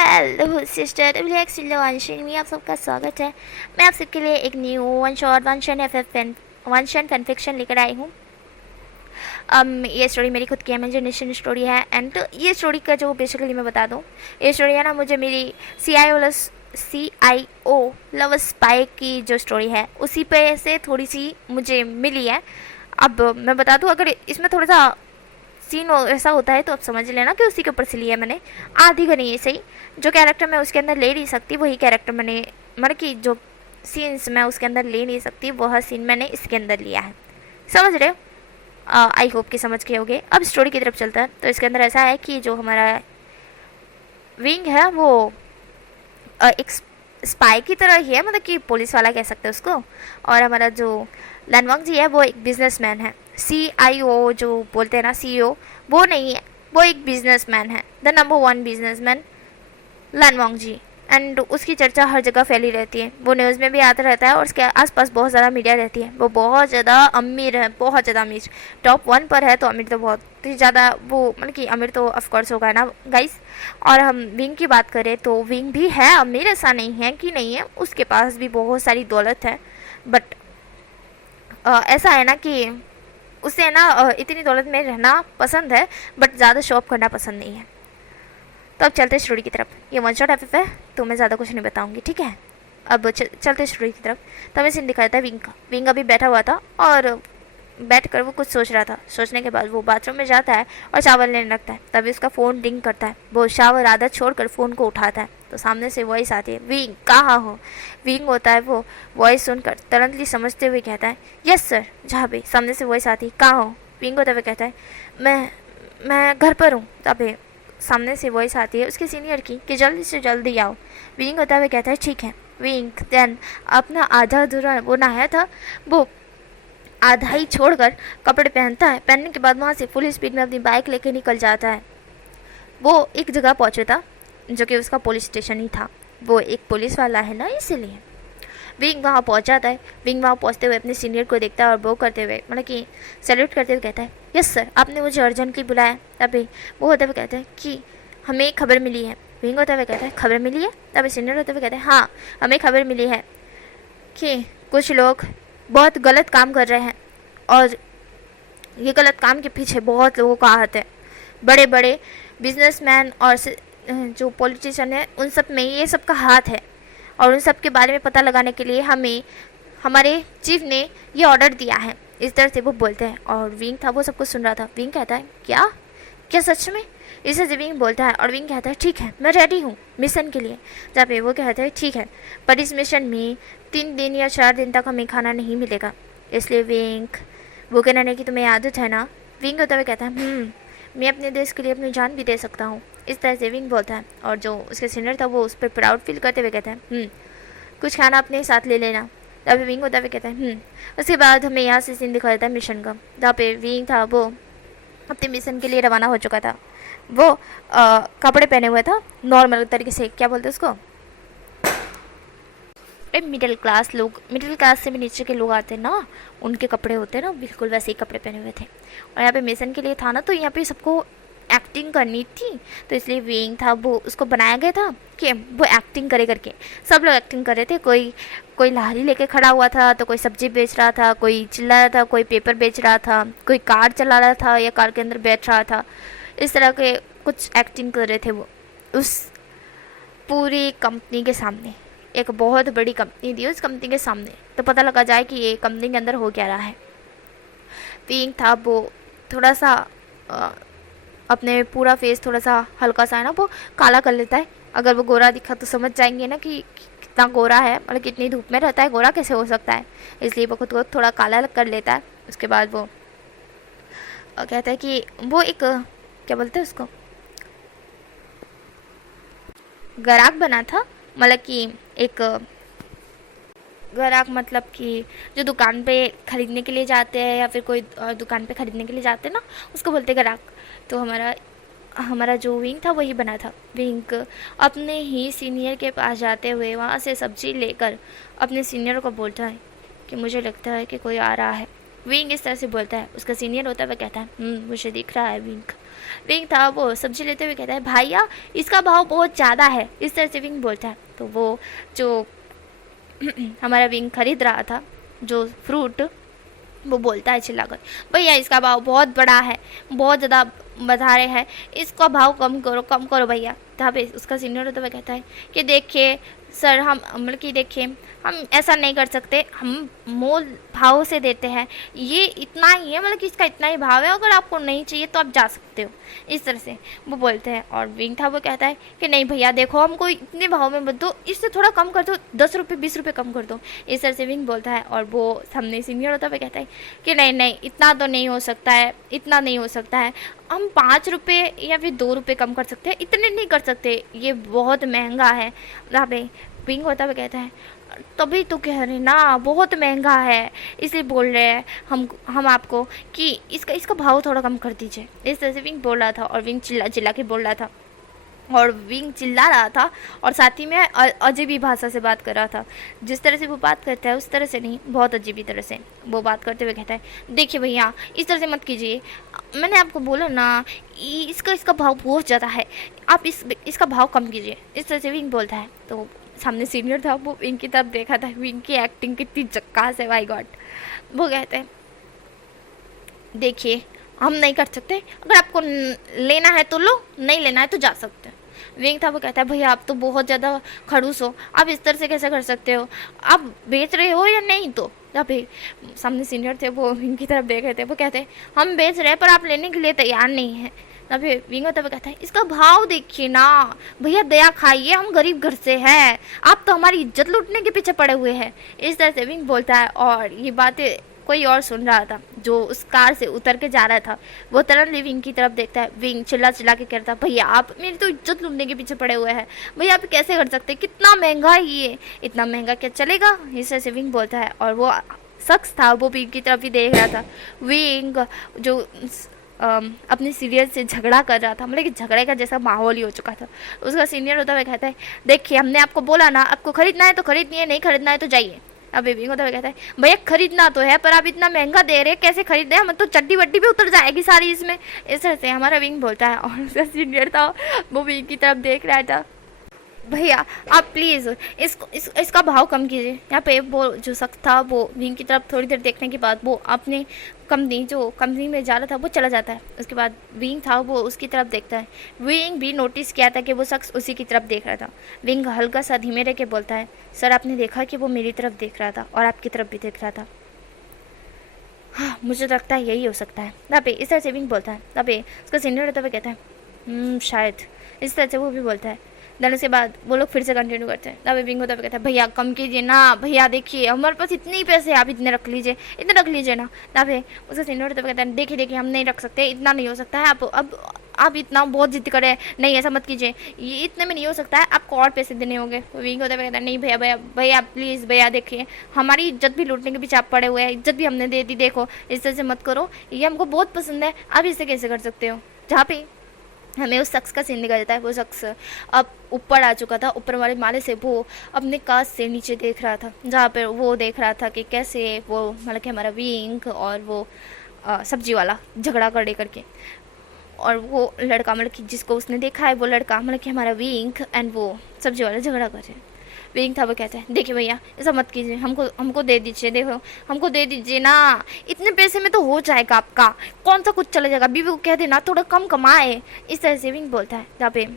Hello sister में आप सबका स्वागत है। मैं आप सबके लिए एक new one shot fan fiction लेकर आई हूँ। ये स्टोरी मेरी खुद की इमेजिनेशन स्टोरी है। एंड ये स्टोरी का जो बेसिकली मैं बता दूँ, ये स्टोरी है ना, मुझे मेरी CIO लव स्पाई की जो स्टोरी है उसी पे से थोड़ी सी मुझे मिली है। अब मैं बता दूँ, अगर इसमें थोड़ा सा सीन ऐसा होता है तो आप समझ लेना कि उसी के ऊपर से लिया है मैंने। आधी का नहीं है सही, जो कैरेक्टर मैं उसके अंदर ले नहीं सकती वही कैरेक्टर मैंने, मतलब कि जो सीन्स मैं उसके अंदर ले नहीं सकती वह सीन मैंने इसके अंदर लिया है। समझ रहे हो? आई होप कि समझ गए होगे। अब स्टोरी की तरफ चलता है। तो इसके अंदर ऐसा है कि जो हमारा विंग है वो एक स्पाई की तरह ही है, मतलब कि पुलिस वाला कह सकते हैं उसको। और हमारा जो लनवांग जी है वो एक बिजनेसमैन है। CIO जो बोलते हैं ना, CEO, वो नहीं है, वो एक बिजनेसमैन है, द नंबर 1 बिजनेसमैन लनवांग जी। एंड उसकी चर्चा हर जगह फैली रहती है, वो न्यूज़ में भी आता रहता है और उसके आसपास बहुत ज़्यादा मीडिया रहती है। वो बहुत ज़्यादा अमीर है, बहुत ज़्यादा अमीर, टॉप 1 पर है, तो अमीर तो बहुत ही ज़्यादा, वो मतलब कि अमीर तो ऑफकोर्स होगा ना गाइस। और हम विंग की बात करें तो विंग भी है अमीर, ऐसा नहीं है कि नहीं है, उसके पास भी बहुत सारी दौलत है। बट ऐसा है ना कि उसे ना इतनी दौलत में रहना पसंद है, बट ज़्यादा शॉप करना पसंद नहीं है। तो अब चलते स्टोरी की तरफ। ये वन शॉट FF है तो मैं ज़्यादा कुछ नहीं बताऊंगी, ठीक है। अब चलते स्टोरी की तरफ। तो हमें सीन दिखाया था विंग का। विंग अभी बैठा हुआ था और बैठ कर वो कुछ सोच रहा था। सोचने के बाद वो बाथरूम में जाता है और शावर लेने लगता है। तभी उसका फ़ोन रिंग करता है। वो शावर आधा छोड़कर फ़ोन को उठाता है तो सामने से वॉइस आती है, विंग कहाँ हो। विंग होता है वो, वॉइस सुनकर तुरंतली समझते हुए कहता है, यस सर। जहाँ पे सामने से वॉइस आती है, कहाँ हो। विंग होता हुए कहता है, मैं घर पर हूँ। तभी सामने से वॉइस आती है उसके सीनियर की कि जल्दी से जल्दी आओ। विंग होता हुए कहता है, ठीक है। विंग देन अपना आधा अधूरा वो नहाया था, वो आधा ही छोड़कर कपड़े पहनता है। पहनने के बाद वहाँ से फुल स्पीड में अपनी बाइक लेके निकल जाता है। वो एक जगह पहुँचा था जो कि उसका पुलिस स्टेशन ही था। वो एक पुलिस वाला है ना, इसीलिए विंग वहाँ पहुँच जाता है। विंग वहाँ पहुँचते हुए अपने सीनियर को देखता है और वो करते हुए, मतलब कि सैल्यूट करते हुए कहता है, यस सर, आपने मुझे अर्जेंटली बुलाया। तभी वो होते हुए कहता है कि हमें खबर मिली है। विंग होते हुए कहता है, खबर मिली है। तभी सीनियर होते हुए कहते हैं, हाँ हमें खबर मिली है कि कुछ लोग बहुत गलत काम कर रहे हैं और ये गलत काम के पीछे बहुत लोगों का हाथ है। बड़े बड़े बिजनेसमैन और जो पॉलिटिशियन है उन सब में ये सब का हाथ है और उन सब के बारे में पता लगाने के लिए हमें हमारे चीफ ने ये ऑर्डर दिया है। इस तरह से वो बोलते हैं और विंग था वो सब कुछ सुन रहा था। विंग कहता है, क्या क्या सच में। इसे से विंग बोलता है और विंग कहता है, ठीक है मैं रेडी हूँ मिशन के लिए। जहाँ पे वो कहता है, ठीक है पर इस मिशन में 3 दिन या 4 दिन तक हमें खाना नहीं मिलेगा, इसलिए विंग भूखे रहने की तुम्हें आदत है ना। विंग होता हुआ कहता है, मैं अपने देश के लिए अपनी जान भी दे सकता हूँ। इस तरह से विंग बोलता है और जो उसके सीनियर था वो उस पर प्राउड फील करते हुए कहता है, कुछ खाना अपने साथ ले लेना। तभी विंग होता हुआ कहता है, उसके बाद हमें यहाँ से सीन दिखा देता है मिशन का, जहाँ पे विंग था वो अपने मिशन के लिए रवाना हो चुका था। वो कपड़े पहने हुए था नॉर्मल तरीके से, क्या बोलते उसको, मिडिल क्लास लोग, मिडिल क्लास से भी नीचे के लोग आते हैं ना, उनके कपड़े होते हैं ना, बिल्कुल वैसे ही कपड़े पहने हुए थे। और यहाँ पे मिशन के लिए था ना, तो यहाँ पे सबको एक्टिंग करनी थी, तो इसलिए विंग था वो उसको बनाया गया था कि वो एक्टिंग करे करके। सब लोग एक्टिंग कर रहे थे। कोई कोई लारी लेके खड़ा हुआ था, तो कोई सब्जी बेच रहा था, कोई चिल्ला रहा था, कोई पेपर बेच रहा था, कोई कार चला रहा था या कार के अंदर बैठ रहा था। इस तरह के कुछ एक्टिंग कर रहे थे वो उस पूरी कंपनी के सामने। एक बहुत बड़ी कंपनी थी, उस कंपनी के सामने तो पता लगा जाए कि ये कंपनी के अंदर हो क्या रहा है। विंग था वो थोड़ा सा अपने पूरा फेस थोड़ा सा हल्का सा है ना वो काला कर लेता है। अगर वो गोरा दिखा तो समझ जाएंगे ना कि कितना गोरा है, मतलब कितनी धूप में रहता है, गोरा कैसे हो सकता है, इसलिए वो खुद को थोड़ा काला कर लेता है। उसके बाद वो कहता है कि वो एक क्या बोलते हैं उसको, ग्राहक बना था, मतलब कि एक ग्राहक मतलब कि जो दुकान पे ख़रीदने के लिए जाते हैं या फिर कोई दुकान पे ख़रीदने के लिए जाते हैं ना, उसको बोलते हैं ग्राहक। तो हमारा जो विंग था वही बना था। विंग अपने ही सीनियर के पास जाते हुए वहाँ से सब्जी लेकर अपने सीनियर को बोलता है कि मुझे लगता है कि कोई आ रहा है। विंग इस तरह से बोलता है। उसका सीनियर होता है वह कहता है, मुझे दिख रहा है विंग, विंग था वो सब्जी लेते हुए कहता है भैया इसका भाव बहुत ज़्यादा है, इस तरह से विंग बोलता है। तो वो जो हमारा विंग खरीद रहा था जो फ्रूट, वो बोलता है चिल्लाकर भैया इसका भाव बहुत बड़ा है, बहुत ज़्यादा बता रहे हैं, इसका भाव कम करो भैया। तब उसका सीनियर होता हुआ कहता है कि देखिए सर हम मतलब कि देखिए हम ऐसा नहीं कर सकते, हम मोल भाव से देते हैं, ये इतना ही है, मतलब कि इसका इतना ही भाव है, अगर आपको नहीं चाहिए तो आप जा सकते हो, इस तरह से वो बोलते हैं। और विंग था वो कहता है कि नहीं भैया देखो हमको इतने भाव में मत दो, इससे थोड़ा कम कर दो, 10 रुपये 20 रुपये कम कर दो, इस तरह से विंग बोलता है। और वो सामने सीनियर होता है वो कहता है कि नहीं नहीं इतना तो नहीं हो सकता है, इतना नहीं हो सकता है, हम 5 रुपये या फिर 2 रुपये कम कर सकते हैं, इतने नहीं कर सकते, ये बहुत महंगा है। यहाँ पे विंग होता हुआ कहता है तभी तो कह रहे ना बहुत महंगा है, इसलिए बोल रहे हैं हम आपको कि इसका इसका भाव थोड़ा कम कर दीजिए, इस तरह से विंग बोल रहा था। और विंग चिल्ला चिल्ला के बोल रहा था, और विंग चिल्ला रहा था और साथ ही में अजीबी भाषा से बात कर रहा था। जिस तरह से वो बात करता है उस तरह से नहीं, बहुत अजीबी तरह से वो बात करते हुए कहता है देखिए भैया इस तरह से मत कीजिए, मैंने आपको बोला ना इसका भाव बहुत ज़्यादा है, आप इसका भाव कम कीजिए, इस तरह से विंग बोलता है। तो सामने सीनियर था वो विंग की तरफ देखा था, विंग की एक्टिंग कितनी झक्कास है माय गॉड। वो कहते हैं देखिए हम नहीं कर सकते, अगर आपको लेना है तो लो, नहीं लेना है तो जा सकते हैं। विंग था वो कहता है भैया आप तो बहुत ज़्यादा खड़ूस हो, आप इस तरह से कैसे कर सकते हो, आप बेच रहे हो या नहीं। तो अभी सामने सीनियर थे वो विंग की तरफ देख रहे थे, वो कहते हैं हम बेच रहे हैं पर आप लेने के लिए तैयार नहीं हैं। तभी विंग होता हुआ कहता है इसका भाव देखिए ना भैया, दया खाइए, हम गरीब घर से हैं, आप तो हमारी इज्जत लूटने के पीछे पड़े हुए हैं, इस तरह से विंग बोलता है। और ये बातें कोई और सुन रहा था जो उस कार से उतर के जा रहा था, वो तरह विंग की तरफ देखता है। विंग चिल्ला चिल्ला के कहता है भैया आप मेरी तो इज्जत लूटने के पीछे पड़े हुए हैं, भैया आप कैसे कर सकते, कितना महंगा है ये, इतना महंगा क्या चलेगा, इस तरह से विंग बोलता है। और वो शख्स था वो विंग की तरफ ही देख रहा था। विंग जो अपने सीनियर से झगड़ा कर रहा था, मतलब कि झगड़े का जैसा माहौल ही हो चुका था। उसका सीनियर होता हुआ कहता है देखिए हमने आपको बोला ना, आपको खरीदना है तो खरीदनी है, नहीं खरीदना है तो जाइए। अब बेबी होता हुआ कहता है भैया खरीदना तो है पर आप इतना महंगा दे रहे हैं, कैसे खरीदे, हम तो चड्डी वड्डी भी उतर जाएगी सारी इसमें, इस तरह से हमारा विंग बोलता है। और उसका सीनियर था वो विंग की तरफ देख रहा था भैया आप प्लीज़ इसका भाव कम कीजिए। यहाँ पे वो जो शख्स था वो विंग की तरफ थोड़ी देर देखने के बाद वो अपने कंपनी में जा रहा था वो चला जाता है। उसके बाद विंग था वो उसकी तरफ देखता है। विंग भी नोटिस किया था कि वो शख्स उसी की तरफ देख रहा था। विंग हल्का सा धीमे रह के बोलता है सर आपने देखा कि वो मेरी तरफ देख रहा था और आपकी तरफ भी देख रहा था। हाँ मुझे लगता है यही हो सकता है। तभी इस तरह से विंग बोलता है। तभी उसका सीनियर होता हुआ कहता है शायद, इस तरह से वो भी बोलता है। देन उसके बाद वो लोग फिर से कंटिन्यू करते हैं। तभी विंग होता हुआ कहता है भैया कम कीजिए ना भैया, देखिए हमारे पास इतने ही पैसे, आप इतने रख लीजिए ना। तभी उसका सीनियर होता हुआ कहता है देखिए हम नहीं रख सकते, इतना नहीं हो सकता है, आप इतना बहुत जिद करें, नहीं ऐसा मत कीजिए, ये इतने में नहीं हो सकता है, आपको और पैसे देने होंगे। विंग होता हुआ कहता है नहीं भैया प्लीज़ भैया देखिए हमारी इज्जत भी लूटने के पीछे आप पड़े हुए हैं, इज्जत भी हमने दे दी, देखो इस तरह से मत करो, ये हमको बहुत पसंद है, आप इसे कैसे कर सकते हो। जहाँ पे हमें उस शख्स का सीन दिखाई देता है। वो शख्स अब ऊपर आ चुका था, ऊपर वाले माले से वो अपने काज से नीचे देख रहा था, जहाँ पर वो देख रहा था कि कैसे वो मतलब कि हमारा विंग और वो सब्जी वाला झगड़ा कर करके, और वो लड़का मतलब कि जिसको उसने देखा है वो लड़का मतलब कि हमारा विंग एंड वो सब्जी वाला झगड़ा कर रहे हैं। विंग था वो कहता है देखिए भैया ऐसा मत कीजिए, हमको दे दीजिए, देखो हमको दे दीजिए ना, इतने पैसे में तो हो जाएगा आपका, कौन सा कुछ चला जाएगा, बीवी को कह देना थोड़ा कम कमाए, इस तरह से विंग बोलता है। जहाँ पे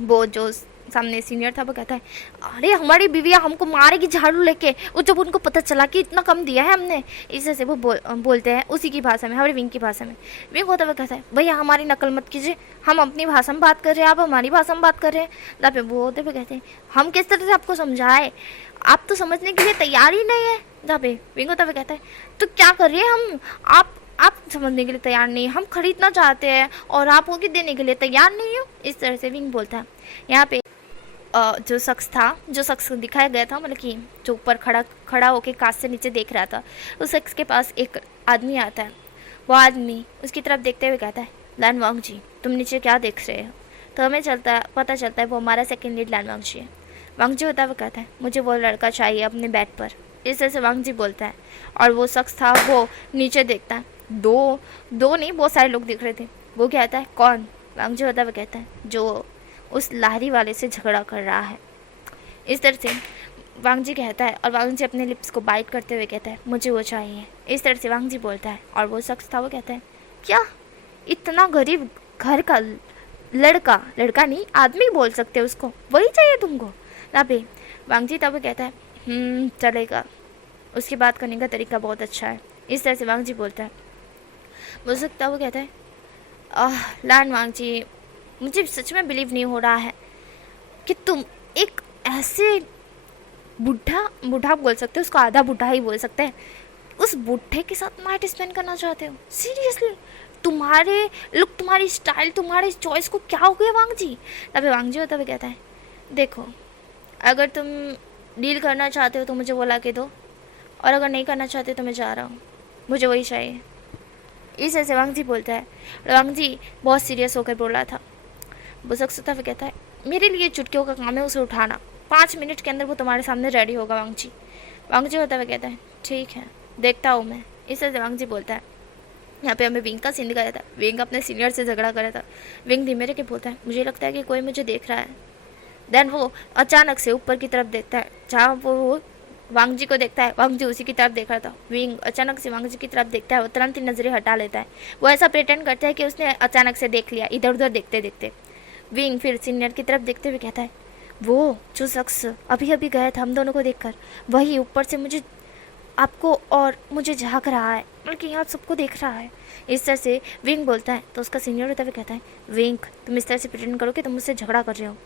वो जो सामने सीनियर था वो कहता है अरे हमारी बीवियाँ हमको मारेगी झाड़ू लेके, वो जब उनको पता चला कि इतना कम दिया है हमने, इस तरह से वो बोलते हैं उसी की भाषा में, हमारे विंग की भाषा में। विंग होता हुआ कहता है भैया हमारी नकल मत कीजिए, हम अपनी भाषा में बात कर रहे हैं, आप हमारी भाषा में बात कर रहे हैं। तब वो होते हुए कहते हैं हम किस तरह से आपको समझाए, आप तो समझने के लिए तैयार ही नहीं है। जहाँ पे विंग होता हुआ कहता है तो क्या कर रहे हैं हम, आप समझने के लिए तैयार नहीं, हम खरीदना चाहते हैं और आप होगी देने के लिए तैयार नहीं हो, इस तरह से विंग बोलता है। यहाँ पे जो शख्स दिखाया गया था मतलब कि जो ऊपर खड़ा होकर कांच से नीचे देख रहा था, उस शख्स के पास एक आदमी आता है। वो आदमी उसकी तरफ देखते हुए कहता है लैन वांग जी तुम नीचे क्या देख रहे हो। तो हमें पता चलता है वो हमारा सेकंड लीड लैन वांग जी है। वांग जी होता हुआ कहता है मुझे वो लड़का चाहिए अपने बेड पर, इस तरह से वांग जी बोलता है। और वो शख्स था वो नीचे देखता है, दो नहीं बहुत सारे लोग दिख रहे थे। वो कहता है कौन? वांग जी होता है, वो कहता है जो उस लाहरी वाले से झगड़ा कर रहा है। इस तरह से वांग जी कहता है, और वांग जी अपने लिप्स को बाइट करते हुए कहता है मुझे वो चाहिए। इस तरह से वांग जी बोलता है, और वो शख्स था वो कहता है क्या इतना गरीब घर का लड़का, लड़का नहीं आदमी बोल सकते उसको, वही चाहिए तुमको? ना पे वांग जी तब कहता है चलेगा, उसकी बात करने का तरीका बहुत अच्छा है। इस तरह से वांग जी बोलता है। बोल सकता वो कहता है लान वांग जी, मुझे सच में बिलीव नहीं हो रहा है कि तुम एक ऐसे बुढ़ा, बुढ़ा बोल सकते हो उसको, आधा बुढ़ा ही बोल सकते हैं, उस बुढ़े के साथ नाइट स्पेंड करना चाहते हो? सीरियसली? तुम्हारे लुक, तुम्हारी स्टाइल, तुम्हारी चॉइस को क्या हो गया वांग जी? तभी वांग जी होता हुआ कहता है देखो, अगर तुम डील करना चाहते हो तो मुझे वो ला के दो, और अगर नहीं करना चाहते तो मैं जा रहा हूँ, मुझे वही चाहिए। इस ऐसे वांग जी बोलता है। वांग जी बहुत सीरियस होकर बोला था। वो शख्स होता हुआ कहता है मेरे लिए चुटकियों का काम है उसे उठाना, 5 मिनट के अंदर वो तुम्हारे सामने रेडी होगा वांग जी। वांग जी होता हुआ कहता है ठीक है, देखता हूँ मैं। इस तरह से वांग जी बोलता है। यहाँ पे हमें विंग का सीन दिखाया था। विंग अपने सीनियर से झगड़ा कर रहा था। विंग धीमे रह के बोलता है मुझे लगता है कि कोई मुझे देख रहा है। देन वो अचानक से ऊपर की तरफ देखता है, जहाँ वो वांग जी को देखता है, वांग जी उसी की तरफ देख रहा था। विंग अचानक से वांग जी की तरफ देखता है, वो तुरंत ही नजरें हटा लेता है। वो ऐसा प्रिटेंड करता है कि उसने अचानक से देख लिया, इधर उधर देखते देखते। विंग फिर सीनियर की तरफ देखते हुए कहता है वो जो शख्स अभी अभी गया था हम दोनों को देखकर, वही ऊपर से मुझे, आपको और मुझे झाँक रहा है, बल्कि यहाँ सबको देख रहा है। इस तरह से विंग बोलता है। तो उसका सीनियर होता हुआ कहता है विंग तुम इस तरह से प्रिटेंड करो कि तुम मुझसे झगड़ा कर रहे हो।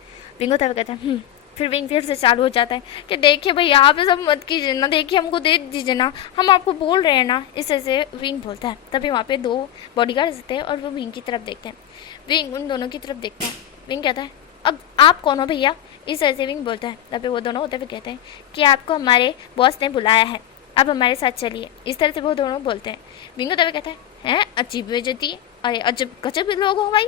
विंग होता हुआ कहता है फिर विंग फिर से चालू हो जाता है कि देखिए भैया आप ये सब मत कीजिए ना, देखिए हमको दे दीजिए ना, हम आपको बोल रहे हैं ना। इस तरह से विंग बोलता है। तभी वहाँ पे 2 बॉडीगार्ड्स होते हैं और वो विंग की तरफ देखते हैं। विंग उन दोनों की तरफ देखता है। विंग कहता है अब आप कौन हो भैया? इस तरह से विंग बोलता है। तभी वो दोनों होते हुए कहते हैं कि आपको हमारे बॉस ने बुलाया है, अब हमारे साथ चलिए। इस तरह से वो दोनों बोलते हैं। विंग तभी कहता है हैं अजीब बेइज्जती, अरे अजब गजब लोग हो भाई,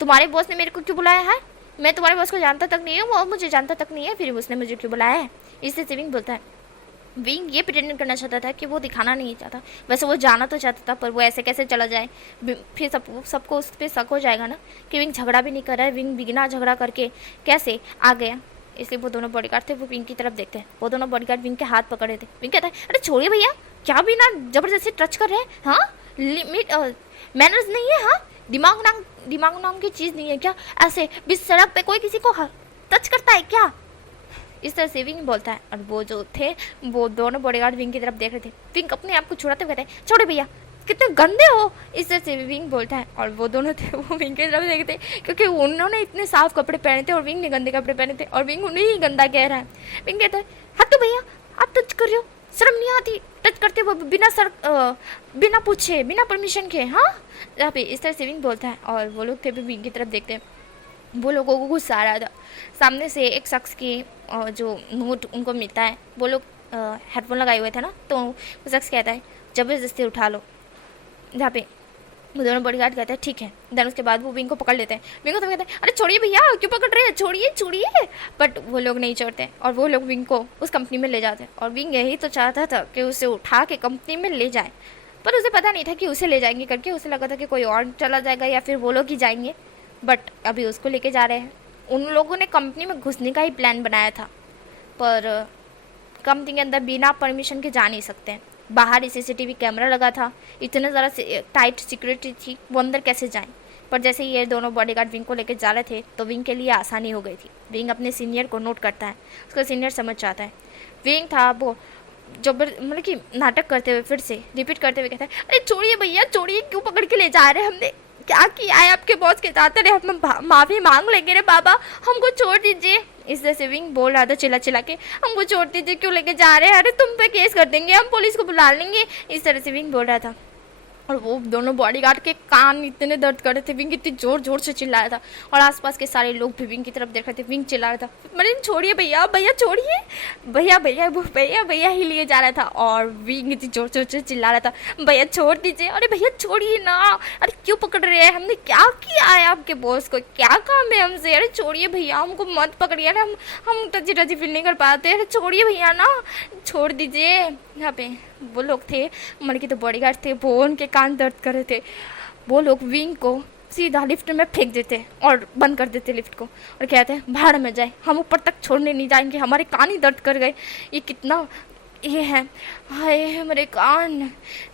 तुम्हारे बॉस ने मेरे को क्यों बुलाया है? मैं तुम्हारे बॉस को जानता तक नहीं हूँ, वो मुझे जानता तक नहीं है, फिर उसने मुझे क्यों बुलाया है? इस तरह से विंग बोलता है। विंग ये प्रिटेंड करना चाहता था कि वो दिखाना नहीं चाहता, वैसे वो जाना तो चाहता था, पर वो ऐसे कैसे चला जाए, फिर सबको उस पर शक हो जाएगा ना कि विंग झगड़ा भी नहीं कर रहा है, विंग बिना झगड़ा करके कैसे आ गया। इसलिए वो दोनों बॉडीगार्ड थे, वो विंग की तरफ देखते हैं। वो दोनों बॉडीगार्ड विंग के हाथ पकड़े थे। विंग कहता है अरे छोड़िए भैया, क्या भी ना जबरदस्ती टच कर रहे हैं? हाँ लिमिट मैनर्स नहीं है? हाँ दिमाग नाम की चीज़ नहीं है क्या? ऐसे बीच सड़क पे कोई किसी को टच करता है क्या? इस तरह से विंग बोलता है। और वो जो थे वो दोनों बॉडीगार्ड विंग की तरफ देख रहे थे। विंग अपने आप को छुड़ाते हुए कहते हैं छोड़े भैया, कितने गंदे हो। इस तरह से विंग बोलता है। और वो दोनों थे वो विंग की तरफ देखते क्योंकि उन्होंने इतने साफ कपड़े पहने थे और विंग ने गंदे कपड़े पहने थे, और विंग उन्हें ही गंदा कह रहा है। विंग कहता है हट तो भैया, आप टच कर रहे हो, शर्म नहीं आती टच करते हो बिना पूछे, बिना परमिशन के? हाँ यहाँ पे इस तरह से विंग बोलता है। और वो लोग थे भी विंग की तरफ देखते हैं। वो लोगों को गुस्सा आ रहा था। सामने से एक शख्स की जो नोट उनको मिलता है, वो लोग हेडफोन लगाए हुए थे ना, तो वो शख्स कहता है ज़बरदस्ती उठा लो। जहाँ पे वो दोनों बॉडीगार्ड कहते हैं ठीक है। देन उसके बाद वो विंग को पकड़ लेते हैं। विंग को तो कहते हैं अरे छोड़िए भैया, क्यों पकड़ रहे हैं, छोड़िए छोड़िए। बट वो लोग नहीं छोड़ते और वो लोग विंग को उस कंपनी में ले जाते हैं। और विंग यही तो चाहता था कि उसे उठा के कंपनी में ले जाए, पर उसे पता नहीं था कि उसे ले जाएंगे करके। उसे लगा था कि कोई और चला जाएगा या फिर वो लोग ही जाएंगे, बट अभी उसको लेके जा रहे हैं। उन लोगों ने कंपनी में घुसने का ही प्लान बनाया था, पर कंपनी के अंदर बिना परमिशन के जा नहीं सकते। बाहर ही सीसीटीवी कैमरा लगा था, इतने ज़्यादा टाइट सिक्योरिटी थी, वो अंदर कैसे जाएं। पर जैसे ये दोनों बॉडीगार्ड विंग को लेकर जा रहे थे तो विंग के लिए आसानी हो गई थी। विंग अपने सीनियर को नोट करता है, उसका सीनियर समझ जाता है। विंग था वो मतलब कि नाटक करते हुए फिर से रिपीट करते हुए कहता है अरे छोड़िए भैया छोड़िए, क्यों पकड़ के ले जा रहे हैं, हमने क्या किया है आपके बॉस के साथ? अरे हम माफ़ी मांग लेंगे रे बाबा, हमको छोड़ दीजिए। इस तरह से विंग बोल रहा था चिल्ला चिल्ला के हमको छोड़ दीजिए, क्यों लेके जा रहे हैं, अरे तुम पे केस कर देंगे, हम पुलिस को बुला लेंगे। इस तरह से विंग बोल रहा था। और वो दोनों बॉडीगार्ड के कान इतने दर्द कर रहे थे, विंग इतनी जोर जोर से चिल्ला रहा था। और आसपास के सारे लोग भी विंग की तरफ देख रहे थे। विंग चिल्ला रहा था मैंने छोड़िए भैया, भैया छोड़िए भैया, भैया वो भैया भैया ही लिए जा रहा था। और विंग इतनी जोर जोर से चिल्ला रहा था भैया छोड़ दीजिए, अरे भैया छोड़िए ना, अरे क्यों पकड़ रहे हैं, हमने क्या किया है आपके बॉस को, क्या काम है हमसे, अरे छोड़िए भैया, हमको मत पकड़िए, अरे हम टची टची फील नहीं कर पाते, अरे छोड़िए भैया ना, छोड़ दीजिए। यहाँ पे वो लोग थे मतलब कि तो बॉडीगार्ड थे, वो उनके कान दर्द कर रहे थे। वो लोग विंग को सीधा लिफ्ट में फेंक देते और बंद कर देते लिफ्ट को और कहते हैं भाड़ में जाए, हम ऊपर तक छोड़ने नहीं जाएंगे, हमारे कान ही दर्द कर गए, ये कितना ये है, हाय हमारे कान।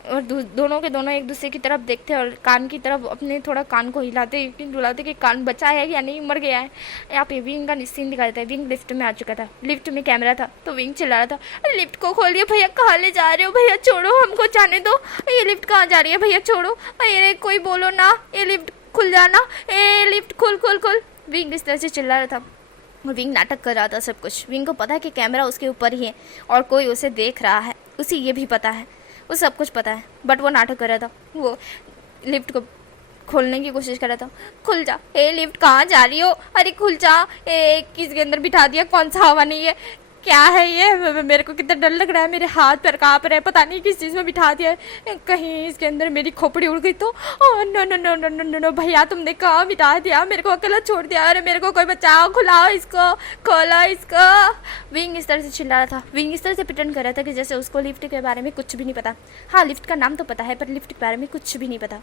और दोनों के दोनों एक दूसरे की तरफ देखते और कान की तरफ अपने थोड़ा कान को हिलाते डुलाते कि कान बचा है या नहीं मर गया है। यहाँ पे विंग का सीन दिखा देता है। विंग लिफ्ट में आ चुका था, लिफ्ट में कैमरा था, तो विंग चिल्ला रहा था अरे लिफ्ट को खोलिए भैया, कहाँ ले जा रहे हो भैया, छोड़ो हमको जाने दो, ये लिफ्ट कहाँ जा रही है भैया, छोड़ो, अरे कोई बोलो ना, ये लिफ्ट खुल जाना, ए लिफ्ट खुल खुल खुल। विंग इस तरह से चिल्ला रहा था और विंग नाटक कर रहा था सब कुछ। विंग को पता है कि कैमरा उसके ऊपर ही है और कोई उसे देख रहा है, उसे ये भी पता है, उसे सब कुछ पता है, बट वो नाटक कर रहा था। वो लिफ्ट को खोलने की कोशिश कर रहा था, खुल जा, ए लिफ्ट कहाँ जा रही हो, अरे खुल जा, ए किसके अंदर बिठा दिया, कौन सा हवा नहीं है, क्या है ये, मेरे को कितना डर लग रहा है, मेरे हाथ पैर काँप रहे हैं, पता नहीं किस चीज़ में बिठा दिया है, कहीं इसके अंदर मेरी खोपड़ी उड़ गई तो। Oh no no no no no no no भैया, तुमने कहाँ बिठा दिया, मेरे को अकेला छोड़ दिया, अरे मेरे को कोई बचाओ, खुलाओ इसको, खोलो इसको। विंग इस तरह से चिल्ला रहा था। विंग इस तरह से प्रिटेंड कर रहा था कि जैसे उसको लिफ्ट के बारे में कुछ भी नहीं पता। हाँ, लिफ्ट का नाम तो पता है पर लिफ्ट के बारे में कुछ भी नहीं पता।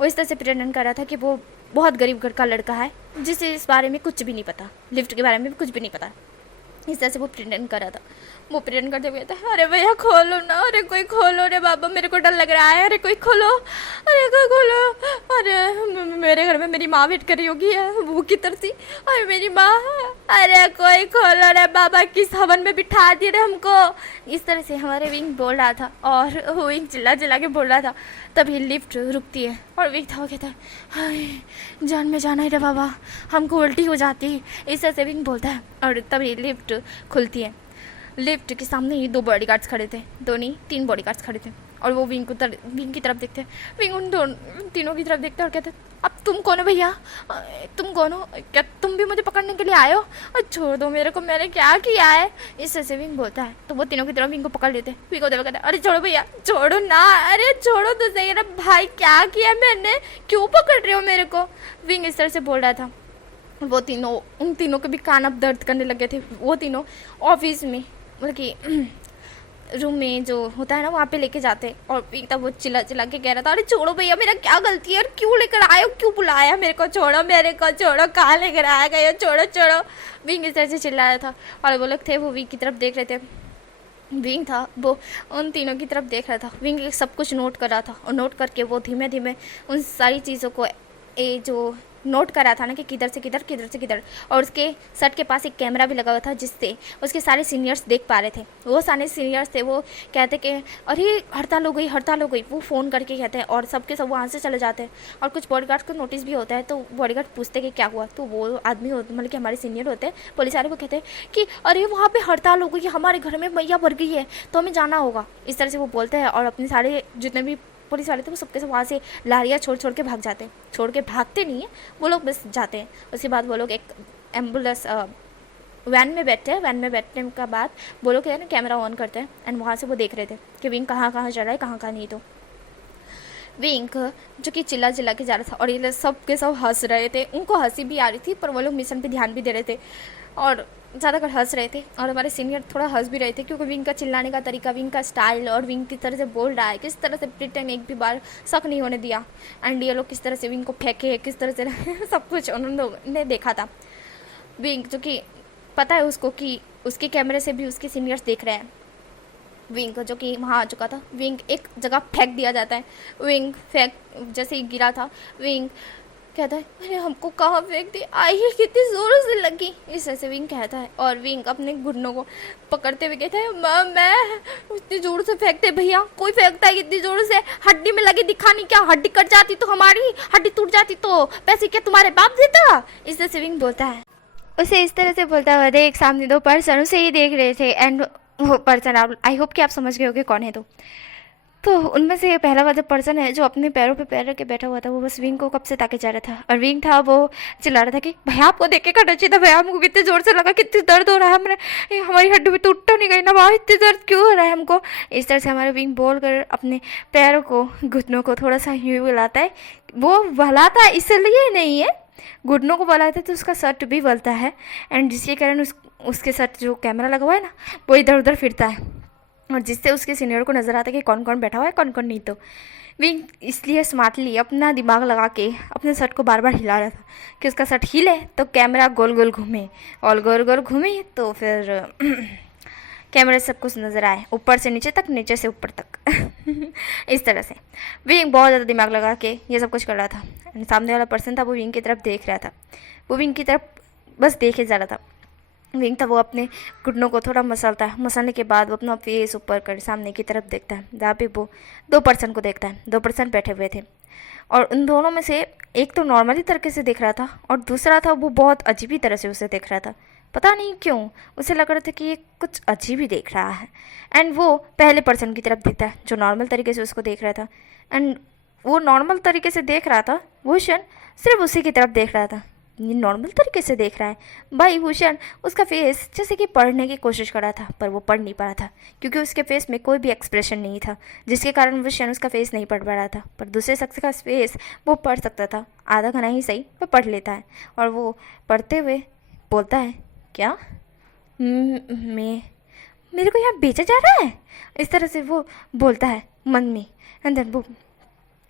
वो इस तरह से प्रिटेंड कर रहा था कि वो बहुत गरीब घर का लड़का है जिसे इस बारे में कुछ भी नहीं पता, लिफ्ट के बारे में कुछ भी नहीं पता। इस तरह से वो प्रिटेंड कर रहा था। वो प्रिटेंड करते हुए था अरे भैया खोलो ना, अरे कोई खोलो रे बाबा, मेरे को डर लग रहा है, अरे कोई खोलो, अरे कोई खोलो, अरे मेरे घर में मेरी माँ वेट कर रही होगी, वो की तरह सी, अरे मेरी माँ, अरे कोई खोलो रे बाबा, किस हवन में बिठा दिए रे हमको। इस तरह से हमारे विंग बोल रहा था और वो विंग चिल्ला चिल्ला के बोल रहा था। तभी लिफ्ट रुकती है और विंग था वो कहता है हाय जान में जाना है रे बाबा, हमको उल्टी हो जाती है। इस तरह से विंग बोलता है और तभी लिफ्ट खुलती है। लिफ्ट के सामने ही 2 बॉडीगार्ड्स खड़े थे, 2 नहीं 3 बॉडीगार्ड्स खड़े थे और वो विंग की तरफ देखते। विंग उन तीनों की तरफ देखते और कहते अब तुम कौन हो भैया, तुम कौन हो, क्या तुम भी मुझे पकड़ने के लिए आए हो, और छोड़ दो मेरे को, मैंने क्या किया है। इस तरह से विंग बोलता है तो वो तीनों की तरफ विंग को पकड़ लेते। विंग को कहते अरे छोड़ो भैया, छोड़ो ना, अरे छोड़ो तो सही, अरे भाई क्या किया मैंने, क्यों पकड़ रहे हो मेरे को। विंग इस तरह से बोल रहा था। वो तीनों, उन तीनों के भी कान अब दर्द करने लगे थे। वो तीनों ऑफिस में मतलब कि रूम में जो होता है ना वहाँ पे लेके जाते और तब वो चिल्ला चिल्ला के कह रहा था अरे छोड़ो भैया, मेरा क्या गलती है, और क्यों लेकर आए हो, क्यों बुलाया मेरे को, छोड़ो मेरे को, छोड़ो, कहाँ लेकर आया गए हो, छोड़ो छोड़ो। विंग इस तरह से चिल्ला रहा था और वो लोग थे वो विंग की तरफ देख रहे थे। विंग था वो उन तीनों की तरफ देख रहा था। विंग सब कुछ नोट कर रहा था और नोट करके वो धीमे धीमे उन सारी चीज़ों को जो नोट करा था ना कि किधर से किधर, किधर से किधर, और उसके शर्ट के पास एक कैमरा भी लगा हुआ था जिससे उसके सारे सीनियर्स देख पा रहे थे। वो सारे सीनियर्स थे, वो कहते कि अरे हड़ताल हो गई, हड़ताल हो गई, वो फ़ोन करके कहते हैं और सबके सब वहाँ से चले जाते हैं। और कुछ बॉडीगार्ड को नोटिस भी होता है तो बॉडीगार्ड पूछते कि क्या हुआ, तो वो आदमी होते मतलब कि हमारे सीनियर होते हैं पुलिस वाले, वो कहते हैं कि अरे वहाँ पर हड़ताल हो गई, हमारे घर में मैया भर गई है तो हमें जाना होगा। इस तरह से वो बोलते हैं और अपने सारे जितने भी पुलिस वाले थे वो सबके सब वहाँ से लारियाँ छोड़ छोड़ के भाग जाते हैं। छोड़ के भागते नहीं है वो लोग, बस जाते हैं। उसके बाद वो लोग एक एम्बुलेंस वैन में बैठते हैं। वैन में बैठने के बाद वो लोग ना कैमरा ऑन करते हैं एंड वहाँ से वो देख रहे थे कि विंग कहाँ कहाँ चल रहा है, कहाँ कहाँ नहीं। तो विंग जो कि चिल्ला चिल्ला के जा रहा था और ये सब के सब हंस रहे थे, उनको हंसी भी आ रही थी पर वो लोग मिशन पे ध्यान भी दे रहे थे और ज़्यादातर हंस रहे थे। और हमारे सीनियर थोड़ा हंस भी रहे थे क्योंकि विंग का चिल्लाने का तरीका, विंग का स्टाइल और विंग किस तरह से बोल रहा है, किस तरह से प्रिटेंड एक भी बार शक नहीं होने दिया एंड ये लोग किस तरह से विंग को फेंके, किस तरह से सब कुछ उन्होंने देखा था। विंग जो कि पता है उसको कि उसके कैमरे से भी उसके सीनियर्स देख रहे हैं। विंग जो कि वहाँ आ चुका था, विंग एक जगह फेंक दिया जाता है। विंग फेंक जैसे ही गिरा था, विंग कहता है अरे हमको कहाँ फेंक दी, आई ही कितनी ज़ोरों से लगी। इस तरह से विंग कहता है और विंग अपने घुटनों को पकड़ते हुए कहता है मैं इतनी ज़ोर से फेंकते भैया, कोई फेंकता है इतनी ज़ोर से, हड्डी में लगी दिखा नहीं क्या, हड्डी कट जाती तो हमारी, हड्डी टूट जाती तो पैसे क्या तुम्हारे बाप देता। इस तरह से विंग बोलता है। उसे इस तरह से बोलता हुआ देख सामने 2 पर्सन उसे ही देख रहे थे एंड वो पर्सन, आई होप कि आप समझ गए होगे कौन है। तो उनमें से पहला वाला पर्सन है जो अपने पैरों पे पैर रख के बैठा हुआ था, वो बस विंग को कब से ताके जा रहा था। और विंग था वो चिल्ला रहा था कि भैया आपको देख के करना चाहिए था, भैया हमको कितने ज़ोर से लगा, कितनी दर्द हो रहा है, हमने हमारी हड्डी भी तो उठ नहीं गई ना भाई, इतनी दर्द क्यों हो रहा है हमको। इस तरह से हमारे विंग बोल कर अपने पैरों को, घुटनों को थोड़ा सा यूँ हिलाता है। वो बहलाता इसलिए नहीं है, घुटनों को बहलाता है तो उसका शर्ट भी बलता है एंड जिसके कारण उसके शर्ट जो कैमरा लगा हुआ है ना वो इधर उधर फिरता है और जिससे उसके सीनियर को नज़र आता है कि कौन कौन बैठा हुआ है, कौन कौन नहीं। तो विंग इसलिए स्मार्टली अपना दिमाग लगा के अपने शर्ट को बार बार हिला रहा था कि उसका शर्ट हिले तो कैमरा गोल गोल घूमे, और गोल गोल घूमे तो फिर कैमरे से सब कुछ नज़र आए, ऊपर से नीचे तक, नीचे से ऊपर तक इस तरह से विंग बहुत ज़्यादा दिमाग लगा के ये सब कुछ कर रहा था। सामने वाला पर्सन था वो विंग की तरफ देख रहा था, वो विंग की तरफ बस देखे जा रहा था। विंग था वो अपने घुटनों को थोड़ा मसलता है, मसलने के बाद वो अपना फेस ऊपर कर सामने की तरफ देखता है, जहाँ पे वो 2 पर्सन को देखता है। 2 पर्सन बैठे हुए थे और उन दोनों में से एक तो नॉर्मली तरीके से देख रहा था और दूसरा था वो बहुत अजीब ही तरह से उसे देख रहा था। पता नहीं क्यों उसे लग रहा था कि ये कुछ अजीब ही देख रहा है। एंड वो पहले पर्सन की तरफ देखता है जो नॉर्मल तरीके से उसको देख रहा था। एंड वो नॉर्मल तरीके से देख रहा था, भूषण सिर्फ उसी की तरफ देख रहा था। ये नॉर्मल तरीके से देख रहा है भाई। भूषण उसका फेस जैसे कि पढ़ने की कोशिश कर रहा था पर वो पढ़ नहीं पा रहा था क्योंकि उसके फेस में कोई भी एक्सप्रेशन नहीं था, जिसके कारण भूषण उसका फेस नहीं पढ़ पा रहा था। पर दूसरे शख्स का फेस वो पढ़ सकता था, आधा घना ही सही पर पढ़ लेता है। और वो पढ़ते हुए बोलता है, क्या मैं मेरे को यहाँ बेचा जा रहा है? इस तरह से वो बोलता है मन में। एंड देन वो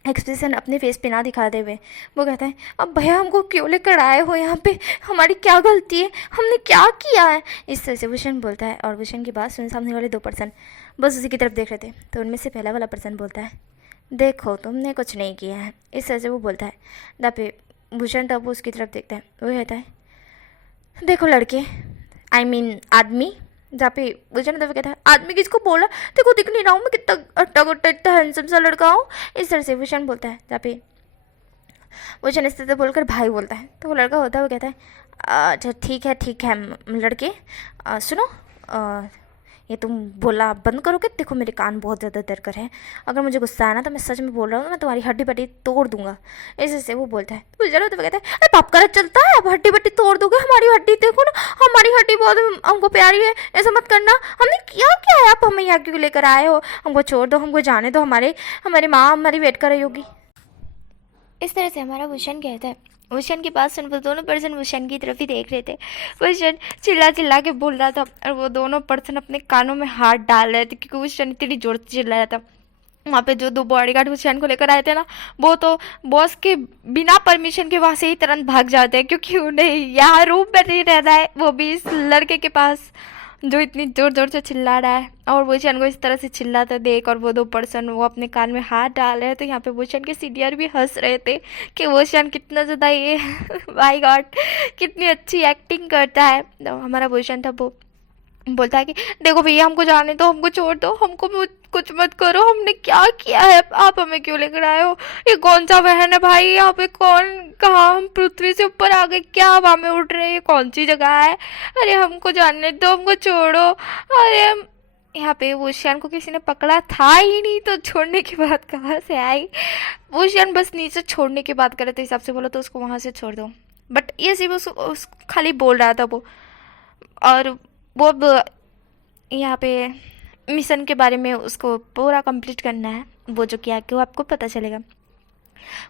एक्सप्रेशन अपने फेस पे ना दिखाते हुए वो कहता है, अब भैया हमको क्यों लेकर आए हो यहाँ पे? हमारी क्या गलती है? हमने क्या किया है? इस तरह से भूषण बोलता है। और भूषण की बात सुन सामने वाले 2 पर्सन बस उसी की तरफ देख रहे थे। तो उनमें से पहला वाला पर्सन बोलता है, देखो तुमने कुछ नहीं किया है। इस तरह से वो बोलता है। तब पे भूषण तब वो उसकी तरफ देखता है, वो कहता है, देखो लड़के, आई मीन आदमी। जहाँ पे भूषण तब कहता है, आदमी किसको बोला? देखो दिख नहीं रहा हूँ मैं कितना अट्टा गुट्टा इतना हैंडसम सा लड़का हूँ। इस तरह से भूषण बोलता है। जहाँ पे भूषण इस तरह से बोलकर भाई बोलता है तो वो लड़का होता है वो कहता है, अच्छा ठीक है लड़के, सुनो, ये तुम बोला बंद करोगे? देखो मेरे कान बहुत ज़्यादा दर्द कर रहे हैं, अगर मुझे गुस्सा आना तो मैं सच में बोल रहा हूँ, मैं तुम्हारी हड्डी बट्टी तोड़ दूंगा। ऐसे से वो बोलता है। तो जरा तो कहता है, अरे पाप कर चलता है, अब हड्डी बट्टी तोड़ दोगे? हमारी हड्डी देखो ना, हमारी हड्डी बहुत हमको प्यारी है, ऐसा मत करना। हमने किया क्या है? आप हमें यहाँ क्यों लेकर आए हो? हमको छोड़ दो, हमको जाने दो, हमारी माँ हमारी वेट कर रही होगी। इस तरह से हमारा भूषण कहता है। भूषण की बात सुन वो दोनों पर्सन भूषण की तरफ ही देख रहे थे। भूषण चिल्ला चिल्ला के बोल रहा था और वो दोनों पर्सन अपने कानों में हाथ डाल रहे थे क्योंकि भूषण इतनी जोर से चिल्ला रहा था। वहाँ पे जो 2 बॉडीगार्ड भूषण को लेकर आए थे ना, वो तो बॉस के बिना परमिशन के वहाँ से ही तुरंत भाग जाते हैं क्योंकि उन्हें यहाँ रूम में नहीं रहना है, वो भी इस लड़के के पास जो इतनी ज़ोर ज़ोर से चिल्ला रहा है। और भूषण को इस तरह से चिल्लाते देख और वो 2 पर्सन वो अपने कान में हाथ डाल रहे हैं तो यहाँ पे भूषण के सीनियर भी हंस रहे थे कि भूषण कितना ज़्यादा ये माय गॉड कितनी अच्छी एक्टिंग करता है। तो हमारा भूषण था वो बोलता है कि देखो भैया हमको जाने दो, हमको छोड़ दो, हमको कुछ मत करो, हमने क्या किया है? आप हमें क्यों लेकर आए हो? ये कौन सा वहन है भाई? यहाँ पे कौन, कहाँ हम पृथ्वी से ऊपर आ गए क्या? हवा में उड़ रहे हैं, ये कौन सी जगह है? अरे हमको जाने दो, हमको छोड़ो। अरे यहाँ पे भूषण को किसी ने पकड़ा था ही नहीं तो छोड़ने की बात कहाँ से आई? भूषण बस नीचे छोड़ने की बात करे तो हिसाब से बोलो तो उसको वहाँ से छोड़ दो, बट ये सिर्फ उस खाली बोल रहा था वो। और वो अब यहाँ पे मिशन के बारे में उसको पूरा कंप्लीट करना है, वो जो किया कि वो आपको पता चलेगा।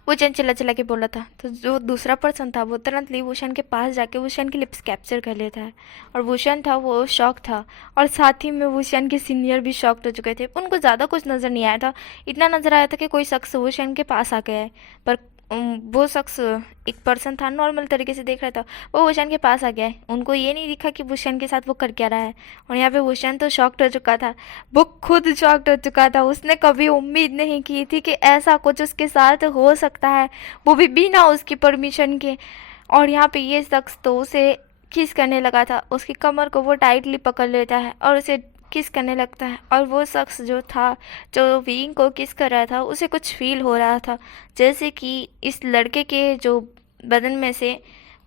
वो चिल्ला चिल्ला के बोला था तो जो दूसरा पर्सन था वो तुरंत भूषण के पास जाके भूषण की लिप्स कैप्चर कर लेता है। और भूषण था वो शॉक था और साथ ही में भूषण के सीनियर भी शॉक्ड हो चुके थे। उनको ज़्यादा कुछ नज़र नहीं आया था, इतना नज़र आया था कि कोई शख्स भूषण के पास आ गया है। पर वो शख्स एक पर्सन था नॉर्मल तरीके से देख रहा था, वो भूषण के पास आ गया है। उनको ये नहीं दिखा कि भूषण के साथ वो कर क्या रहा है। और यहाँ पे भूषण तो शॉक्ड हो चुका था, वो खुद शॉक्ड हो चुका था। उसने कभी उम्मीद नहीं की थी कि ऐसा कुछ उसके साथ हो सकता है, वो भी बिना उसकी परमिशन के। और यहाँ पे ये शख्स तो उसे किस करने लगा था, उसकी कमर को वो टाइटली पकड़ लेता है और उसे किस करने लगता है। और वो शख्स जो था जो विंग को किस कर रहा था उसे कुछ फील हो रहा था जैसे कि इस लड़के के जो बदन में से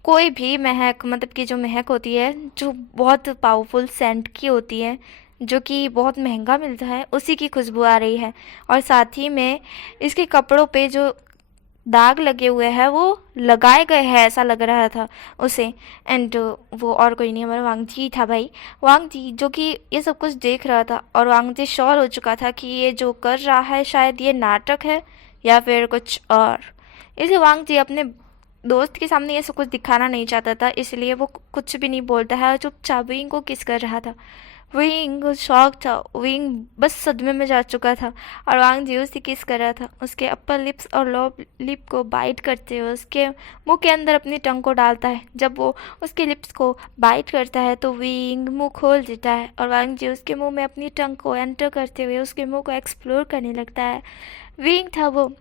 कोई भी महक, मतलब कि जो महक होती है जो बहुत पावरफुल सेंट की होती है, जो कि बहुत महंगा मिलता है, उसी की खुशबू आ रही है। और साथ ही में इसके कपड़ों पे जो दाग लगे हुए हैं वो लगाए गए हैं ऐसा लग रहा था उसे। एंड वो और कोई नहीं, हमारा वांगजी था भाई। वांगजी जो कि ये सब कुछ देख रहा था और वांगजी श्योर हो चुका था कि ये जो कर रहा है शायद ये नाटक है या फिर कुछ और। इसलिए वांगजी अपने दोस्त के सामने ये सब कुछ दिखाना नहीं चाहता था, इसलिए वो कुछ भी नहीं बोलता है और चुपचाप विंग को किस कर रहा था। विंग शॉक था, विंग बस सदमे में जा चुका था और वांग जी उसे किस कर रहा था, उसके अपर लिप्स और लोअर लिप को बाइट करते हुए उसके मुंह के अंदर अपनी टंग को डालता है। जब वो उसके लिप्स को बाइट करता है तो विंग मुंह खोल देता है और वांग जी उसके मुंह में अपनी टंग को एंटर करते हुए उसके मुंह को एक्सप्लोर करने लगता है। विंग था वो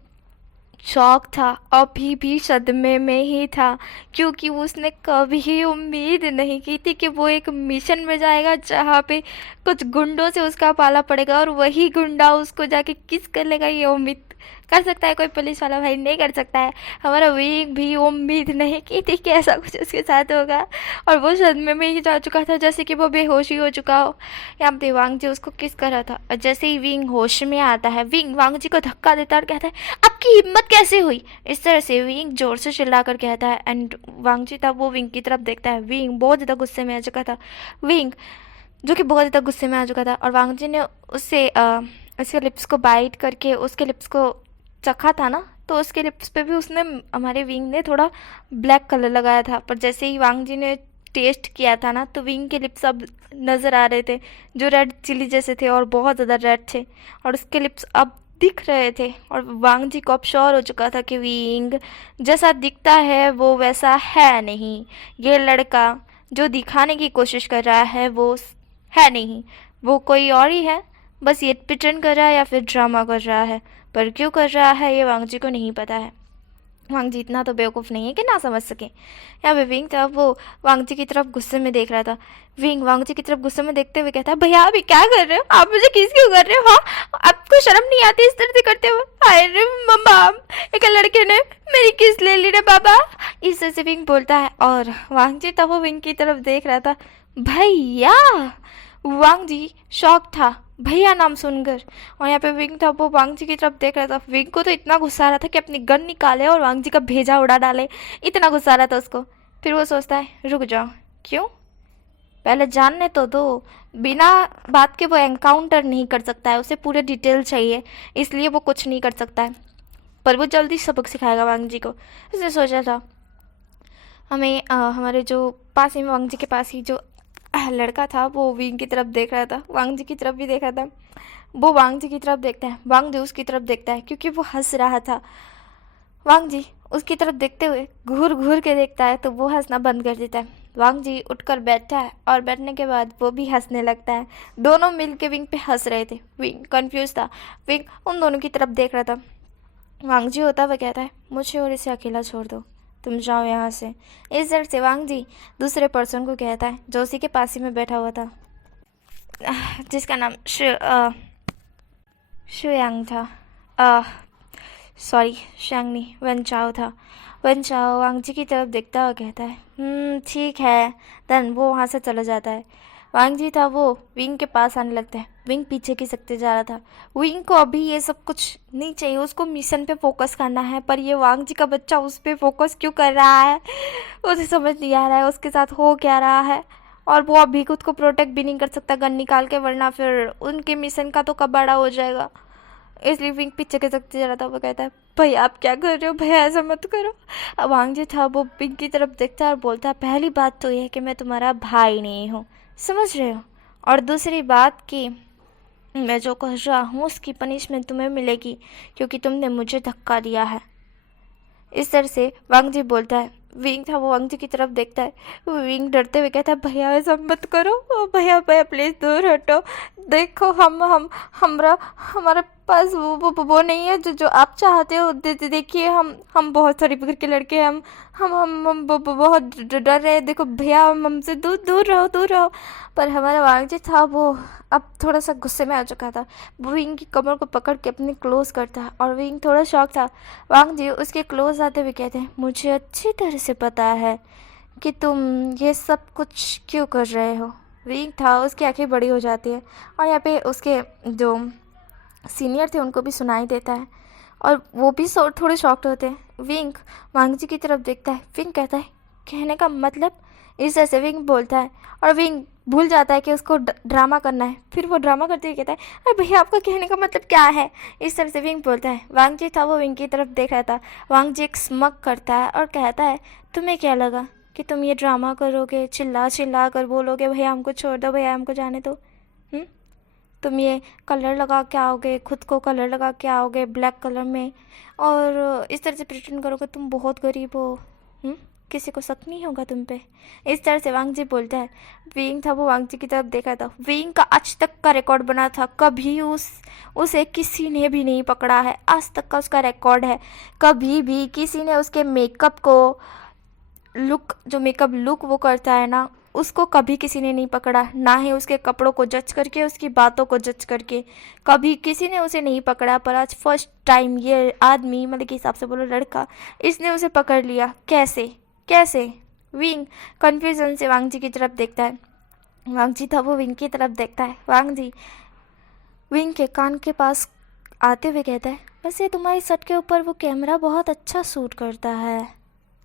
शॉक था, अभी भी सदमे में ही था, क्योंकि उसने कभी उम्मीद नहीं की थी कि वो एक मिशन में जाएगा जहाँ पे कुछ गुंडों से उसका पाला पड़ेगा और वही गुंडा उसको जाके किस कर लेगा। ये उम्मीद कर सकता है कोई पुलिस वाला भाई? नहीं कर सकता है। हमारा विंग भी उम्मीद नहीं की थी कि ऐसा कुछ उसके साथ होगा और वो सदमे में ही जा चुका था, जैसे कि वो बेहोशी हो चुका हो। यहाँ पे वांग जी उसको किस कर रहा था और जैसे ही विंग होश में आता है, विंग वांग जी को धक्का देता और कहता है आपकी हिम्मत कैसे हुई? इस तरह से विंग जोर से चिल्ला कर कहता है एंड वांग जी तब वो विंग की तरफ देखता है। विंग बहुत ज़्यादा गुस्से में आ चुका था, विंग जो कि बहुत ज़्यादा गुस्से में आ चुका था और वांग जी ने उससे उसके लिप्स को बाइट करके उसके लिप्स को चखा था ना, तो उसके लिप्स पे भी उसने हमारे विंग ने थोड़ा ब्लैक कलर लगाया था। पर जैसे ही वांग जी ने टेस्ट किया था ना, तो विंग के लिप्स अब नज़र आ रहे थे जो रेड चिली जैसे थे और बहुत ज़्यादा रेड थे और उसके लिप्स अब दिख रहे थे और वांग जी को अब श्योर हो चुका था कि विंग जैसा दिखता है वो वैसा है नहीं। ये लड़का जो दिखाने की कोशिश कर रहा है वो है नहीं, वो कोई और ही है। बस ये प्रिटेंड कर रहा है या फिर ड्रामा कर रहा है, पर क्यों कर रहा है ये वांग जी को नहीं पता है। वांग जी इतना तो बेवकूफ़ नहीं है कि ना समझ सके। यहाँ पे विंग था वो वांग जी की तरफ गुस्से में देख रहा था। विंग वांग जी की तरफ गुस्से में देखते हुए कहता है भैया आप ये क्या कर रहे हो? आप मुझे किस क्यों कर रहे हो? हाँ, आपको शर्म नहीं आती इस तरह से करते हुए? अरे मम्मा, एक लड़के ने मेरी किस ले ली रे बाबा। इस तरह से विंग बोलता है और वांग जी था वो विंग की तरफ देख रहा था। भैया! वांग जी शॉक था भैया नाम सुनकर और यहाँ पे विंग था वो वांग जी की तरफ देख रहा था। विंग को तो इतना गुस्सा आ रहा था कि अपनी गन निकाले और वांग जी का भेजा उड़ा डाले, इतना गुस्सा आ रहा था उसको। फिर वो सोचता है रुक जाओ, क्यों, पहले जानने तो दो। बिना बात के वो एनकाउंटर नहीं कर सकता है, उसे पूरे डिटेल चाहिए, इसलिए वो कुछ नहीं कर सकता है। पर वो जल्दी सबक सिखाएगा वांग जी को, उसने सोचा था। हमें हमारे जो पास ही में वांग जी के पास ही जो लड़का था वो विंग की तरफ देख रहा था, वांग जी की तरफ भी देख रहा था। वो वांग जी की तरफ देखता है, वांग जी उसकी तरफ देखता है क्योंकि वो हंस रहा था। वांग जी उसकी तरफ देखते हुए घूर घूर के देखता है तो वो हंसना बंद कर देता है। वांग जी उठकर बैठता है और बैठने के बाद वो भी हंसने लगता है। दोनों मिल के विंग पे हंस रहे थे। विंग कंफ्यूज था, विंग उन दोनों की तरफ देख रहा था। वांग जी होता हुआ कहता है मुझे और इसे अकेला छोड़ दो, तुम जाओ यहाँ से। इस डर से वांग जी दूसरे पर्सन को कहता है जो उसी के पास ही में बैठा हुआ था, जिसका नाम शुयांग था, सॉरी शुयांग नहीं, वन चाओ था। वन चाओ वांग जी की तरफ देखता हुआ कहता है ठीक है। देन वो वहाँ से चला जाता है। वांग जी था वो विंग के पास आने लगता है। विंग पीछे की सकते जा रहा था। विंग को अभी ये सब कुछ नहीं चाहिए, उसको मिशन पे फोकस करना है, पर ये वांग जी का बच्चा उस पर फोकस क्यों कर रहा है उसे समझ नहीं आ रहा है उसके साथ हो क्या रहा है। और वो अभी खुद को प्रोटेक्ट भी नहीं कर सकता गन निकाल के, वरना फिर उनके मिशन का तो कबाड़ा हो जाएगा। इसलिए विंग पीछे के सकते जा रहा था। वो कहता है भैया आप क्या कर रहे हो, भैया ऐसा मत करो। अब वांग जी था वो विंग की तरफ देखता है और बोलता है पहली बात तो यह है कि मैं तुम्हारा भाई नहीं हूँ, समझ रहे हो, और दूसरी बात कि मैं जो कह रहा हूँ उसकी पनिशमेंट तुम्हें मिलेगी क्योंकि तुमने मुझे धक्का दिया है। इस तरह से वांग जी बोलता है। विंग था वो वांग जी की तरफ देखता है। विंग डरते हुए कहता है भैया ऐसा मत करो, ओ भैया भैया प्लीज़ दूर हटो। देखो हमरा हमारे पास वो नहीं है जो आप चाहते हो। देखिए हम बहुत सारी फिक्र के लड़के हैं, हम बहुत डर रहे हैं। देखो भैया हमसे दूर दूर रहो दूर रहो। पर हमारा वांग जी था वो अब थोड़ा सा गुस्से में आ चुका था। वो विंग की कमर को पकड़ के अपने क्लोज करता है और विंग थोड़ा शॉक था। वांग जी उसके क्लोज आते हुए कहते हैं मुझे अच्छी तरह से पता है कि तुम ये सब कुछ क्यों कर रहे हो। विंग था उसकी आंखें बड़ी हो जाती है और यहाँ पे उसके जो सीनियर थे उनको भी सुनाई देता है और वो भी थोड़े शॉक्ड होते हैं। विंग वांग जी की तरफ देखता है। विंग कहता है कहने का मतलब, इस तरह से विंग बोलता है और विंग भूल जाता है कि उसको ड्रामा करना है। फिर वो ड्रामा करते हुए कहता है अरे भैया आपका कहने का मतलब क्या है। इस तरह से विंग बोलता है। वांग जी था वो विंग की तरफ देख रहा था। वांग जी एक स्मग करता है और कहता है तुम्हें क्या लगा कि तुम ये ड्रामा करोगे, चिल्ला चिल्ला कर बोलोगे भैया हमको छोड़ दो भैया हमको जाने दो। हम्म? तुम ये कलर लगा के आओगे, खुद को कलर लगा के आओगे ब्लैक कलर में, और इस तरह से प्रिटेंड करोगे तुम बहुत गरीब हो। हम्म? किसी को शक नहीं होगा तुम पे। इस तरह से वांग जी बोलता है। विंग था, वो वांग जी की तरफ देखा था। विंग का आज तक का रिकॉर्ड बना था, कभी उसे किसी ने भी नहीं पकड़ा है, आज तक का उसका रिकॉर्ड है। कभी भी किसी ने उसके मेकअप को, जो मेकअप लुक वो करता है ना, उसको कभी किसी ने नहीं पकड़ा, ना ही उसके कपड़ों को जज करके, उसकी बातों को जज करके कभी किसी ने उसे नहीं पकड़ा। पर आज फर्स्ट टाइम ये आदमी, मतलब के हिसाब से बोलो लड़का, इसने उसे पकड़ लिया। कैसे कैसे? विंग कन्फ्यूजन से वांग जी की तरफ देखता है। वांग जी था, वो विंग की तरफ देखता है। वांग जी विंग के कान के पास आते हुए कहता है, वैसे तुम्हारी शर्ट के ऊपर वो कैमरा बहुत अच्छा सूट करता है।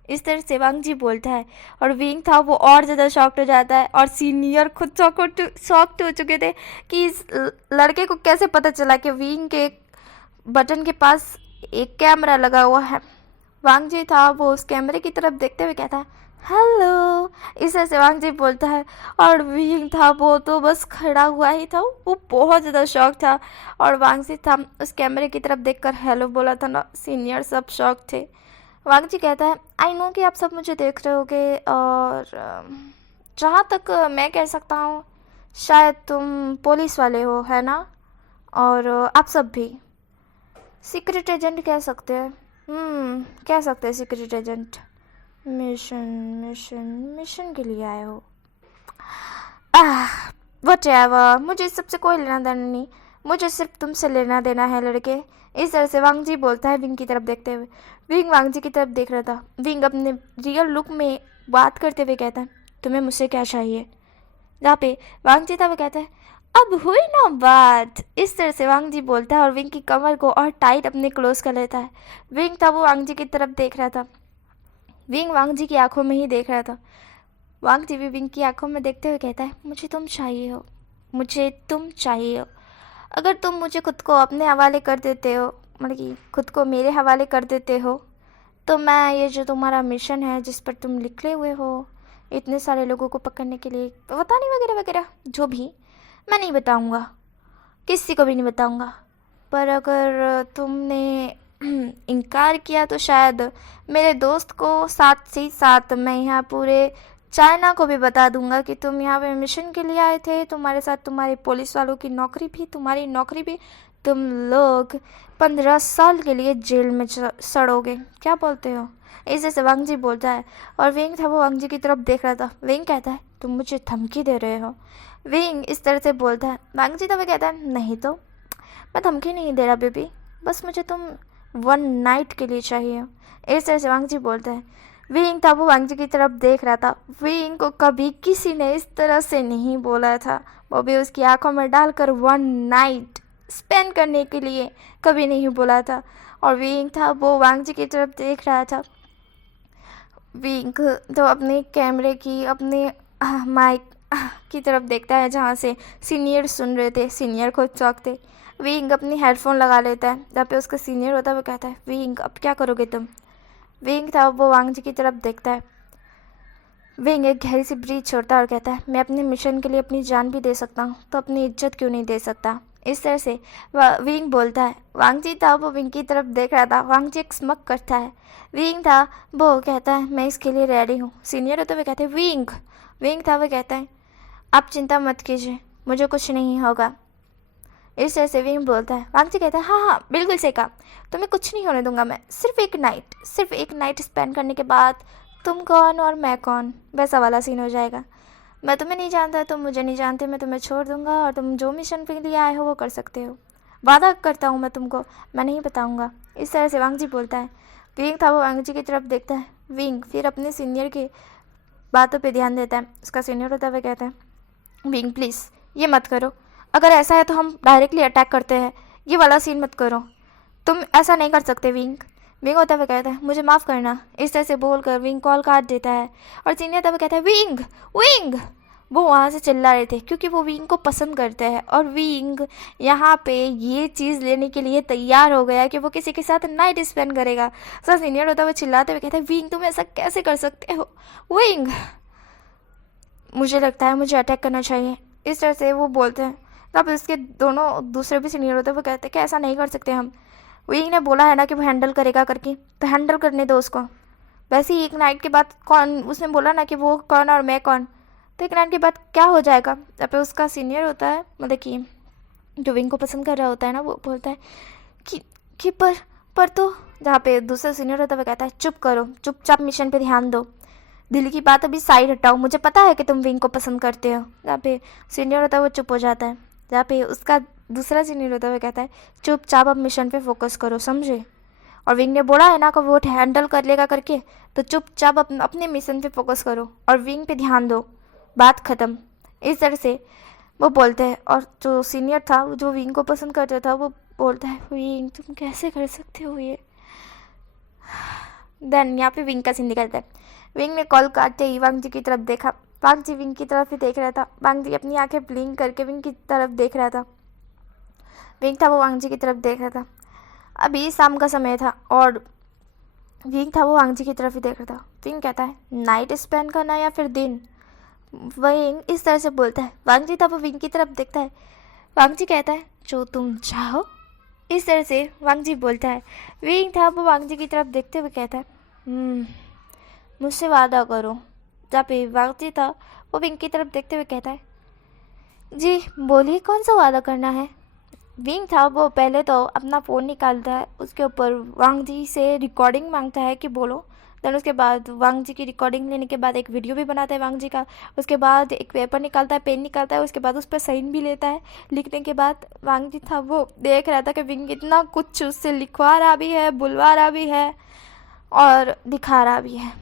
इस तरह से वांग जी बोलता है, और विंग था, वो और ज़्यादा शॉक्ड हो जाता है। और सीनियर खुद शॉक्ड हो चुके थे कि इस लड़के को कैसे पता चला कि विंग के बटन के पास एक कैमरा लगा हुआ है। वांग जी था, वो उस कैमरे की तरफ देखते हुए कहता है, हेलो। इस तरह से वांग जी बोलता है, और विंग था, वो तो बस खड़ा हुआ ही था, वो बहुत ज़्यादा शॉक था। और वांग जी था, उस कैमरे की तरफ देखकर हेलो बोला था ना, सीनियर सब शॉक थे। वांग जी कहता है, आई नो कि आप सब मुझे देख रहे होगे, और जहाँ तक मैं कह सकता हूँ, शायद तुम पुलिस वाले हो, है ना? और आप सब भी सीक्रेट एजेंट कह सकते हैं। कह सकते हैं secret agent. Mission mission mission के लिए आए हो। वटेवर, मुझे इस सबसे कोई लेना देना नहीं, मुझे सिर्फ तुमसे लेना देना है लड़के। इस तरह से वांग जी बोलता है विंग की तरफ देखते हुए। विंग वांग जी की तरफ देख रहा था। विंग अपने रियल लुक में बात करते हुए कहता है, तुम्हें मुझसे क्या चाहिए? जहाँ पे वांग जी था, वो कहता है, अब हुई ना बात। इस तरह से वांग जी बोलता है, और विंग की कमर को और टाइट अपने क्लोज कर लेता है। विंग था, वो वांग जी की तरफ देख रहा था। विंग वांग जी की आंखों में ही देख रहा था। वांग जी भी विंग की आंखों में देखते हुए कहता है, मुझे तुम चाहिए हो, मुझे तुम चाहिए हो। अगर तुम मुझे खुद को अपने हवाले कर देते हो, मतलब कि खुद को मेरे हवाले कर देते हो, तो मैं ये जो तुम्हारा मिशन है जिस पर तुम निकले हुए हो इतने सारे लोगों को पकड़ने के लिए, बताने वगैरह वगैरह जो भी, मैं नहीं बताऊंगा, किसी को भी नहीं बताऊंगा। पर अगर तुमने इनकार किया तो शायद मेरे दोस्त को, साथ ही साथ मैं यहाँ पूरे चाइना को भी बता दूंगा कि तुम यहाँ पे मिशन के लिए आए थे। तुम्हारे साथ तुम्हारे पुलिस वालों की नौकरी भी, तुम्हारी नौकरी भी, तुम लोग 15 साल के लिए जेल में सड़ोगे। क्या बोलते हो? ऐसे से वांग जी बोलता है। और विंग था, वो वांग जी की तरफ देख रहा था। विंग कहता है, तुम मुझे धमकी दे रहे हो? विंग इस तरह से बोलता है। वांग जी तो वो कहता है, नहीं तो मैं धमकी नहीं दे रहा बेबी, बस मुझे तुम 1 नाइट के लिए चाहिए। इस तरह से वांग जी बोलता है। विंग था, वो वांग जी की तरफ देख रहा था। विंग को कभी किसी ने इस तरह से नहीं बोला था, वो भी उसकी आंखों में डालकर 1 नाइट स्पेंड करने के लिए कभी नहीं बोला था। और विंग था, वो वांग जी की तरफ देख रहा था। विंग तो अपने कैमरे की, अपने माइक की तरफ देखता है जहाँ से सीनियर सुन रहे थे। सीनियर खुद चौंक थे। विंग अपनी हेडफोन लगा लेता है। जहाँ पे उसका सीनियर होता है, वो कहता है, विंग अब क्या करोगे तुम? विंग था, वो वांग जी की तरफ देखता है। विंग एक गहरी सी ब्रीथ छोड़ता है और कहता है, मैं अपने मिशन के लिए अपनी जान भी दे सकता हूँ, तो अपनी इज्जत क्यों नहीं दे सकता? इस तरह से विंग बोलता है। वांग जी था, वो विंग की तरफ देख रहा था। वांग जी एक स्मक करता है। विंग था, वो कहता है, मैं इसके लिए रेडी हूँ। सीनियर होते हुए कहते हैं, विंग। विंग था, वो कहता है, आप चिंता मत कीजिए, मुझे कुछ नहीं होगा। इस तरह से विंग बोलता है। वांग जी कहता है, हाँ हाँ बिल्कुल सही कहा, तुम्हें कुछ नहीं होने दूंगा मैं। सिर्फ एक नाइट स्पेंड करने के बाद तुम कौन और मैं कौन, वैसा वाला सीन हो जाएगा। मैं तुम्हें नहीं जानता, तुम मुझे नहीं जानते, मैं तुम्हें छोड़ दूंगा और तुम जो मिशन के लिए आए हो वो कर सकते हो। वादा करता हूँ मैं तुमको, मैं नहीं बताऊँगा। इस तरह से वांग जी बोलता है। विंग था, वो वांग जी की तरफ देखता है। विंग फिर अपने सीनियर की बातों पे ध्यान देता है। उसका सीनियर होता हुआ कहता है, विंग प्लीज़ ये मत करो, अगर ऐसा है तो हम डायरेक्टली अटैक करते हैं, ये वाला सीन मत करो, तुम ऐसा नहीं कर सकते विंग। विंग होता हुआ कहता है, मुझे माफ़ करना। इस तरह से बोलकर विंग कॉल काट देता है। और सीनियर होता हुआ कहता है, विंग विंग। वो वहाँ से चिल्ला रहे थे क्योंकि वो विंग को पसंद करते हैं। और विंग यहाँ पे ये चीज़ लेने के लिए तैयार हो गया कि वो किसी के साथ नाइट स्पेंड करेगा। सर सीनियर होता हुआ चिल्लाते हुए कहता है, विंग तुम ऐसा कैसे कर सकते हो? विंग मुझे लगता है मुझे अटैक करना चाहिए। इस तरह से वो बोलते हैं। तब इसके दोनों दूसरे भी सीनियर होते हैं, वो कहते हैं कि ऐसा नहीं कर सकते हम, विंग ने बोला है ना कि वो हैंडल करेगा करके, तो हैंडल करने दो उसको। वैसे ही एक नाइट के बाद कौन, उसने बोला ना कि वो कौन और मैं कौन, तो एक नाइट के बाद क्या हो जाएगा। जब पे उसका सीनियर होता है, मतलब कि जो विंग को पसंद कर रहा होता है ना, वो बोलता है कि पर तो, जहाँ पे दूसरा सीनियर होता है वो कहता है चुप करो, चुपचाप मिशन पे ध्यान दो, दिल की बात अभी साइड हटाओ, मुझे पता है कि तुम विंग को पसंद करते हो। जहाँ पे सीनियर होता है वो चुप हो जाता है। जहाँ पे उसका दूसरा सीनियर होता है वो कहता है चुपचाप अब मिशन पे फोकस करो, समझे, और विंग ने बोला है ना कि वो हैंडल कर लेगा करके, तो चुपचाप अपने मिशन पे फोकस करो और विंग पे ध्यान दो, बात ख़त्म। इस तरह से वो बोलते हैं। और जो सीनियर था, जो विंग को पसंद करता था, वो बोलता है विंग तुम कैसे कर सकते हो ये। देन यहाँ पे विंग का सीन निकलता है। विंग ने कॉल काटते ही वांग जी की तरफ देखा। वांग जी विंग की तरफ ही देख रहा था। वांग जी अपनी आंखें ब्लिंक करके विंग की तरफ देख रहा था। विंग था वो वांग जी की तरफ देख रहा था। अभी शाम का समय था और विंग था वो वांग जी की तरफ ही देख रहा था। विंग कहता है नाइट स्पेंड करना या फिर दिन। विंग इस तरह से बोलता है। वांग जी था वो विंग की तरफ देखता है। वांग जी कहता है जो तुम चाहो। इस तरह से वांग जी बोलता है। विंग था वो वांग जी की तरफ देखते हुए कहता है मुझसे वादा करो। जहाँ पे वांग जी था वो विंग की तरफ देखते हुए कहता है जी बोलिए कौन सा वादा करना है। विंग था वो पहले तो अपना फ़ोन निकालता है, उसके ऊपर वांग जी से रिकॉर्डिंग मांगता है कि बोलो। देन उसके बाद वांग जी की रिकॉर्डिंग लेने के बाद एक वीडियो भी बनाता है वांग जी का। उसके बाद एक पेपर निकालता है, पेन निकालता है, उसके बाद उस पर साइन भी लेता है। लिखने के बाद वांग जी था वो देख रहा था कि विंग इतना कुछ उससे लिखवा रहा भी है, बुलवा रहा भी है और दिखा रहा भी है।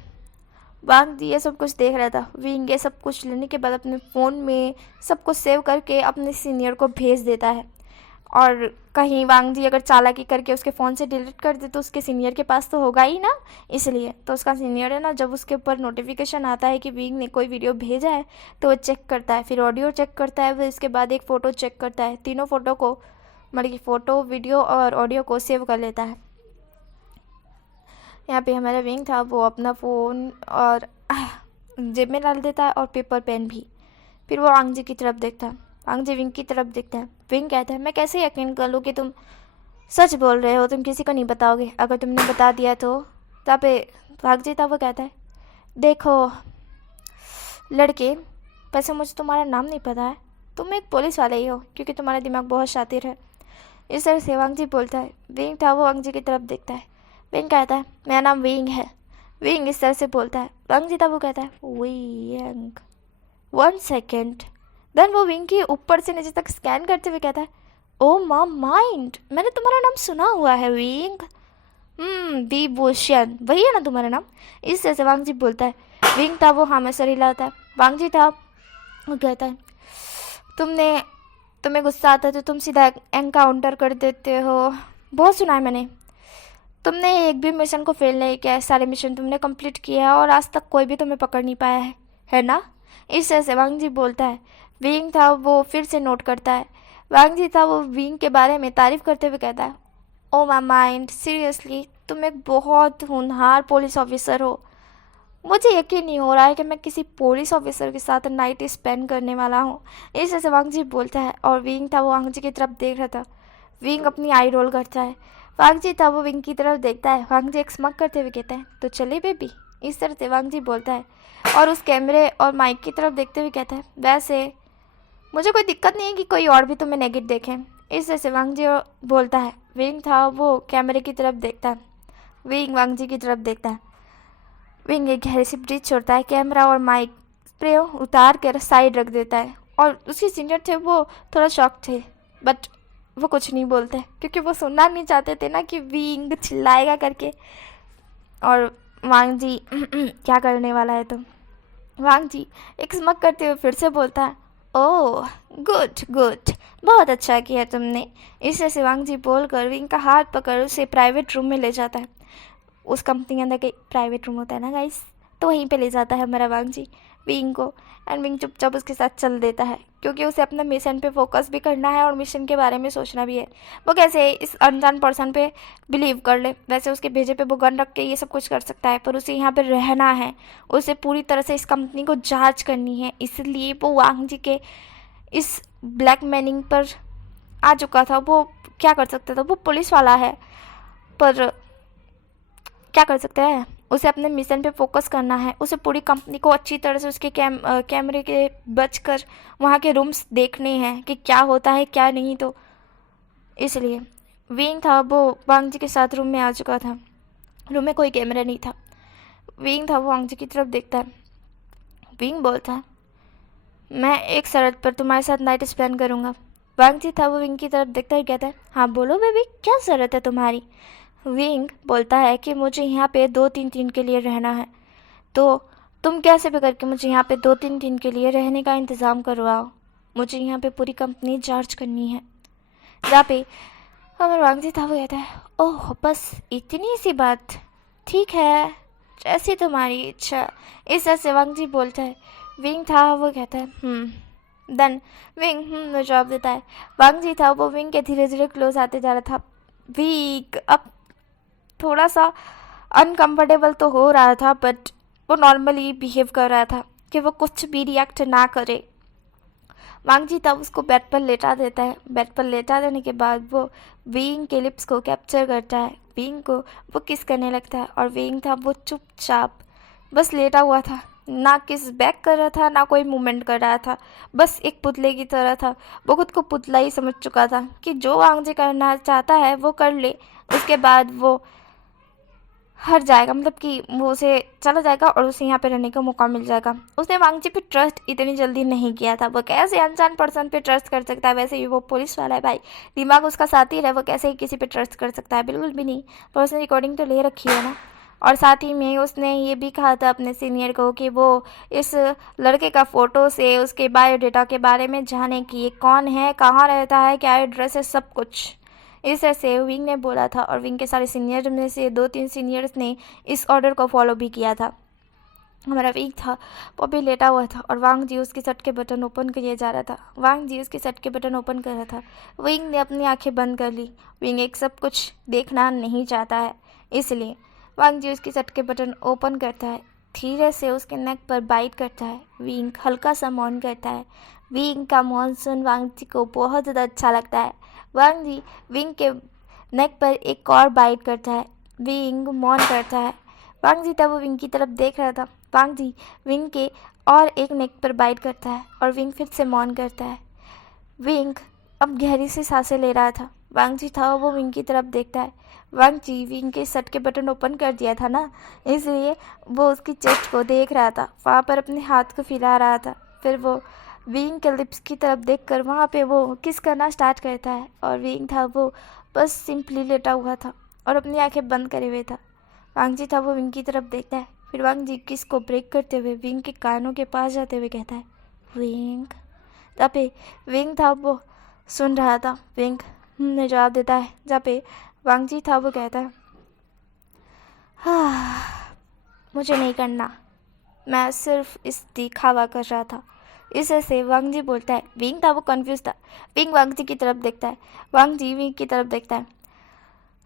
वांग जी ये सब कुछ देख रहा था। विंग ये सब कुछ लेने के बाद अपने फ़ोन में सब कुछ सेव करके अपने सीनियर को भेज देता है। और कहीं वांग जी अगर चालाकी करके उसके फ़ोन से डिलीट कर दे तो उसके सीनियर के पास तो होगा ही ना, इसलिए तो उसका सीनियर है ना, जब उसके ऊपर नोटिफिकेशन आता है कि विंग ने कोई वीडियो भेजा है तो वो चेक करता है, फिर ऑडियो चेक करता है, फिर इसके बाद एक फ़ोटो चेक करता है। तीनों फ़ोटो को, मतलब कि फ़ोटो, वीडियो और ऑडियो को सेव कर लेता है। यहाँ पे हमारा विंग था वो अपना फ़ोन और जेब में डाल देता है और पेपर पेन भी। फिर वो वांग जी की तरफ देखता है। वांग जी विंग की तरफ देखता है। विंग कहता है मैं कैसे यकीन कर लूँ कि तुम सच बोल रहे हो, तुम किसी को नहीं बताओगे, अगर तुमने बता दिया तो। तब पे वांग जी था वो कहता है देखो लड़के, वैसे मुझे तुम्हारा नाम नहीं पता है, तुम एक पुलिस वाले ही हो क्योंकि तुम्हारा दिमाग बहुत शातिर है। इस तरह से वांग जी बोलता है। विंग था वो वांग जी की तरफ देखता है। विंग कहता है मेरा नाम विंग है। विंग इस तरह से बोलता है। वांग जी था वो कहता है विंग 1 सेकेंड। देन वो विंग की ऊपर से नीचे तक स्कैन करते हुए कहता है ओ माइंड, मैंने तुम्हारा नाम सुना हुआ है विंग। विभूषण, वही है ना तुम्हारा नाम। इस तरह से वांग जी बोलता है। विंग था वो हाँ में सर हिलाता है। वांग जी था वो कहता है तुम्हें गुस्सा आता है तो तुम सीधा एनकाउंटर कर देते हो, बहुत सुना है मैंने। तुमने एक भी मिशन को फेल नहीं किया है, सारे मिशन तुमने कंप्लीट किया है और आज तक कोई भी तुम्हें पकड़ नहीं पाया है ना। इस तरह से वांग जी बोलता है। विंग था वो फिर से नोट करता है। वांग जी था वो विंग के बारे में तारीफ करते हुए कहता है ओ माय माइंड, सीरियसली तुम एक बहुत होनहार पुलिस ऑफिसर हो। मुझे यकीन नहीं हो रहा है कि मैं किसी पुलिस ऑफिसर के साथ नाइट स्पेंड करने वाला हूँ। इस तरह से वांग जी बोलता है और विंग था वो वांग जी की तरफ देख रहा था। विंग अपनी आई रोल करता है। वांग जी था वो विंग की तरफ देखता है। वांग जी एक स्मक करते हुए कहता है तो चले बेबी। इस तरह से वांग जी बोलता है और उस कैमरे और माइक की तरफ देखते हुए कहता है वैसे मुझे कोई दिक्कत नहीं है कि कोई और भी तुम्हें नेगेट देखें। इस तरह से वांग जी बोलता है। विंग था वो कैमरे की तरफ देखता है। विंग वांग जी की तरफ देखता है। विंग एक गहरी सी ब्रीथ छोड़ता है। कैमरा और माइक स्प्रे उतार कर साइड रख देता है और उसके सीनियर थे वो थोड़ा शॉक थे, बट वो कुछ नहीं बोलते क्योंकि वो सुनना नहीं चाहते थे ना कि विंग चिल्लाएगा करके। और वांग जी क्या करने वाला है तो वांग जी एक स्मक करते हुए फिर से बोलता है ओह गुड गुड, बहुत अच्छा किया तुमने। इस तरह से वांग जी बोलकर विंग का हाथ पकड़ उसे प्राइवेट रूम में ले जाता है। उस कंपनी के अंदर कई प्राइवेट रूम होता है ना गाइस, तो वहीं पे ले जाता है हमारा वांग जी विंग को। एंड विंग चुपचाप उसके साथ चल देता है क्योंकि उसे अपना मिशन पे फोकस भी करना है और मिशन के बारे में सोचना भी है। वो कैसे इस अनजान पर्सन पे बिलीव कर ले, वैसे उसके भेजे पे वो गन रख के ये सब कुछ कर सकता है, पर उसे यहाँ पे रहना है, उसे पूरी तरह से इस कंपनी को जांच करनी है। इसलिए वो वांग जी के इस ब्लैकमेलिंग पर आ चुका था। वो क्या कर सकता था, वो पुलिस वाला है, पर क्या कर सकता है, उसे अपने मिशन पे फोकस करना है। उसे पूरी कंपनी को अच्छी तरह से उसके कैमरे के बचकर वहाँ के रूम्स देखने हैं कि क्या होता है क्या नहीं। तो इसलिए विंग था, वो वांग जी के साथ रूम में आ चुका था। रूम में कोई कैमरा नहीं था। विंग था, वो वांग जी की तरफ देखता है। विंग बोलता है, मैं एक शर्त पर तुम्हारे साथ नाइट स्पेंड करूँगा। वांग जी था, वो विंग की तरफ देखता है, कहता है, हाँ बोलो बेबी, क्या शर्त है तुम्हारी। विंग बोलता है कि मुझे यहाँ पे 2-3 दिन के लिए रहना है, तो तुम कैसे भी करके मुझे यहाँ पे 2-3 दिन के लिए रहने का इंतज़ाम करवाओ। मुझे यहाँ पे पूरी कंपनी चार्ज करनी है। जहाँ पे हमारा वांग जी था, वो कहता है, ओह बस इतनी सी बात, ठीक है जैसी तुम्हारी इच्छा। इस तरह से वांग जी बोलता है। विंग था, वो कहता है देन विंग में जवाब देता है। वांग जी था, वो विंग के धीरे धीरे क्लोज आते जा रहा था। विंग अब थोड़ा सा अनकंफर्टेबल तो हो रहा था, बट वो नॉर्मली बिहेव कर रहा था कि वो कुछ भी रिएक्ट ना करे। वांग जी तब उसको बेड पर लेटा देता है। बेड पर लेटा देने के बाद वो विंग के लिप्स को कैप्चर करता है, विंग को वो किस करने लगता है। और विंग था, वो चुपचाप बस लेटा हुआ था, ना किस बैक कर रहा था, ना कोई मूवमेंट कर रहा था, बस एक पुतले की तरह था। वो खुद को पुतला ही समझ चुका था कि जो वांग जी करना चाहता है वो कर ले, उसके बाद वो हट जाएगा, मतलब कि वो उसे चला जाएगा और उसे यहाँ पे रहने का मौका मिल जाएगा। उसने वांग जी पे ट्रस्ट इतनी जल्दी नहीं किया था। वो कैसे अनजान पर्सन पे ट्रस्ट कर सकता है, वैसे ही वो पुलिस वाला है भाई, दिमाग उसका साथी है, वो कैसे ही किसी पे ट्रस्ट कर सकता है, बिल्कुल भी नहीं। पर उसने रिकॉर्डिंग तो ले रखी है ना। और साथ ही में उसने ये भी कहा था अपने सीनियर को कि वो इस लड़के का फ़ोटो से उसके बायोडाटा के बारे में जाने कि ये कौन है, कहाँ रहता है, क्या एड्रेस है, सब कुछ। इस तरह से विंग ने बोला था और विंग के सारे सीनियर में से 2-3 सीनियर्स ने इस ऑर्डर को फॉलो भी किया था। हमारा विंग था, वो भी लेटा हुआ था और वांग जी उसकी शर्ट के बटन ओपन किए जा रहा था। वांग जी उसकी शर्ट के बटन ओपन कर रहा था। विंग ने अपनी आंखें बंद कर ली। विंग एक सब कुछ देखना नहीं चाहता है, इसलिए वांग जी उसकी शर्ट के बटन ओपन करता है, धीरे से उसके नेक पर बाइट करता है। विंग हल्का सा मौन करता है। विंग का मौन सुन वांग जी को बहुत ज़्यादा अच्छा लगता है। वांग जी विंग के नेक पर एक और बाइट करता है। विंग मौन करता है। वांग जी तब वो विंग की तरफ देख रहा था। वांग जी विंग के और एक नेक पर बाइट करता है और विंग फिर से मौन करता है। विंग अब गहरी सी सांसें ले रहा था। वांग जी था, वो विंग की तरफ देखता है। वांग जी विंग के शर्ट के बटन ओपन कर दिया था ना, इसलिए वो उसकी चेस्ट को देख रहा था, वहाँ पर अपने हाथ को फैला रहा था। फिर वो विंग के लिप्स की तरफ देखकर वहाँ पे वो किस करना स्टार्ट करता है। और विंग था, वो बस सिंपली लेटा हुआ था और अपनी आंखें बंद करे हुए था। वांग जी था, वो विंग की तरफ देखता है। फिर वांग जी किस को ब्रेक करते हुए विंग के कानों के पास जाते हुए कहता है, विंग। तभी विंग था, वो सुन रहा था। विंग ने जवाब देता है। जहाँ पे वांग जी था, वो कहता है, हाँ मुझे नहीं करना, मैं सिर्फ इस दिखावा कर रहा था। इसे से वांग जी बोलता है। विंग था, वो कंफ्यूज था। विंग वांग जी की तरफ देखता है। वांग जी विंग की तरफ देखता है।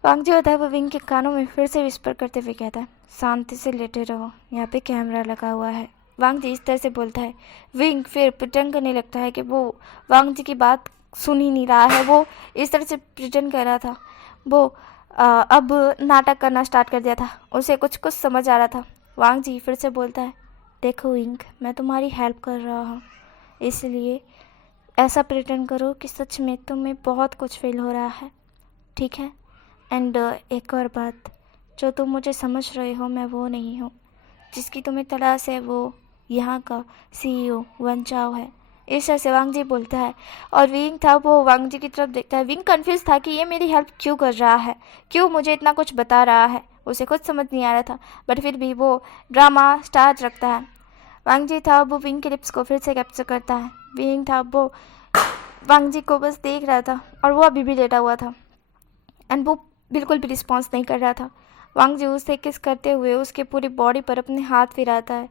वांग जी होता है, वो विंग के कानों में फिर से विस्पर करते हुए कहता है, शांति से लेटे रहो, यहाँ पे कैमरा लगा हुआ है। वांग जी इस तरह से बोलता है। विंग फिर प्रिटेंड करने लगता है कि वो वांग जी की बात सुन ही नहीं रहा है। वो इस तरह से प्रिटेंड कर रहा था। वो अब नाटक करना स्टार्ट कर दिया था। उसे कुछ कुछ समझ आ रहा था। वांग जी फिर से बोलता है, देखो विंग, मैं तुम्हारी हेल्प कर रहा हूँ, इसलिए ऐसा प्रिटेंड करो कि सच में तुम्हें बहुत कुछ फील हो रहा है, ठीक है। एंड एक और बात, जो तुम मुझे समझ रहे हो, मैं वो नहीं हूँ। जिसकी तुम्हें तलाश है वो यहाँ का CEO वन चाओ है। इस तरह से वांग जी बोलता है। और विंग था, वो वांग जी की तरफ देखता है। विंग कंफ्यूज था कि ये मेरी हेल्प क्यों कर रहा है, क्यों मुझे इतना कुछ बता रहा है, उसे खुद समझ नहीं आ रहा था। बट फिर भी वो ड्रामा स्टार्ट रखता है। वांग जी था, वो विंग के लिप्स को फिर से कैप्चर करता है। विंग था, वो वांग जी को बस देख रहा था और वो अभी भी लेटा हुआ था एंड वो बिल्कुल भी रिस्पॉन्स नहीं कर रहा था। वांग जी उसे किस करते हुए उसके पूरी बॉडी पर अपने हाथ फिराता है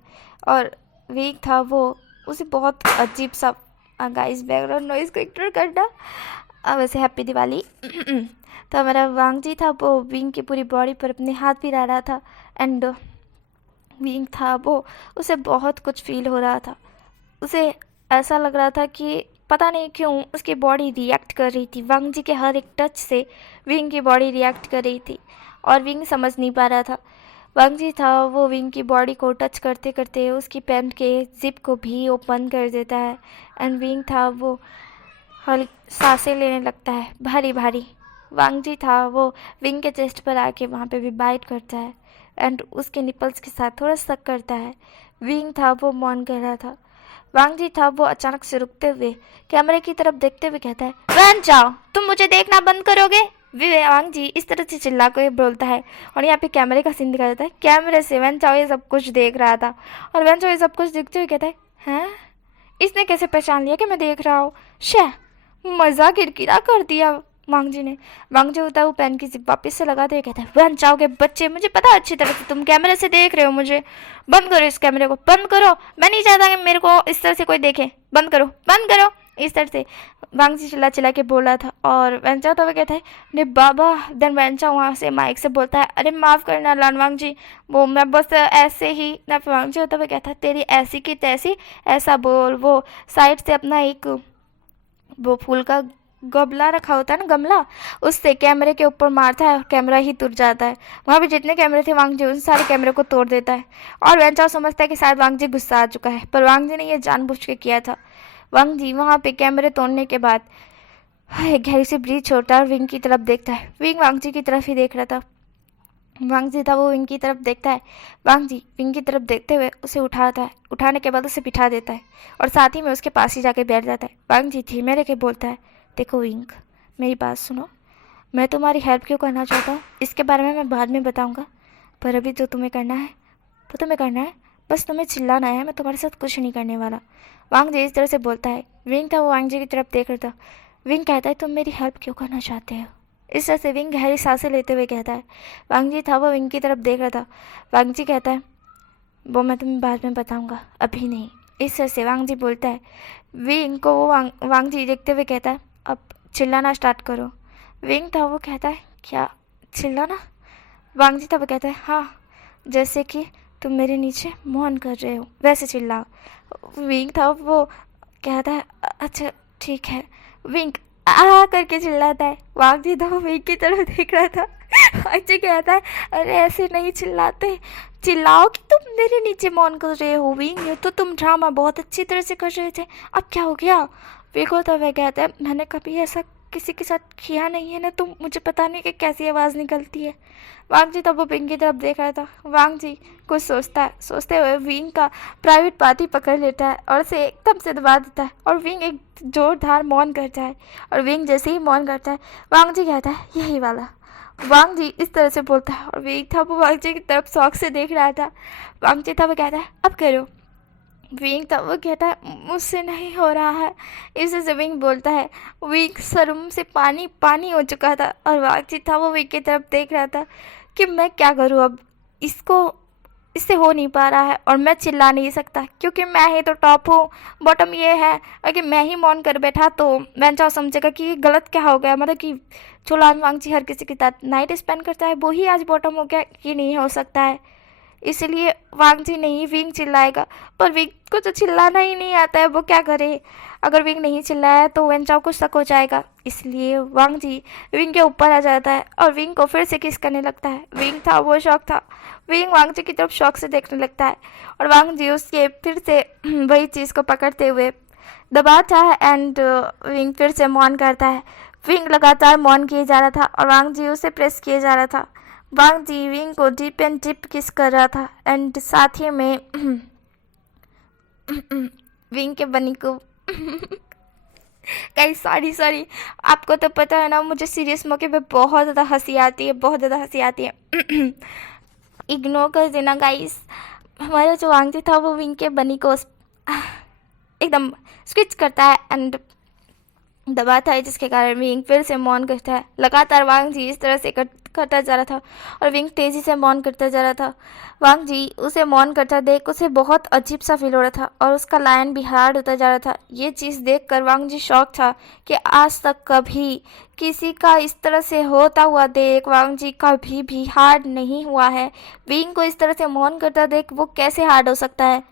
और विंग था, वो उसे बहुत अजीब सा गाइस बैकग्राउंड नॉइज़ को इग्नोर करना। वैसे हैप्पी दिवाली। तो हमारा वांग जी था, वो विंग की पूरी बॉडी पर अपने हाथ फिरा रहा था एंड विंग था, वो उसे बहुत कुछ फील हो रहा था। उसे ऐसा लग रहा था कि पता नहीं क्यों उसकी बॉडी रिएक्ट कर रही थी, वांग जी के हर एक टच से विंग की बॉडी रिएक्ट कर रही थी और विंग समझ नहीं पा रहा था। वांग जी था वो विंग की बॉडी को टच करते करते उसकी पैंट के जिप को भी ओपन कर देता है एंड विंग था वो हल्की सांसें लेने लगता है भारी भारी। वांग जी था वो विंग के चेस्ट पर आके वहाँ पे भी बाइट करता है एंड उसके निपल्स के साथ थोड़ा सक करता है। विंग था वो मौन कर रहा था। वांग जी था वो अचानक से रुकते हुए कैमरे की तरफ देखते हुए कहता है, वैन चाओ तुम मुझे देखना बंद करोगे। वांग जी इस तरह से चिल्ला कर बोलता है और यहाँ पे कैमरे का सीन दिखा जाता है। कैमरे से वैन चाओ ये सब कुछ देख रहा था और वैन चाओ ये सब कुछ देखते हुए कहता है, हैं इसने कैसे पहचान लिया कि मैं देख रहा हूँ। शे मज़ा किरकिरा कर दिया वांग जी ने। वांग जी होता है वो पेन की जिप वापस से लगाते हुए कहता है, वैन चाओ के बच्चे मुझे पता अच्छी तरह से तुम कैमरे से देख रहे हो मुझे, बंद करो इस कैमरे को, बंद करो, मैं नहीं चाहता कि मेरे को इस तरह से कोई देखे, बंद करो बंद करो। इस तरह से वांग जी चिल्ला चिल्ला के बोला था और वैंचा तो वो कहता है, ने बाबा। देन वैंचा वहाँ से माइक से बोलता है, अरे माफ़ करना लानवांग जी, वो मैं बस ऐसे ही ना। वांग जी होता हुआ कहता है, तेरी ऐसी की तैसी ऐसा बोल। वो साइड से अपना एक वो फूल का गमला रखा होता है ना, गमला, उससे कैमरे के ऊपर मारता है और कैमरा ही टूट जाता है। वहाँ पे जितने कैमरे थे वांग जी उन सारे कैमरे को तोड़ देता है और वैंचाओ समझता है कि शायद वांग जी गुस्सा आ चुका है, पर वांग जी ने ये जानबूझ के किया था। वांग जी वहाँ पे कैमरे तोड़ने के बाद एक गहरी सी ब्रीथ छोड़ता है और विंग की तरफ देखता है। विंग वांग जी की तरफ ही देख रहा था। वांग जी था वो विंग की तरफ देखता है। वांग जी विंग की तरफ देखते हुए उसे उठाता है, उठाने के बाद उसे बिठा देता है और साथ ही में उसके पास ही जाके बैठ जाता है। वांग जी धीमे रह के बोलता है, देखो विंग मेरी बात सुनो, मैं तुम्हारी हेल्प क्यों करना चाहता हूँ इसके बारे में मैं बाद में बताऊँगा, पर अभी जो तुम्हें करना है वो तुम्हें करना है, बस तुम्हें चिल्लाना है, मैं तुम्हारे साथ कुछ नहीं करने वाला। वांग जी इस तरह से बोलता है। विंग था वो वांग जी की तरफ देख रहा था। विंग कहता है, तुम मेरी हेल्प क्यों करना चाहते हो। इस तरह से विंग गहरी सांसें लेते हुए कहता है। वांग जी था वो विंग की तरफ देख रहा था। वांग जी कहता है, वो मैं तुम्हें बाद में बताऊँगा, अभी नहीं। इस तरह से वांग जी बोलता है। विंग को वो वांग जी देखते हुए कहता है, अब चिल्लाना स्टार्ट करो। विंग था वो कहता है, क्या चिल्लाना। वांग जी था वो कहता है, हाँ जैसे कि तुम मेरे नीचे मौन कर रहे हो वैसे चिल्लाओ। विंग था वो कहता है, अच्छा ठीक है। विंग आ करके चिल्लाता है। वांग जी तो विंग की तरफ देख रहा था। वांग जी कहता है, अरे ऐसे नहीं चिल्लाते, चिल्लाओ कि तुम मेरे नीचे मौन कर रहे हो। विंग ये तो तुम ड्रामा बहुत अच्छी तरह से कर रहे थे, अब क्या हो गया। विंग को तो वह कहता है, मैंने कभी ऐसा किसी के साथ किया नहीं है ना, तुम मुझे पता नहीं कि कैसी आवाज़ निकलती है। वांग जी तब वो विंग की तरफ देख रहा था। वांग जी कुछ सोचता है, सोचते हुए विंग का प्राइवेट पार्टी पकड़ लेता है और उसे एकदम से दबा देता है और विंग एक जोरदार मौन करता है और विंग जैसे ही मौन करता है वांग जी कहता है, यही वाला। वांग जी इस तरह से बोलता है और विंग था वो वांग जी की तरफ शौक से देख रहा था। वांग जी था वो कहता है, अब करो। विंग था वो कहता है, मुझसे नहीं हो रहा है। इसे से विंग बोलता है। विंग शर्म से पानी पानी हो चुका था और वांग जी था वो विंग की तरफ देख रहा था कि मैं क्या करूँ अब, इससे हो नहीं पा रहा है और मैं चिल्ला नहीं सकता क्योंकि मैं ही तो टॉप हूँ। बॉटम ये है अगर मैं ही मौन कर बैठा तो वैंचाओ समझेगा कि ये गलत क्या हो गया, मतलब कि जो वांग जी हर किसी के साथ नाइट स्पेंड करता है वो ही आज बॉटम हो गया, ये नहीं हो सकता है। इसलिए वांग जी नहीं, विंग चिल्लाएगा, पर विंग को तो चिल्लाना ही नहीं आता है, वो क्या करे। अगर विंग नहीं चिल्लाया तो वैंचाओ को शक हो जाएगा, इसलिए वांग जी विंग के ऊपर आ जाता है और विंग को फिर से किस करने लगता है। विंग था वो शौक था। विंग वांग जी की तरफ शौक से देखने लगता है और वांग जी उसके फिर से वही चीज़ को पकड़ते हुए दबाता है एंड विंग फिर से मौन करता है। विंग लगातार मौन किए जा रहा था और वांग जी उसे प्रेस किए जा रहा था। वांग जी विंग को डीप एंड डीप किस कर रहा था एंड साथ ही में विंग के बनी को कई सॉरी आपको तो पता है ना, मुझे सीरियस मौके पे बहुत ज़्यादा हंसी आती है, बहुत ज़्यादा हंसी आती है। इग्नोर कर देना गाइस। हमारा जो वांग जी था वो विंग के बनी को एकदम स्विच करता है एंड दबाता है, जिसके कारण विंग फिर से मौन करता है। लगातार वांग जी इस तरह से करता जा रहा था और विंग तेज़ी से मौन करता जा रहा था। वांग जी उसे मौन करता देख उसे बहुत अजीब सा फील हो रहा था और उसका लायन भी हार्ड होता जा रहा था। ये चीज़ देखकर वांग जी शॉक था कि आज तक कभी किसी का इस तरह से होता हुआ देख वांग जी कभी भी हार्ड नहीं हुआ है। विंग को इस तरह से मौन करता देख वो कैसे हार्ड हो सकता है,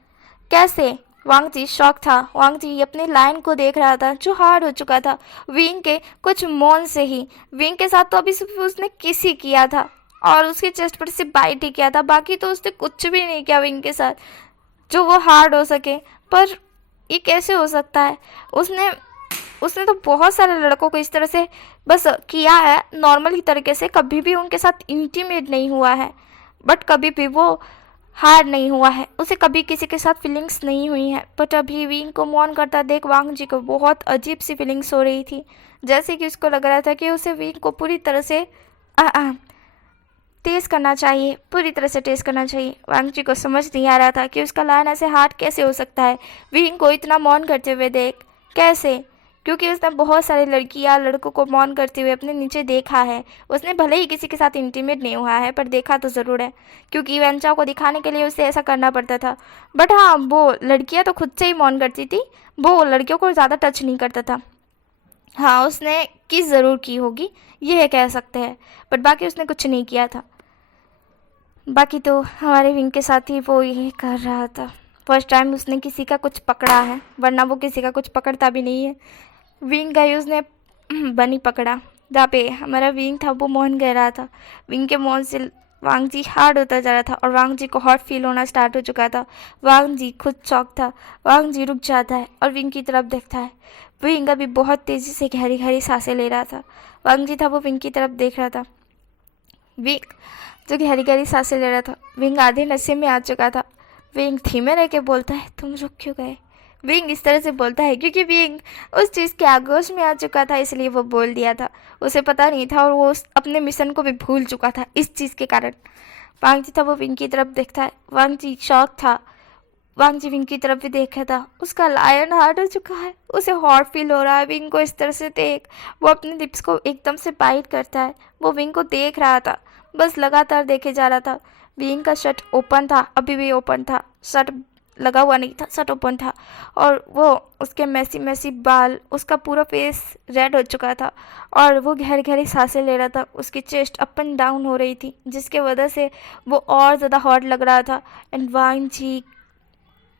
कैसे। वांग जी शॉक था। वांग जी अपने लायन को देख रहा था जो हार्ड हो चुका था विंग के कुछ मौन से ही। विंग के साथ तो अभी सिर्फ उसने किस ही किया था और उसके चेस्ट पर सिर्फ बाइट ही किया था, बाकी तो उसने कुछ भी नहीं किया विंग के साथ जो वो हार्ड हो सके। पर ये कैसे हो सकता है? उसने उसने तो बहुत सारे लड़कों को इस तरह से बस किया है नॉर्मल ही तरीके से, कभी भी उनके साथ इंटीमेट नहीं हुआ है, बट कभी भी वो हार नहीं हुआ है, उसे कभी किसी के साथ फीलिंग्स नहीं हुई है। बट अभी विंग को मौन करता देख वांग जी को बहुत अजीब सी फीलिंग्स हो रही थी, जैसे कि उसको लग रहा था कि उसे विंग को पूरी तरह से टेस्ट करना चाहिए, पूरी तरह से टेस्ट करना चाहिए। वांग जी को समझ नहीं आ रहा था कि उसका लायन ऐसे हार्ड कैसे हो सकता है विंग को इतना मौन करते हुए देख, कैसे? क्योंकि उसने बहुत सारे लड़कियां लड़कों को मौन करते हुए अपने नीचे देखा है। उसने भले ही किसी के साथ इंटीमेट नहीं हुआ है पर देखा तो ज़रूर है, क्योंकि वेंचाओ को दिखाने के लिए उसे ऐसा करना पड़ता था। बट हाँ, वो लड़कियां तो खुद से ही मौन करती थी, वो लड़कियों को ज़्यादा टच नहीं करता था। हाँ, उसने किस ज़रूर की होगी ये कह सकते हैं, बट बाकी उसने कुछ नहीं किया था। बाकी तो हमारे विंग के साथ ही वो यही कर रहा था। फर्स्ट टाइम उसने किसी का कुछ पकड़ा है, वरना वो किसी का कुछ पकड़ता भी नहीं है। विंग का ही उसने बनी पकड़ा, जहाँ पे हमारा विंग था वो मोहन कह रहा था। विंग के मोहन से वांग जी हार्ड होता जा रहा था और वांग जी को हॉट फील होना स्टार्ट हो चुका था। वांग जी खुद चौक था। वांग जी रुक जाता है और विंग की तरफ देखता है। विंग अभी बहुत तेज़ी से गहरी गहरी सांसें ले रहा था। वांग जी था वो विंग की तरफ देख रहा था। विंग जो गहरी गहरी सांसें ले रहा था, विंग आधे नशे में आ चुका था। विंग धीमे रह के बोलता है, तुम रुक क्यों गए? विंग इस तरह से बोलता है क्योंकि विंग उस चीज़ के आगोश में आ चुका था, इसलिए वो बोल दिया था। उसे पता नहीं था और वो अपने मिशन को भी भूल चुका था इस चीज़ के कारण। वांग जी था वो विंग की तरफ देखता है। वांग जी शॉक था। वांग जी विंग की तरफ भी देखा था। उसका लायन हार्ड हो चुका है, उसे हॉट फील हो रहा है विंग को इस तरह से देख। वो अपने लिप्स को एकदम से बाइट करता है। वो विंग को देख रहा था, बस लगातार देखे जा रहा था। विंग का शर्ट ओपन था, अभी भी ओपन था, शर्ट लगा हुआ नहीं था, शर्ट ओपन था और वो उसके मैसी मैसी बाल, उसका पूरा फेस रेड हो चुका था और वो गहरी गहरी सांसें ले रहा था। उसकी चेस्ट अप एंड डाउन हो रही थी, जिसके वजह से वो और ज़्यादा हॉट लग रहा था। एंड वांग जी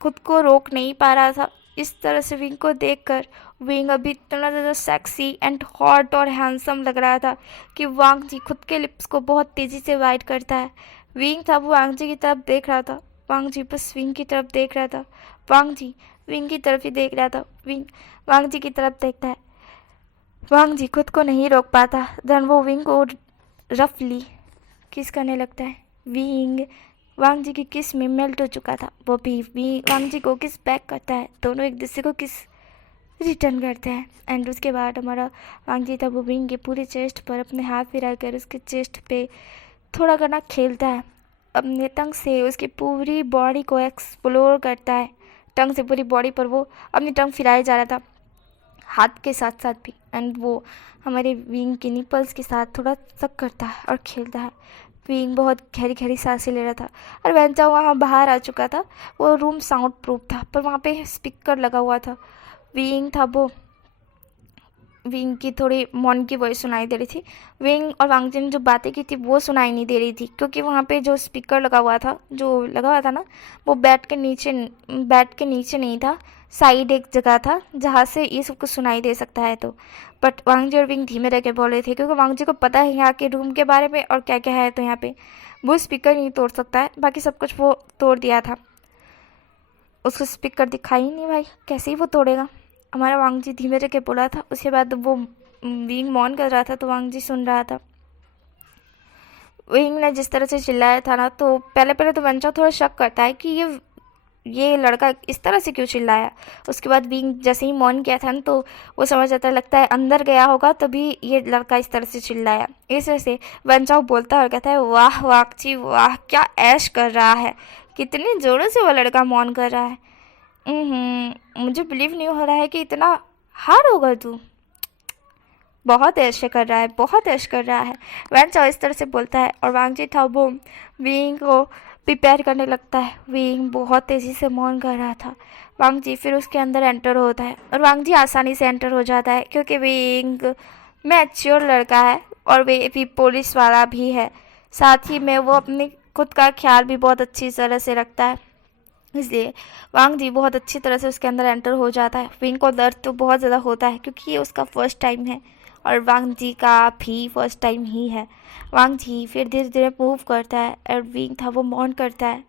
खुद को रोक नहीं पा रहा था। इस तरह से विंग को देखकर विंग अभी इतना ज़्यादा सेक्सी एंड हॉट और हैंडसम लग रहा था कि वांग जी खुद के लिप्स को बहुत तेज़ी से वाइट करता है। विंग था वो वांग जी की तरफ देख रहा था। वांग जी बस विंग की तरफ देख रहा था। वांग जी विंग की तरफ ही देख रहा था। विंग वांग जी की तरफ देखता है। वांग जी खुद को नहीं रोक पाता। देन वो विंग को रफली किस करने लगता है। विंग वांग जी की किस में मेल्ट हो चुका था। वो भी वांग जी को किस बैक करता है। दोनों एक दूसरे को किस रिटर्न करते हैं। एंड उसके बाद हमारा वांग जी था वो विंग के पूरे चेस्ट पर अपने हाथ फिरा कर उसके चेस्ट पे थोड़ा करना खेलता है। अपने टंग से उसकी पूरी बॉडी को एक्सप्लोर करता है। टंग से पूरी बॉडी पर वो अपनी टंग फिराए जा रहा था, हाथ के साथ साथ भी। एंड वो हमारे विंग के निपल्स के साथ थोड़ा तक करता है और खेलता है। विंग बहुत गहरी गहरी सांसें ले रहा था और वेंचा वहाँ बाहर आ चुका था। वो रूम साउंड प्रूफ था पर वहाँ पे स्पीकर लगा हुआ था। विंग था वो विंग की थोड़ी मॉन की वॉइस सुनाई दे रही थी। विंग और वांगजी ने जो बातें की थी वो सुनाई नहीं दे रही थी, क्योंकि वहाँ पे जो स्पीकर लगा हुआ था ना, वो बेड के नीचे नहीं था, साइड एक जगह था जहाँ से ये सब कुछ सुनाई दे सकता है। तो बट वांगजी और विंग धीमे रह के बोल रहे थे, क्योंकि वांगजी को पता है यहाँ के रूम के बारे में और क्या क्या है। तो यहाँ पे वो स्पीकर नहीं तोड़ सकता है, बाकी सब कुछ वो तोड़ दिया था। उसको स्पीकर दिखाई ही नहीं भाई, कैसे ही वो तोड़ेगा। हमारा वांग जी धीमे रह के बोला था। उसके बाद वो विंग मौन कर रहा था तो वांग जी सुन रहा था। विंग ने जिस तरह से चिल्लाया था ना, तो पहले तो वेंचा थोड़ा शक करता है कि ये लड़का इस तरह से क्यों चिल्लाया। उसके बाद विंग जैसे ही मौन किया था ना, तो वो समझ जाता, लगता है अंदर गया होगा तभी ये लड़का इस तरह से चिल्लाया। इस वजह से वेंचा बोलता है और कहता है, वाह वाकची वाह, क्या ऐश कर रहा है, कितने ज़ोरों से वो लड़का मौन कर रहा है। मुझे बिलीव नहीं हो रहा है कि इतना हार्ड होगा तू, बहुत ऐश कर रहा है, बहुत ऐश कर रहा है। वेंचा इस तरह से बोलता है और वांग जी था वो विंग को प्रिपेयर करने लगता है। विंग बहुत तेज़ी से मौन कर रहा था। वांग जी फिर उसके अंदर एंटर होता है और वांग जी आसानी से एंटर हो जाता है, क्योंकि विंग मैच्योर लड़का है और वे भी पुलिस वाला भी है। साथ ही में वो अपने खुद का ख्याल भी बहुत अच्छी तरह से रखता है। इसलिए वांग जी बहुत अच्छी तरह से उसके अंदर एंटर हो जाता है। विंग को दर्द तो बहुत ज़्यादा होता है क्योंकि ये उसका फर्स्ट टाइम है और वांग जी का भी फर्स्ट टाइम ही है। वांग जी फिर धीरे धीरे मूव करता है और विंग था वो मॉन करता है।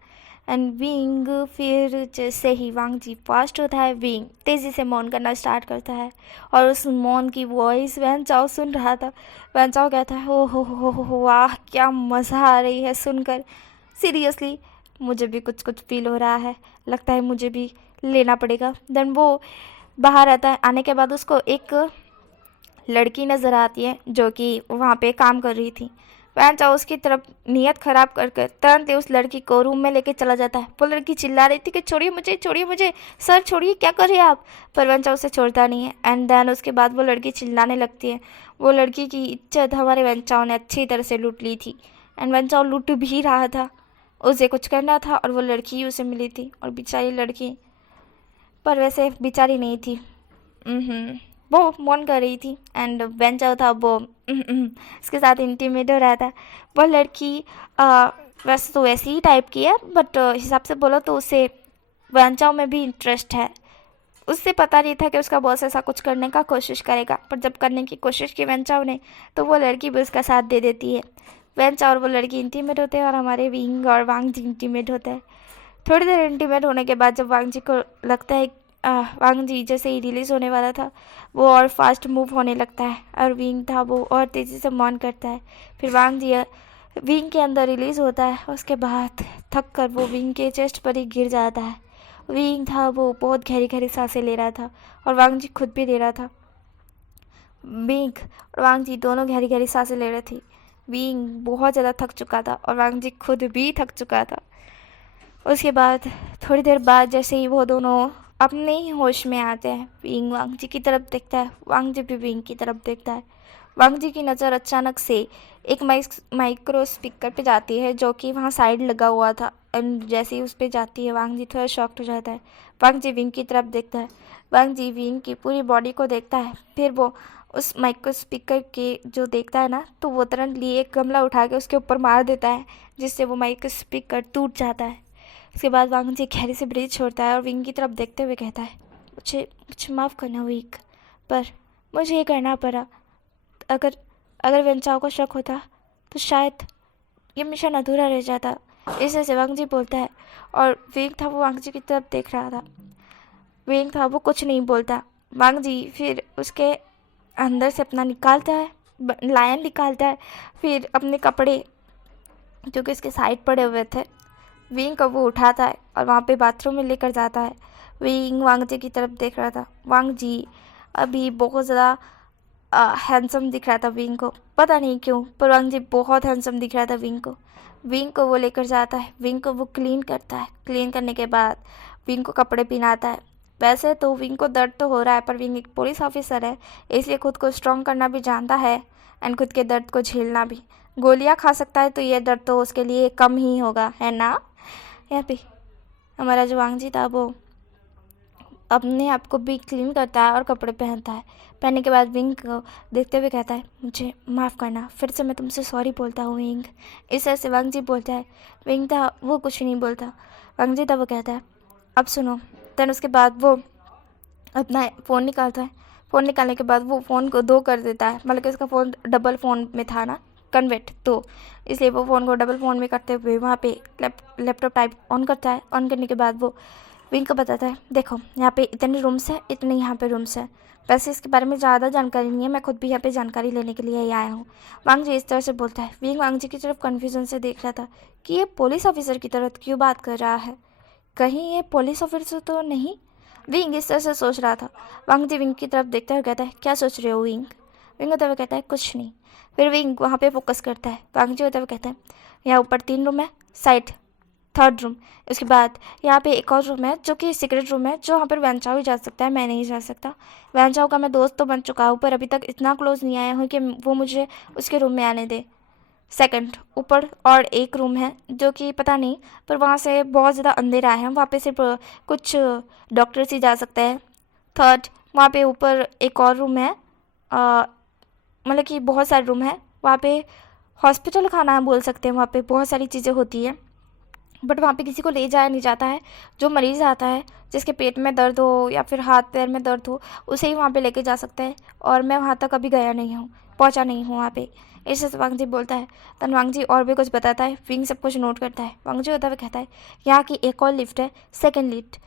एंड विंग फिर जैसे ही वांग जी फास्ट होता है, विंग तेज़ी से मौन करना स्टार्ट करता है। और उस मौन की वॉइस वैन चाओ सुन रहा था। वैन चाओ कहता है, ओ हो वाह क्या मज़ा आ रही है सुनकर। सीरियसली मुझे भी कुछ कुछ फील हो रहा है, लगता है मुझे भी लेना पड़ेगा। देन वो बाहर आता है। आने के बाद उसको एक लड़की नज़र आती है जो कि वहाँ पे काम कर रही थी। वैन चाओ उसकी तरफ नीयत ख़राब कर कर तुरंत ही उस लड़की को रूम में लेके चला जाता है। वो लड़की चिल्ला रही थी कि छोड़िए मुझे, सर छोड़िए, क्या कर रहे हैं आप। पर वैन चाओ उसे छोड़ता नहीं है। एंड देन उसके बाद वो लड़की चिल्लाने लगती है। वो लड़की की इज्जत हमारे वैन चाओ ने अच्छी तरह से लूट ली थी। एंड वैन चाओ लूट भी रहा था, उसे कुछ करना था और वो लड़की ही उसे मिली थी। और बेचारी लड़की, पर वैसे बेचारी नहीं थी, वो मौन कर रही थी। एंड बेंचाओ था वो इसके साथ इंटीमेट हो रहा था। वो लड़की वैसे तो वैसी ही टाइप की है, बट हिसाब से बोलो तो उसे बेंचाओ में भी इंटरेस्ट है। उससे पता नहीं था कि उसका बॉस ऐसा कुछ करने का कोशिश करेगा, पर जब करने की कोशिश की वेंचाओ ने, तो वो लड़की भी उसका साथ दे देती है। वेंचाओ और वो लड़की इंटीमेट होते हैं और हमारे विंग और वांग जी इंटीमेट होते हैं। थोड़ी देर इंटीमेट होने के बाद जब वांग जी को लगता है वांग जी जैसे ही रिलीज़ होने वाला था, वो और फास्ट मूव होने लगता है और विंग था वो और तेज़ी से मॉन करता है। फिर वांग जी विंग के अंदर रिलीज़ होता है। उसके बाद थक कर वो विंग के चेस्ट पर ही गिर जाता है। विंग था वो बहुत गहरी गहरी सांसें ले रहा था और वांग जी खुद भी ले रहा था। विंग और वांग जी दोनों गहरी गहरी सांसें ले रही थी। विंग बहुत ज़्यादा थक चुका था और वांग जी खुद भी थक चुका था। उसके बाद थोड़ी देर बाद जैसे ही वो दोनों अपने ही होश में आते हैं, विंग वांग जी की तरफ देखता है, वांग जी भी विंग की तरफ देखता है। वांग जी की नज़र अचानक से एक माइक्रो स्पीकर पे जाती है जो कि वहाँ साइड लगा हुआ था। एंड जैसे ही उस पर जाती है, वांग जी थोड़ा शॉक्ड हो जाता है। वांग जी विंग की तरफ देखता है। वांग जी विंग की पूरी बॉडी को देखता है। फिर वो उस माइक्रो स्पीकर के जो देखता है ना, तो वो तुरंत लिए एक गमला उठा के उसके ऊपर मार देता है, जिससे वो माइक्रो स्पीकर टूट जाता है। उसके बाद वांग जी गहरे से ब्रीथ छोड़ता है और विंग की तरफ देखते हुए कहता है, मुझे मुझे माफ़ करना विंग, पर मुझे ये करना पड़ा। अगर अगर वेंचाओ को शक होता तो शायद ये मिशन अधूरा रह जाता। इसे से वांग जी बोलता है और विंग था वो वांग जी की तरफ देख रहा था। विंग था वो कुछ नहीं बोलता। वांग जी फिर उसके अंदर से अपना निकालता है, लायन निकालता है। फिर अपने कपड़े जो कि उसके साइड पड़े हुए थे, विंग को वो उठाता है और वहाँ पे बाथरूम में लेकर जाता है। विंग वांग जी की तरफ देख रहा था। वांग जी अभी बहुत ज़्यादा हैंडसम दिख रहा था विंग को, पता नहीं क्यों, पर वांग जी बहुत हैंडसम दिख रहा था विंग को। विंग को वो लेकर जाता है, विंग को वो क्लीन करता है। क्लीन करने के बाद विंग को कपड़े पहनाता है। वैसे तो विंग को दर्द तो हो रहा है, पर विंग एक पुलिस ऑफिसर है, इसलिए खुद को स्ट्रॉन्ग करना भी जानता है एंड खुद के दर्द को झेलना भी। गोलियां खा सकता है तो ये दर्द तो उसके लिए कम ही होगा, है ना। यहाँ पे हमारा जो वांग जी था वो अपने आप को भी क्लीन करता है और कपड़े पहनता है। पहनने के बाद विंग को देखते हुए कहता है, मुझे माफ़ करना, फिर से मैं तुमसे सॉरी बोलता हूँ विंग। इस तरह से वांग जी बोलता है। विंग था वो कुछ नहीं बोलता। वांग जी था वो कहता है, अब सुनो। देन उसके बाद वो अपना फ़ोन निकालता है। फ़ोन निकालने के बाद वो फ़ोन को दो कर देता है, मतलब कि उसका फ़ोन डबल फ़ोन में था ना, कन्वर्ट, तो इसलिए वो फ़ोन को डबल फ़ोन में करते हुए वहाँ पे लैपटॉप टाइप ऑन करता है। ऑन करने के बाद वो विंग को बताता है, देखो यहाँ पे इतने रूम्स हैं, इतने यहाँ पे रूम्स हैं। वैसे इसके बारे में ज़्यादा जानकारी नहीं है, मैं खुद भी यहाँ पे जानकारी लेने के लिए ही आया हूँ। वांग जी इस तरह से बोलता है। विंग वांग जी की तरफ कन्फ्यूजन से देख रहा था कि ये पुलिस ऑफिसर की तरफ क्यों बात कर रहा है, कहीं ये पुलिस ऑफिसर तो नहीं। विंग इस तरह से सोच रहा था। वांग जी विंग की तरफ देखता हुए कहता है, क्या सोच रहे हो विंग। विंग होता हुआ कहता है, कुछ नहीं। फिर विंग वहाँ पे फोकस करता है। वांग जी होता हुआ कहता है, यहाँ ऊपर 3 रूम है, साइड 3rd रूम। उसके बाद यहाँ पे एक और रूम है जो कि सीक्रेट रूम है, जो वहाँ पर वैनचाओ ही जा सकता है, मैं नहीं जा सकता। वैनचाओ का मैं दोस्त तो बन चुका हूँ, पर अभी तक इतना क्लोज नहीं आया हूँ कि वो मुझे उसके रूम में आने दे। सेकंड ऊपर और एक रूम है जो कि पता नहीं, पर वहाँ से बहुत ज़्यादा अंधेरा है, वहाँ पे सिर्फ कुछ डॉक्टर्स ही जा सकते हैं। थर्ड वहाँ पे ऊपर एक और रूम है, मतलब कि बहुत सारे रूम है वहाँ पे, हॉस्पिटल खाना बोल सकते हैं, वहाँ पे बहुत सारी चीज़ें होती हैं। बट वहाँ पे किसी को ले जाया नहीं जाता है। जो मरीज़ आता है, जिसके पेट में दर्द हो या फिर हाथ पैर में दर्द हो, उसे ही वहाँ पे लेके जा सकते हैं। और मैं वहाँ तक कभी गया नहीं हूँ, पहुँचा नहीं हूँ वहाँ पे। ऐसे से वांगजी बोलता है। तन वांगजी और भी कुछ बताता है। विंग सब कुछ नोट करता है। वांगजी होता हुआ कहता है, यहाँ की एक और लिफ्ट है, सेकेंड लिफ्ट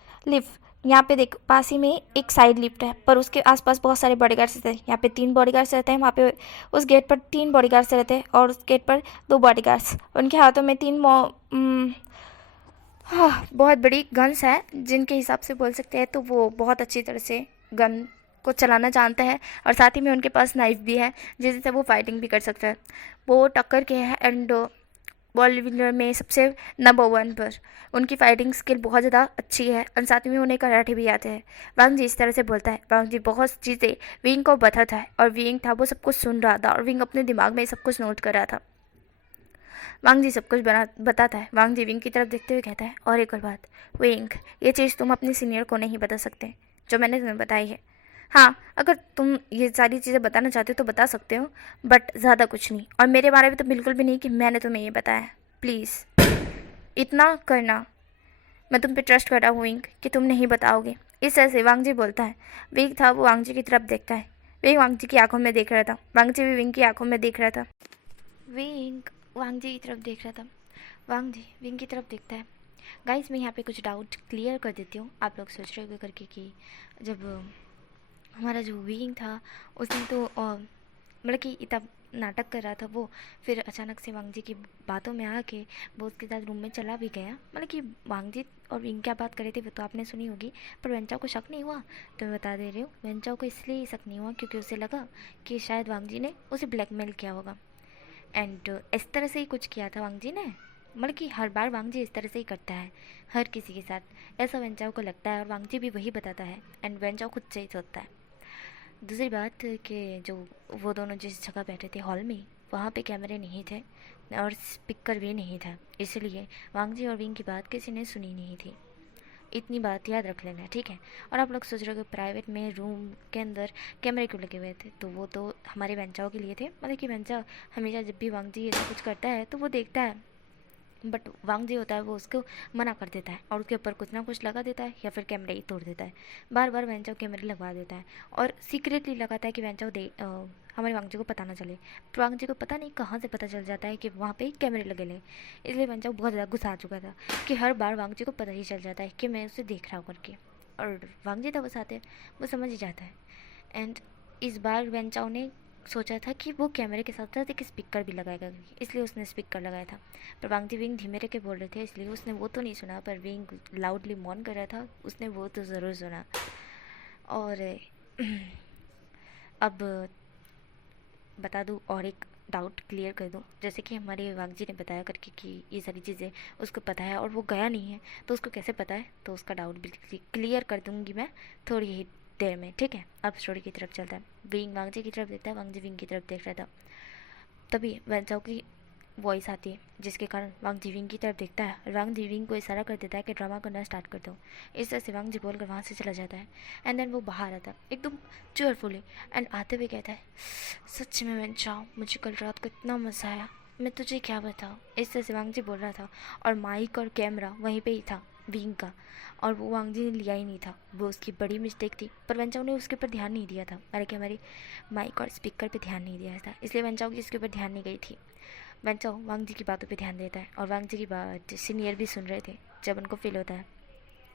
यहाँ पे देख, पास ही में एक साइड लिफ्ट है, पर उसके आसपास बहुत सारे बॉडीगार्ड्स रहते हैं। यहाँ पे 3 बॉडीगार्ड्स रहते हैं। वहाँ पे उस गेट पर 3 बॉडीगार्ड्स रहते हैं और उस गेट पर 2 बॉडीगार्ड्स। उनके हाथों में 3 हाँ, बहुत बड़ी गन्स है, जिनके हिसाब से बोल सकते हैं तो वो बहुत अच्छी तरह से गन को चलाना जानते हैं। और साथ ही में उनके पास नाइफ भी है, जिससे वो फाइटिंग भी कर सकते हैं। वो टक्कर के हैं एंड बॉलीवुड में सबसे नंबर 1 पर। उनकी फाइटिंग स्किल बहुत ज़्यादा अच्छी है और साथ में उन्हें कराटे भी आते हैं। वांग जी इस तरह से बोलता है। वांग जी बहुत चीज़ें विंग को बताता है और विंग था वो सब कुछ सुन रहा था और विंग अपने दिमाग में सब कुछ नोट कर रहा था। वांग जी सब कुछ बताता है। वांग जी विंग की तरफ देखते हुए कहता है, और एक और बात विंग, ये चीज़ तुम अपने सीनियर को नहीं बता सकते जो मैंने तुम्हें बताई है। हाँ, अगर तुम ये सारी चीज़ें बताना चाहते हो तो बता सकते हो, बट ज़्यादा कुछ नहीं। और मेरे बारे में तो बिल्कुल भी नहीं कि मैंने तुम्हें ये बताया। प्लीज़ इतना करना, मैं तुम पे ट्रस्ट कर रहा हूँ विंग कि तुम नहीं बताओगे। इस तरह से वांग जी बोलता है। विंग था वो वांग जी की तरफ देखता है। विंग वांग जी की आंखों में देख रहा था। वांग जी भी विंग की आंखों में देख रहा था। विंग वांग जी की तरफ देख रहा था। वांग जी विंग की तरफ देखता है। गाइस, मैं यहाँ पे कुछ डाउट क्लियर कर देती हूँ। आप लोग सोच रहे हो करके कि जब हमारा जो विंग था उसने तो मतलब कि इतना नाटक कर रहा था वो, फिर अचानक से वांग जी की बातों में आके वो उसके साथ रूम में चला भी गया। मतलब कि वांग जी और विंग क्या बात कर रहे थे वो तो आपने सुनी होगी, पर वेंचाओ को शक नहीं हुआ। तो मैं बता दे रही हूँ, वेंचाओ को इसलिए ही शक नहीं हुआ क्योंकि उसे लगा कि शायद वांग जी ने उसे ब्लैकमेल किया होगा। एंड इस तरह से ही कुछ किया था वांग जी ने। मतलब कि हर बार वांग जी इस तरह से ही करता है हर किसी के साथ, ऐसा वेंचाओ को लगता है और वांग जी भी वही बताता है एंड वेंचाओ खुद से ही सोचता है। दूसरी बात कि जो वो दोनों जिस जगह बैठे थे हॉल में, वहाँ पे कैमरे नहीं थे और स्पीकर भी नहीं था, इसलिए वांग जी और विंग की बात किसी ने सुनी नहीं थी। इतनी बात याद रख लेना, ठीक है। और आप लोग सोच रहे हो कि प्राइवेट में रूम के अंदर कैमरे क्यों लगे हुए थे, तो वो तो हमारे वेंचाओ के लिए थे। मतलब कि वेंचा हमेशा जब भी वांग जी ऐसा कुछ करता है तो वो देखता है, बट वांग जी होता है वो उसको मना कर देता है और उसके ऊपर कुछ ना कुछ लगा देता है या फिर कैमरे ही तोड़ देता है। बार बार वेंचाओ कैमरे लगवा देता है और सीक्रेटली लगाता है कि वेंचाओ हमारे वांग जी को पता ना चले। पर वांग जी को पता नहीं कहाँ से पता चल जाता है कि वहाँ पे कैमरे लगे ले। इसलिए वेंचाओ बहुत ज़्यादा गुस्सा आ चुका था कि हर बार वांग जी को पता ही चल जाता है कि मैं उसे देख रहा हूँ करके। और वांग जी था बस आते वो समझ ही जाता है। एंड इस बार वेंचाओ ने सोचा था कि वो कैमरे के साथ साथ एक स्पीकर भी लगाएगा, इसलिए उसने स्पीकर लगाया था। पर वांग जी विंग धीमे रह के बोल रहे थे इसलिए उसने वो तो नहीं सुना, पर विंग लाउडली मॉन कर रहा था, उसने वो तो ज़रूर सुना। और अब बता दूँ और एक डाउट क्लियर कर दूँ, जैसे कि हमारे वांग जी ने बताया करके कि ये सारी चीज़ें उसको पता है और वो गया नहीं है, तो उसको कैसे पता है, तो उसका डाउट बिल्कुल क्लियर कर दूँगी मैं थोड़ी ही देर में, ठीक है। अब स्टोरी की तरफ चलता है। विंग वांग जी की तरफ देखता है, वांग जी विंग की तरफ देख रहा था। तभी वेंचाओ की वॉइस आती है, जिसके कारण वांग जी विंग की तरफ देखता है और वांग जी विंग को इशारा कर देता है कि ड्रामा करना स्टार्ट कर दो। इस तरह से वांग जी बोलकर वहाँ से चला जाता है। एंड देन वो बाहर आता है एकदम चेयरफुली एंड आते हुए कहता है, सच में वेंचाओ मुझे कल रात को इतना मज़ा आया, मैं तुझे क्या बताऊँ। इस तरह से वांग जी बोल रहा था और माइक और कैमरा वहीं पर ही था विंग का, और वो वांग जी ने लिया ही नहीं था। वो उसकी बड़ी मिस्टेक थी, पर वेंचाओ ने उसके ऊपर ध्यान नहीं दिया था। मारे कि हमारी माइक और स्पीकर पे ध्यान नहीं दिया था, इसलिए वेंचाओ की इसके ऊपर ध्यान नहीं गई थी। वेंचाओ वांग जी की बातों पे ध्यान देता है और वांग जी की बात सीनियर भी सुन रहे थे। जब उनको फील होता है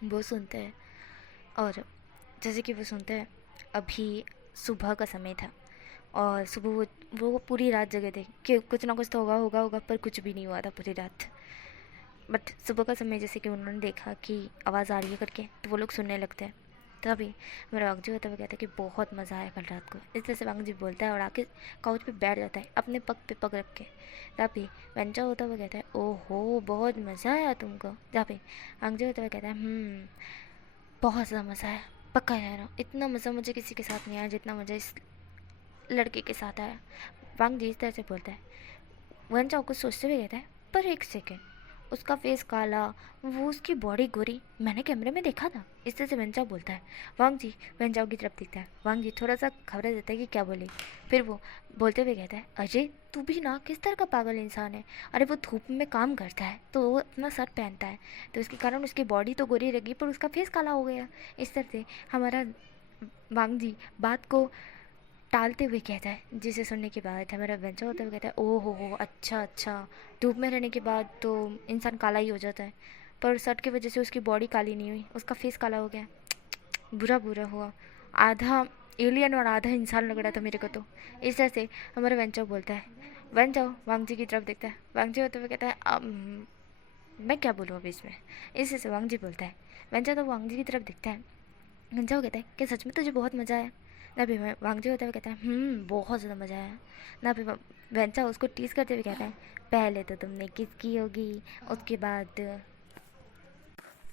वो सुनते हैं, और जैसे कि वो सुनते हैं अभी सुबह का समय था और सुबह वो पूरी रात जगे थे कि कुछ ना कुछ तो होगा होगा होगा, पर कुछ भी नहीं हुआ था पूरी रात। बट सुबह का समय जैसे कि उन्होंने देखा कि आवाज़ आ रही है करके, तो वो लोग सुनने लगते हैं। तभी मेरा वांग जी होता हुआ कहता है कि बहुत मज़ा आया कल रात को। इस तरह से वांग जी बोलता है और आके काउच पे बैठ जाता है अपने पग पे पग रख के। तभी वेंचा होता हुआ कहता है, ओहो बहुत मज़ा आया तुमको। जहाँ पे वांग जी होता हुआ कहता है, बहुत ज़्यादा मज़ा आया, पक्का कह रहा हूँ, इतना मज़ा मुझे किसी के साथ नहीं आया जितना मज़ा इस लड़के के साथ आया। वांग जी इस तरह से बोलता है। वेंचाओ कुछ सोचते हुए कहता है, पर एक सेकेंड, उसका फेस काला, वो उसकी बॉडी गोरी, मैंने कैमरे में देखा था। इस तरह से वेंचाओ बोलता है। वांग जी वेंचाओ की तरफ दिखता है। वांग जी थोड़ा सा घबरा देता है कि क्या बोले। फिर वो बोलते हुए कहता है, अजय तू भी ना किस तरह का पागल इंसान है। अरे वो धूप में काम करता है तो वो अपना शर्ट पहनता है, तो इसके कारण उसकी बॉडी तो गोरी रहेगी पर उसका फेस काला हो गया। इस तरह से हमारा वांग जी बात को टालते हुए कहता है, जिसे सुनने के बाद हमारा वेंचर होता हुआ कहता है, ओह हो अच्छा अच्छा, धूप में रहने के बाद तो इंसान काला ही हो जाता है, पर शर्ट की वजह से उसकी बॉडी काली नहीं हुई, उसका फेस काला हो गया। बुरा बुरा हुआ, आधा एलियन और आधा इंसान लग रहा था मेरे को तो। इस तरह से हमारा वेंचर बोलता है। वेंचर वांग जी की तरफ देखता है। वांग जी होते हुए कहता है, मैं क्या बोलूँ अब इसमें। इस तरह से वांग जी बोलता है। वेंचर तो वांग जी की तरफ देखता है। वेंचर कहता है, क्या सच में तुझे बहुत मज़ा आया। ना भी वांगजी होता हुआ कहता है, बहुत ज़्यादा मज़ा आया। ना भी वेंचा उसको टीज करते हुए कहता है, पहले तो तुमने किस की होगी, उसके बाद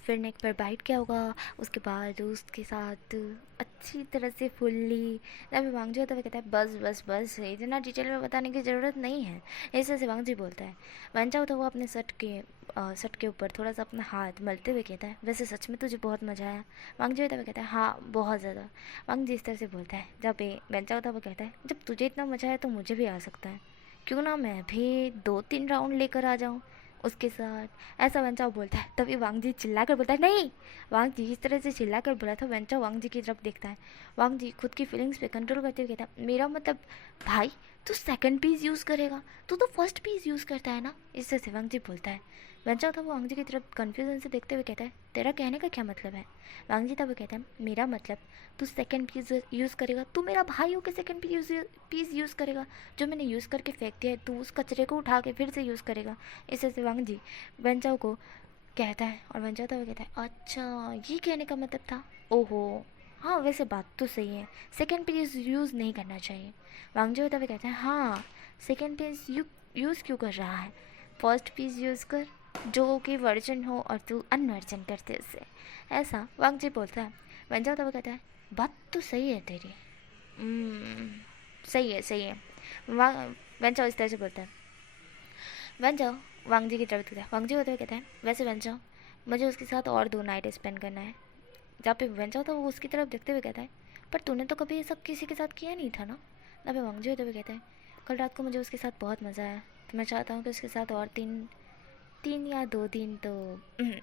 फिर नेक पर बाइट किया होगा, उसके बाद उसके साथ अच्छी तरह से फुल्ली। अभी वांगजी होता हुआ कहता है, बस बस बस इतना डिटेल में बताने की ज़रूरत नहीं है। ऐसे से वांगजी बोलता है। वांचा होता हुआ अपने शर्ट के ऊपर थोड़ा सा अपना हाथ मलते हुए कहता है, वैसे सच में तुझे बहुत मज़ा आया। वांगजी होता हुआ कहता है, हाँ बहुत ज़्यादा। वांगजी इस तरह से बोलता है। जब वांचा होता हुआ कहता है, जब तुझे इतना मज़ा आया तो मुझे भी आ सकता है, क्यों ना मैं भी 2-3 राउंड लेकर आ जाऊँ उसके साथ। ऐसा वेंचाओ बोलता है। तभी वांग जी चिल्ला कर बोलता है, नहीं। वांग जी इस तरह से चिल्ला कर बोला था। वेंचाओ वांग जी की तरफ देखता है। वांग जी खुद की फीलिंग्स पे कंट्रोल करते हुए कहता है, मेरा मतलब भाई तू सेकंड पीस यूज़ करेगा, तू तो फर्स्ट पीस यूज़ करता है ना। इस तरह से वांग जी बोलता है। वेंचाओ था वो वांग जी की तरफ कन्फ्यूजन से देखते हुए कहता है, तेरा कहने का क्या मतलब है। वांग जी था वो कहता है, मेरा मतलब तू सेकंड पीस यूज़ करेगा, तू मेरा भाई हो के सेकंड पीस यूज़ करेगा, जो मैंने यूज़ करके फेंक दिया है तू उस कचरे को उठा के फिर से यूज़ करेगा। इस तरह से वांग जी वेंचाओ को कहता है। और वेंचाओ था वो कहता है, अच्छा ये कहने का मतलब था। ओहो हाँ वैसे बात तो सही है, सेकेंड पीस यूज़ नहीं करना चाहिए। वांगजी होता हुआ कहता है, हाँ सेकेंड पीस यूज़ क्यों कर रहा है, फर्स्ट पीस यूज़ कर, जो कि वर्जन हो और तू अनवर्जन करते उससे। ऐसा वांगजी बोलता है। वेंचा होता हुआ कहता है, बात तो सही है तेरी। सही है सही है। वेंचा इस तरह से बोलता है। वेंचा वांगजी की तरफ देखता है। वांगजी होते हुए कहता है, वैसे वेंचा मुझे उसके साथ और 2 नाइट स्पेंड करना है। जहाँ पे वेंचा होता है वो उसकी तरफ देखते हुए कहता है, पर तूने तो कभी ये सब किसी के साथ किया नहीं था ना। ना पे वांगजी होते हुए कहता है, कल रात को मुझे उसके साथ बहुत मज़ा आया, तो मैं चाहता हूँ कि उसके साथ और 3 या 2 दिन तो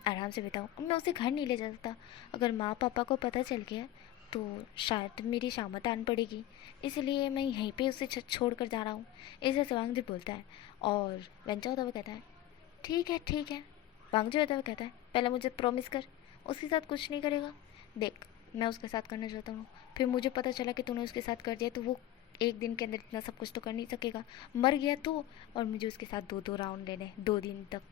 आराम से बिताऊँ। अब मैं उसे घर नहीं ले जा सकता, अगर माँ पापा को पता चल गया तो शायद मेरी शामत आन पड़ेगी, इसलिए मैं यहीं पे उसे छोड़ कर जा रहा हूँ। ऐसे से वांगजी बोलता है। और वेंचा होता हुआ कहता है, ठीक है ठीक है। वांगजी होता हुआ कहता है, पहले मुझे प्रॉमिस कर उसके साथ कुछ नहीं करेगा। देख मैं उसके साथ करना चाहता हूँ, फिर मुझे पता चला कि तूने उसके साथ कर दिया तो वो एक दिन के अंदर इतना सब कुछ तो कर नहीं सकेगा, मर गया तो। और मुझे उसके साथ 2-2 राउंड लेने 2 दिन तक,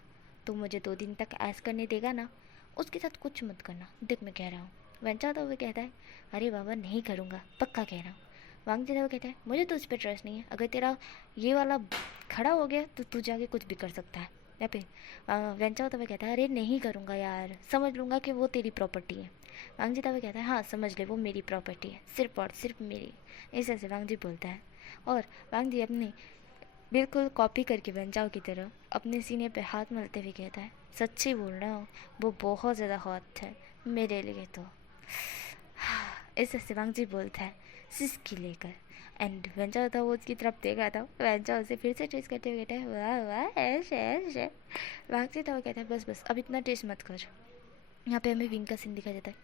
तो मुझे 2 दिन तक ऐस करने देगा ना, उसके साथ कुछ मत करना, देख मैं कह रहा हूँ। वंचा तो वो कहता है, अरे बाबा नहीं करूँगा, पक्का कह रहा हूँ। वांग जी वो कहता है, मुझे तो उस पर ट्रस्ट नहीं है, अगर तेरा ये वाला खड़ा हो गया तो तू जाके कुछ भी कर सकता है। या फिर वेंचा होता हुआ कहता है, अरे नहीं करूँगा यार, समझ लूँगा कि वो तेरी प्रॉपर्टी है। वांग जी तभी कहता है, हाँ समझ ले वो मेरी प्रॉपर्टी है, सिर्फ और सिर्फ मेरी। इस ऐसे वांग जी बोलता है। और वांग जी अपने बिल्कुल कॉपी करके वेंचाओ की तरह अपने सीने पे हाथ मलते हुए कहता है, सच्ची बोल रहा हूँ वो बहुत ज़्यादा हॉट है मेरे लिए तो। इस ऐसे वांग जी बोलता है सिसकी लेकर। एंड वेंचा होता वो उसकी तरफ देख रहा था। वेंचा उसे फिर से टेस्ट करते हुए कहता है, वाह वाह ऐश ऐश है। वांग जी था वो कहता है, बस बस अब इतना टेस्ट मत कर। यहाँ पे हमें विंग का सीन दिखाया जाता है।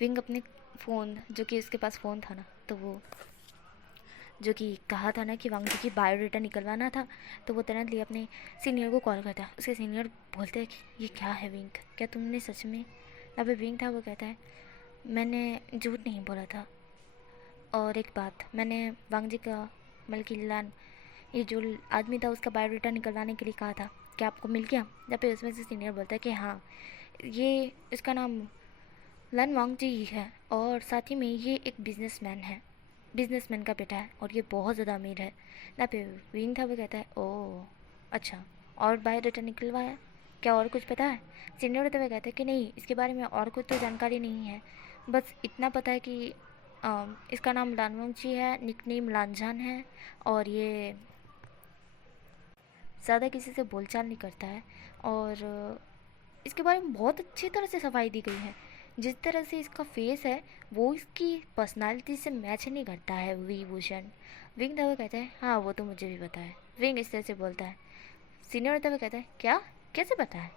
विंग अपने फ़ोन, जो कि उसके पास फ़ोन था ना, तो वो जो कि कहा था ना कि वांग जी की बायोडाटा निकलवाना था, तो वो तुरंत लिए अपने सीनियर को कॉल करता है। उसके सीनियर बोलते हैं कि ये क्या है विंग, क्या तुमने सच में। अब विंग था वो कहता है, मैंने झूठ नहीं बोला था। और एक बात, मैंने वांग जी का मलकिलान ये जो आदमी था उसका बायोडाटा निकलवाने के लिए कहा था, क्या आपको मिल गया। जब फिर उसमें से सीनियर बोलता है कि हाँ ये इसका नाम लन वांग जी ही है, और साथ ही में ये एक बिजनेसमैन का बेटा है और ये बहुत ज़्यादा अमीर है। ना पे विंग था वो कहता है, ओह अच्छा, और बायोडाटा निकलवाया, क्या और कुछ पता है। सीनियर तो वह कहते हैं कि नहीं इसके बारे में और कुछ तो जानकारी नहीं है, बस इतना पता है कि इसका नाम लानवांग जी है, निकनेम लानजान है, और ये ज़्यादा किसी से बोलचाल नहीं करता है, और इसके बारे में बहुत अच्छी तरह से सफाई दी गई है। जिस तरह से इसका फेस है वो इसकी पर्सनालिटी से मैच नहीं करता है। वी भूषण विंग था वो कहता है, हाँ वो तो मुझे भी पता है। विंग इस तरह से बोलता है। सीनियर होता हुआ कहता है, क्या, कैसे पता है?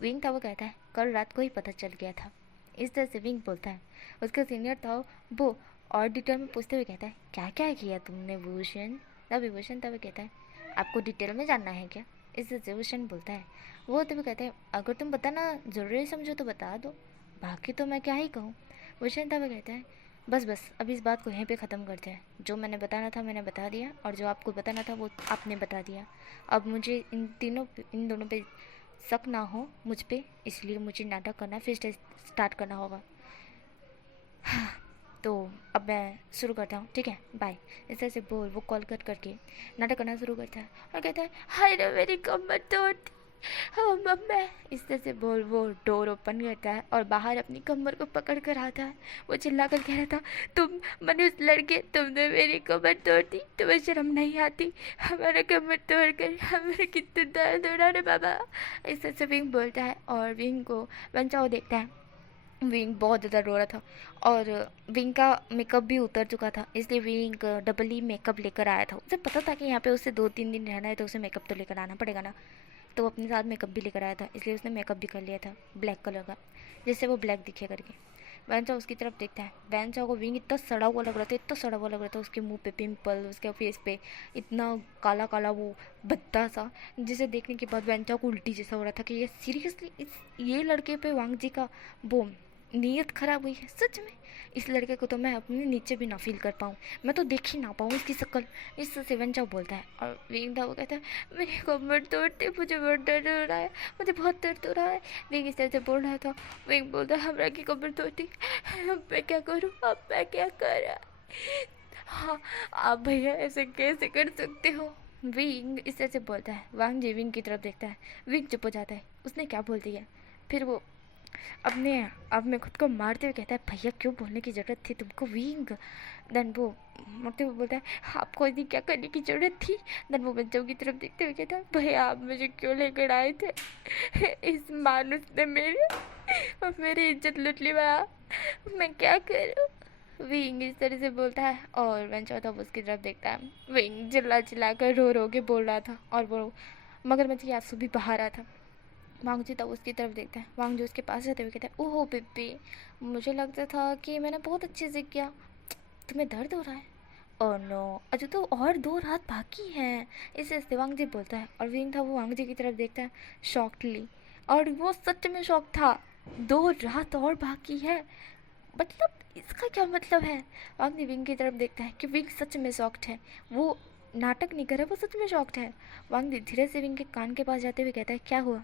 विंग था वो कहता है, कल रात को ही पता चल गया था। इस तरह से विंग बोलता है। उसका सीनियर था वो और डिटेल में पूछते हुए कहता है, क्या क्या किया तुमने भूषण? तब विभूषण था वो कहता है, आपको डिटेल में जानना है क्या? इस तरह से भूषण बोलता है। वो तभी कहते हैं, अगर तुम बताना ज़रूरी समझो तो बता दो, बाकी तो मैं क्या ही कहूँ। भूषण था वो कहता है, बस बस अब इस बात को यहीं पे ख़त्म करते हैं। जो मैंने बताना था मैंने बता दिया, और जो आपको बताना था वो आपने बता दिया। अब मुझे इन दोनों पे शक ना हो मुझ पे, इसलिए मुझे नाटक करना फिर से स्टार्ट करना होगा। हाँ, तो अब मैं शुरू करता हूँ, ठीक है, बाय। इस तरह से बोल वो कॉल कट करके नाटक करना शुरू करता है और कहता है, हाय रे मेरी कमर तोड़ दी, हाँ मम्मा। इस तरह से बोल वो डोर ओपन करता है और बाहर अपनी कमर को पकड़ कर आता है। वो चिल्ला कर कह रहा था, तुम मनुष्य लड़के, तुमने मेरी कमर तोड़ दी, तुम्हें शर्म नहीं आती? हमारा कमर तोड़ कर हमें कितना दर्द हो रहा है बाबा। इस तरह से विंग बोलता है और विंग को बंचाओ देखता है। विंग बहुत ज़्यादा रो रहा था और विंग का मेकअप भी उतर चुका था, इसलिए विंग डबली मेकअप लेकर आया था। उसे पता था कि यहाँ पे उसे 2-3 दिन रहना है तो उसे मेकअप तो लेकर आना पड़ेगा ना, तो वो अपने साथ मेकअप भी लेकर आया था, इसलिए उसने मेकअप भी कर लिया था ब्लैक कलर का, जिससे वो ब्लैक दिखे करके। वैनचा उसकी तरफ देखता है। वैनचा को विंग इतना सड़ा हुआ लग रहा था, इतना सड़ा हुआ लग रहा था, उसके मुंह पे पिंपल, उसके फेस पे इतना काला काला वो भद्दा सा, जिसे देखने के बाद वैनचा को उल्टी जैसा हो रहा था कि ये सीरियसली ये लड़के पे वांग जी का वो नीयत खराब हुई है सच में। इस लड़के को तो मैं अपने नीचे भी ना फील कर पाऊँ, मैं तो देख ही ना पाऊँ इसकी शक्ल। इस से वंचा बोलता है और विंग था वो कहता है, मेरी कमर तोड़ती, मुझे बहुत दर्द हो रहा है, मुझे बहुत दर्द हो रहा है। विंग इस तरह से बोल रहा था। विंग बोलता है, हमरा की कमर तोड़ती, अब मैं क्या करूँ, अब मैं क्या करा? हाँ, आप भैया ऐसे कैसे कर सकते हो? विंग इस तरह से बोलता है। वांग जी विंग की तरफ देखता है। विंग चुप हो जाता है, उसने क्या बोल दिया? फिर वो अपने अब मैं खुद को मारते हुए कहता है, भैया क्यों बोलने की ज़रूरत थी तुमको विंग? देन वो मरते हुए बोलता है, आपको इतनी क्या करने की ज़रूरत थी? देन वो बच्चों की तरफ देखते हुए कहता है, भैया आप मुझे क्यों लेकर आए थे? इस मानुस ने मेरी इज्जत लूट ली भैया, मैं क्या करूँ? विंग इस तरह से बोलता है और वेंचर था उसकी तरफ देखता है। विंग चिल्ला चिल्ला कर रो रो के बोल रहा था और वो मगरमच्छ की आंसू भी बहा रहा था। वांगजी तब उसकी तरफ देखता है। वांगजी उसके पास रहते हुए कहता है, ओहो पिप्पी, मुझे लगता था कि मैंने बहुत अच्छे से किया, तुम्हें दर्द हो रहा है? ओह नो, अजू तो और 2 रात बाकी हैं। इसे वांगजी बोलता है और विंग था वो वांगजी की तरफ देखता है शॉक्डली, और वो सच में शॉक था। 2 रात और बाकी है, मतलब इसका क्या मतलब है? वांगजी विंग की तरफ देखता है कि विंग सच में शॉक्ड है, वो नाटक नहीं कर रहा, वो सच में शॉक्ड है। वांग धीरे से विंग के कान के पास जाते हुए कहता है, क्या हुआ?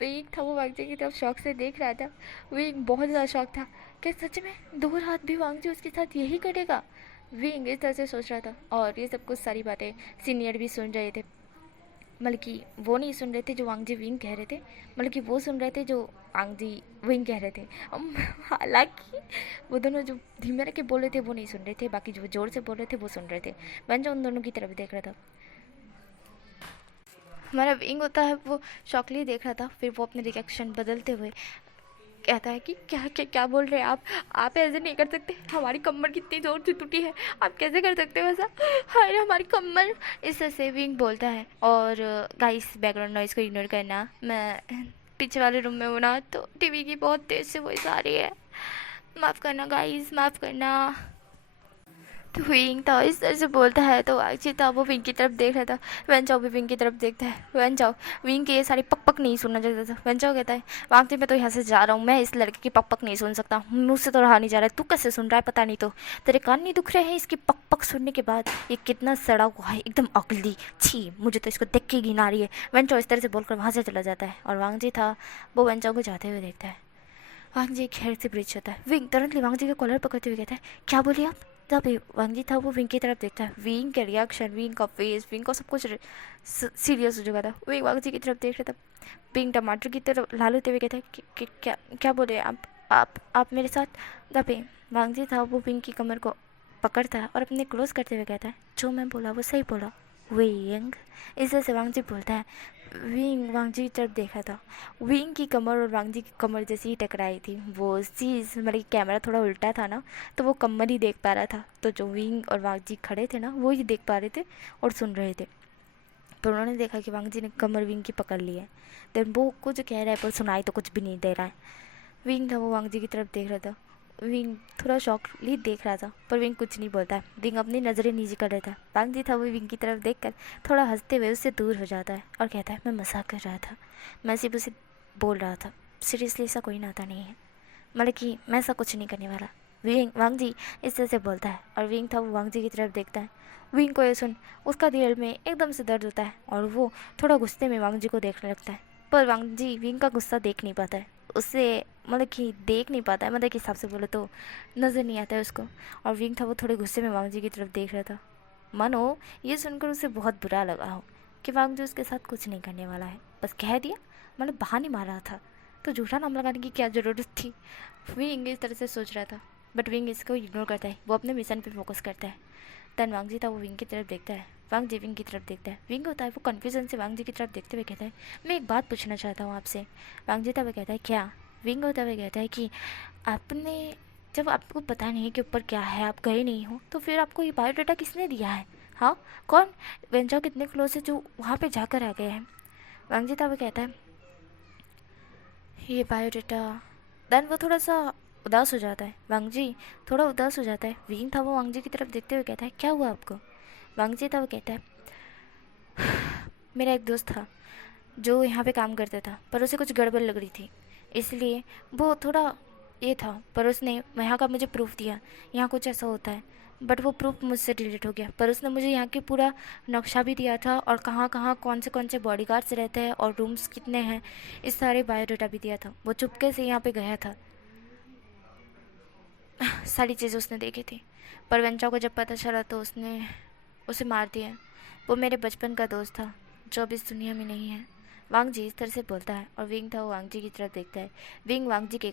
विंग था वो वांग जी की तरफ शौक से देख रहा था। विंग बहुत ज़्यादा शौक था, क्या सच में 2 रात भी वांग जी उसके साथ यही करेगा? विंग इस तरह से सोच रहा था और ये सब कुछ सारी बातें सीनियर भी सुन रहे थे। मतलब कि वो नहीं सुन रहे थे जो वांग जी विंग कह रहे थे, मतलब कि वो सुन रहे थे जो वांग जी विंग कह रहे थे। हालांकि वो दोनों जो धीमे रह के बोल रहे थे वो नहीं सुन रहे थे, बाकी जो जोर से बोल रहे थे वो सुन रहे थे। वंजा उन दोनों की तरफ देख रहा था। हमारा विंग होता है वो शॉकली देख रहा था, फिर वो अपने रिएक्शन बदलते हुए कहता है कि क्या क्या क्या बोल रहे हैं आप ऐसे नहीं कर सकते, हमारी कमर कितनी जोर से टूटी है, आप कैसे कर सकते हो ऐसा? हाय हमारी कमर। इससे सेविंग बोलता है और गाइस बैकग्राउंड नॉइज़ को इग्नोर करना, मैं पीछे वाले रूम में हूँ ना, तो टीवी की बहुत तेज़ से वॉइस आ रही है, माफ़ करना गाइस, माफ़ करना। तो विंग था इस तरह से बोलता है तो आक्षी था वो विंग की तरफ देख रहा था। वेंचाओ भी विंग की तरफ देखता है। वेंचाओ विंग के ये सारी पक पक नहीं सुनना चाहता था। वेंचाओ कहता है, वांगती मैं तो यहाँ से जा रहा हूँ, मैं इस लड़के की पक पक नहीं सुन सकता, मुझसे तो रहा नहीं जा रहा है, तू कैसे सुन रहा है पता नहीं, तो तेरे कान नहीं दुख रहे हैं इसकी पक पक सुनने के बाद? ये कितना सड़ा हुआ है, एकदम अगली, छी, मुझे तो इसको देख के घिन आ रही है। वेंचाओ इस तरह से बोलकर वहाँ से चला जाता है और वांगजी था वो वेंचाओ को जाते हुए देखता है। वांगजी खैर से ब्रिज होता है। विंग तुरंतली वांगजी का कॉलर पकड़ते हुए कहता है, क्या बोलिए आप? तभी वांगजी था वो विंग की तरफ देखता है। विंग के रिएक्शन, विंग का फेस, विंग का सब कुछ सीरियस हो चुका था। विंग वांगजी की तरफ देख रहा था। विंग टमाटर की तरफ लाल होते हुए कहता है कि क्या क्या बोले आप मेरे साथ? तभी वांगजी था वो विंग की कमर को पकड़ता है और अपने क्लोज करते हुए कहता है, जो मैं बोला वो सही बोला। विंग, इस तरह से वांग जी बोलता है। विंग वांग जी की तरफ देखा था। विंग की कमर और वांग जी की कमर जैसी ही टकराई थी। वो चीज़ मतलब कैमरा थोड़ा उल्टा था ना, तो वो कमर ही देख पा रहा था, तो जो विंग और वांग जी खड़े थे ना वो ही देख पा रहे थे और सुन रहे थे। तो उन्होंने देखा कि वांग जी ने कमर विंग की पकड़ ली है। देन वो कुछ कह रहा है पर सुनाई तो कुछ भी नहीं दे रहा है। विंग था वो वांग जी की तरफ देख रहा था। विंग थोड़ा शॉकली देख रहा था पर विंग कुछ नहीं बोलता है। विंग अपनी नज़रें नीचे कर रहा था। वांग जी था वो विंग की तरफ देखकर थोड़ा हंसते हुए उससे दूर हो जाता है और कहता है, मैं मजाक कर रहा था, मैं सिर्फ उसे बोल रहा था, सीरियसली ऐसा कोई नाता नहीं है, मतलब कि मैं ऐसा कुछ नहीं करने वाला। विंग वांग जी इस तरह से बोलता है और विंग था वो वांग जी की तरफ देखता है। विंग को ये सुन उसका दिल में एकदम से दर्द होता है और वो थोड़ा गुस्से में वांग जी को देखने लगता है। पर वांग जी विंग का गुस्सा देख नहीं पाता है, उससे मतलब कि देख नहीं पाता है, मतलब कि हिसाब से बोले तो नज़र नहीं आता है उसको। और विंग था वो थोड़े गुस्से में वांग जी की तरफ देख रहा था। मानो ये सुनकर उसे बहुत बुरा लगा हो कि वांग जी उसके साथ कुछ नहीं करने वाला है, बस कह दिया, मतलब बहाने मारा था, तो झूठा नाम लगाने की क्या ज़रूरत थी। विंग इस तरह से सोच रहा था, बट विंग इसको इग्नोर करता है, वो अपने मिशन पे फोकस करता है। तन वांग जी था वो विंग की तरफ देखता है। वांग जी विंग की तरफ देखता है। विंग होता है वो कन्फ्यूजन से वांग जी की तरफ देखते हुए कहता है, मैं एक बात पूछना चाहता हूँ आपसे। वांग जी था वो कहता है, क्या? विंग होता हुआ कहता है कि आपने, जब आपको पता नहीं कि ऊपर क्या है, आप गए नहीं हो, तो फिर आपको ये बायोडाटा किसने दिया है? हाँ, कौन? वेंजाओ कितने क्लोज है जो वहाँ पे जाकर आ गए हैं? वांग जी था वो कहता है, ये बायोडाटा। देन वो थोड़ा सा उदास हो जाता है। वांग जी थोड़ा उदास हो जाता है। विंग था वो वांग जी की तरफ देखते हुए कहता है, क्या हुआ आपको? वांग जी था वो कहता है, मेरा एक दोस्त था जो यहाँ पे काम करता था, पर उसे कुछ गड़बड़ लग रही थी, इसलिए वो थोड़ा ये था, पर उसने यहाँ का मुझे प्रूफ दिया, यहाँ कुछ ऐसा होता है, बट वो प्रूफ मुझसे डिलीट हो गया। पर उसने मुझे यहाँ की पूरा नक्शा भी दिया था और कहाँ कहाँ कौन से बॉडीगार्ड्स रहते हैं और रूम्स कितने हैं, इस सारे बायोडाटा भी दिया था। वो चुपके से यहाँ पे गया था, सारी चीज़ें उसने देखी थी, पर वेंचा को जब पता चला तो उसने उसे मार दिया। वो मेरे बचपन का दोस्त था जो अब इस दुनिया में नहीं है। वांग जी इस तरह से बोलता है और विंग था वो वांग जी की तरफ देखता है। विंग वांग जी के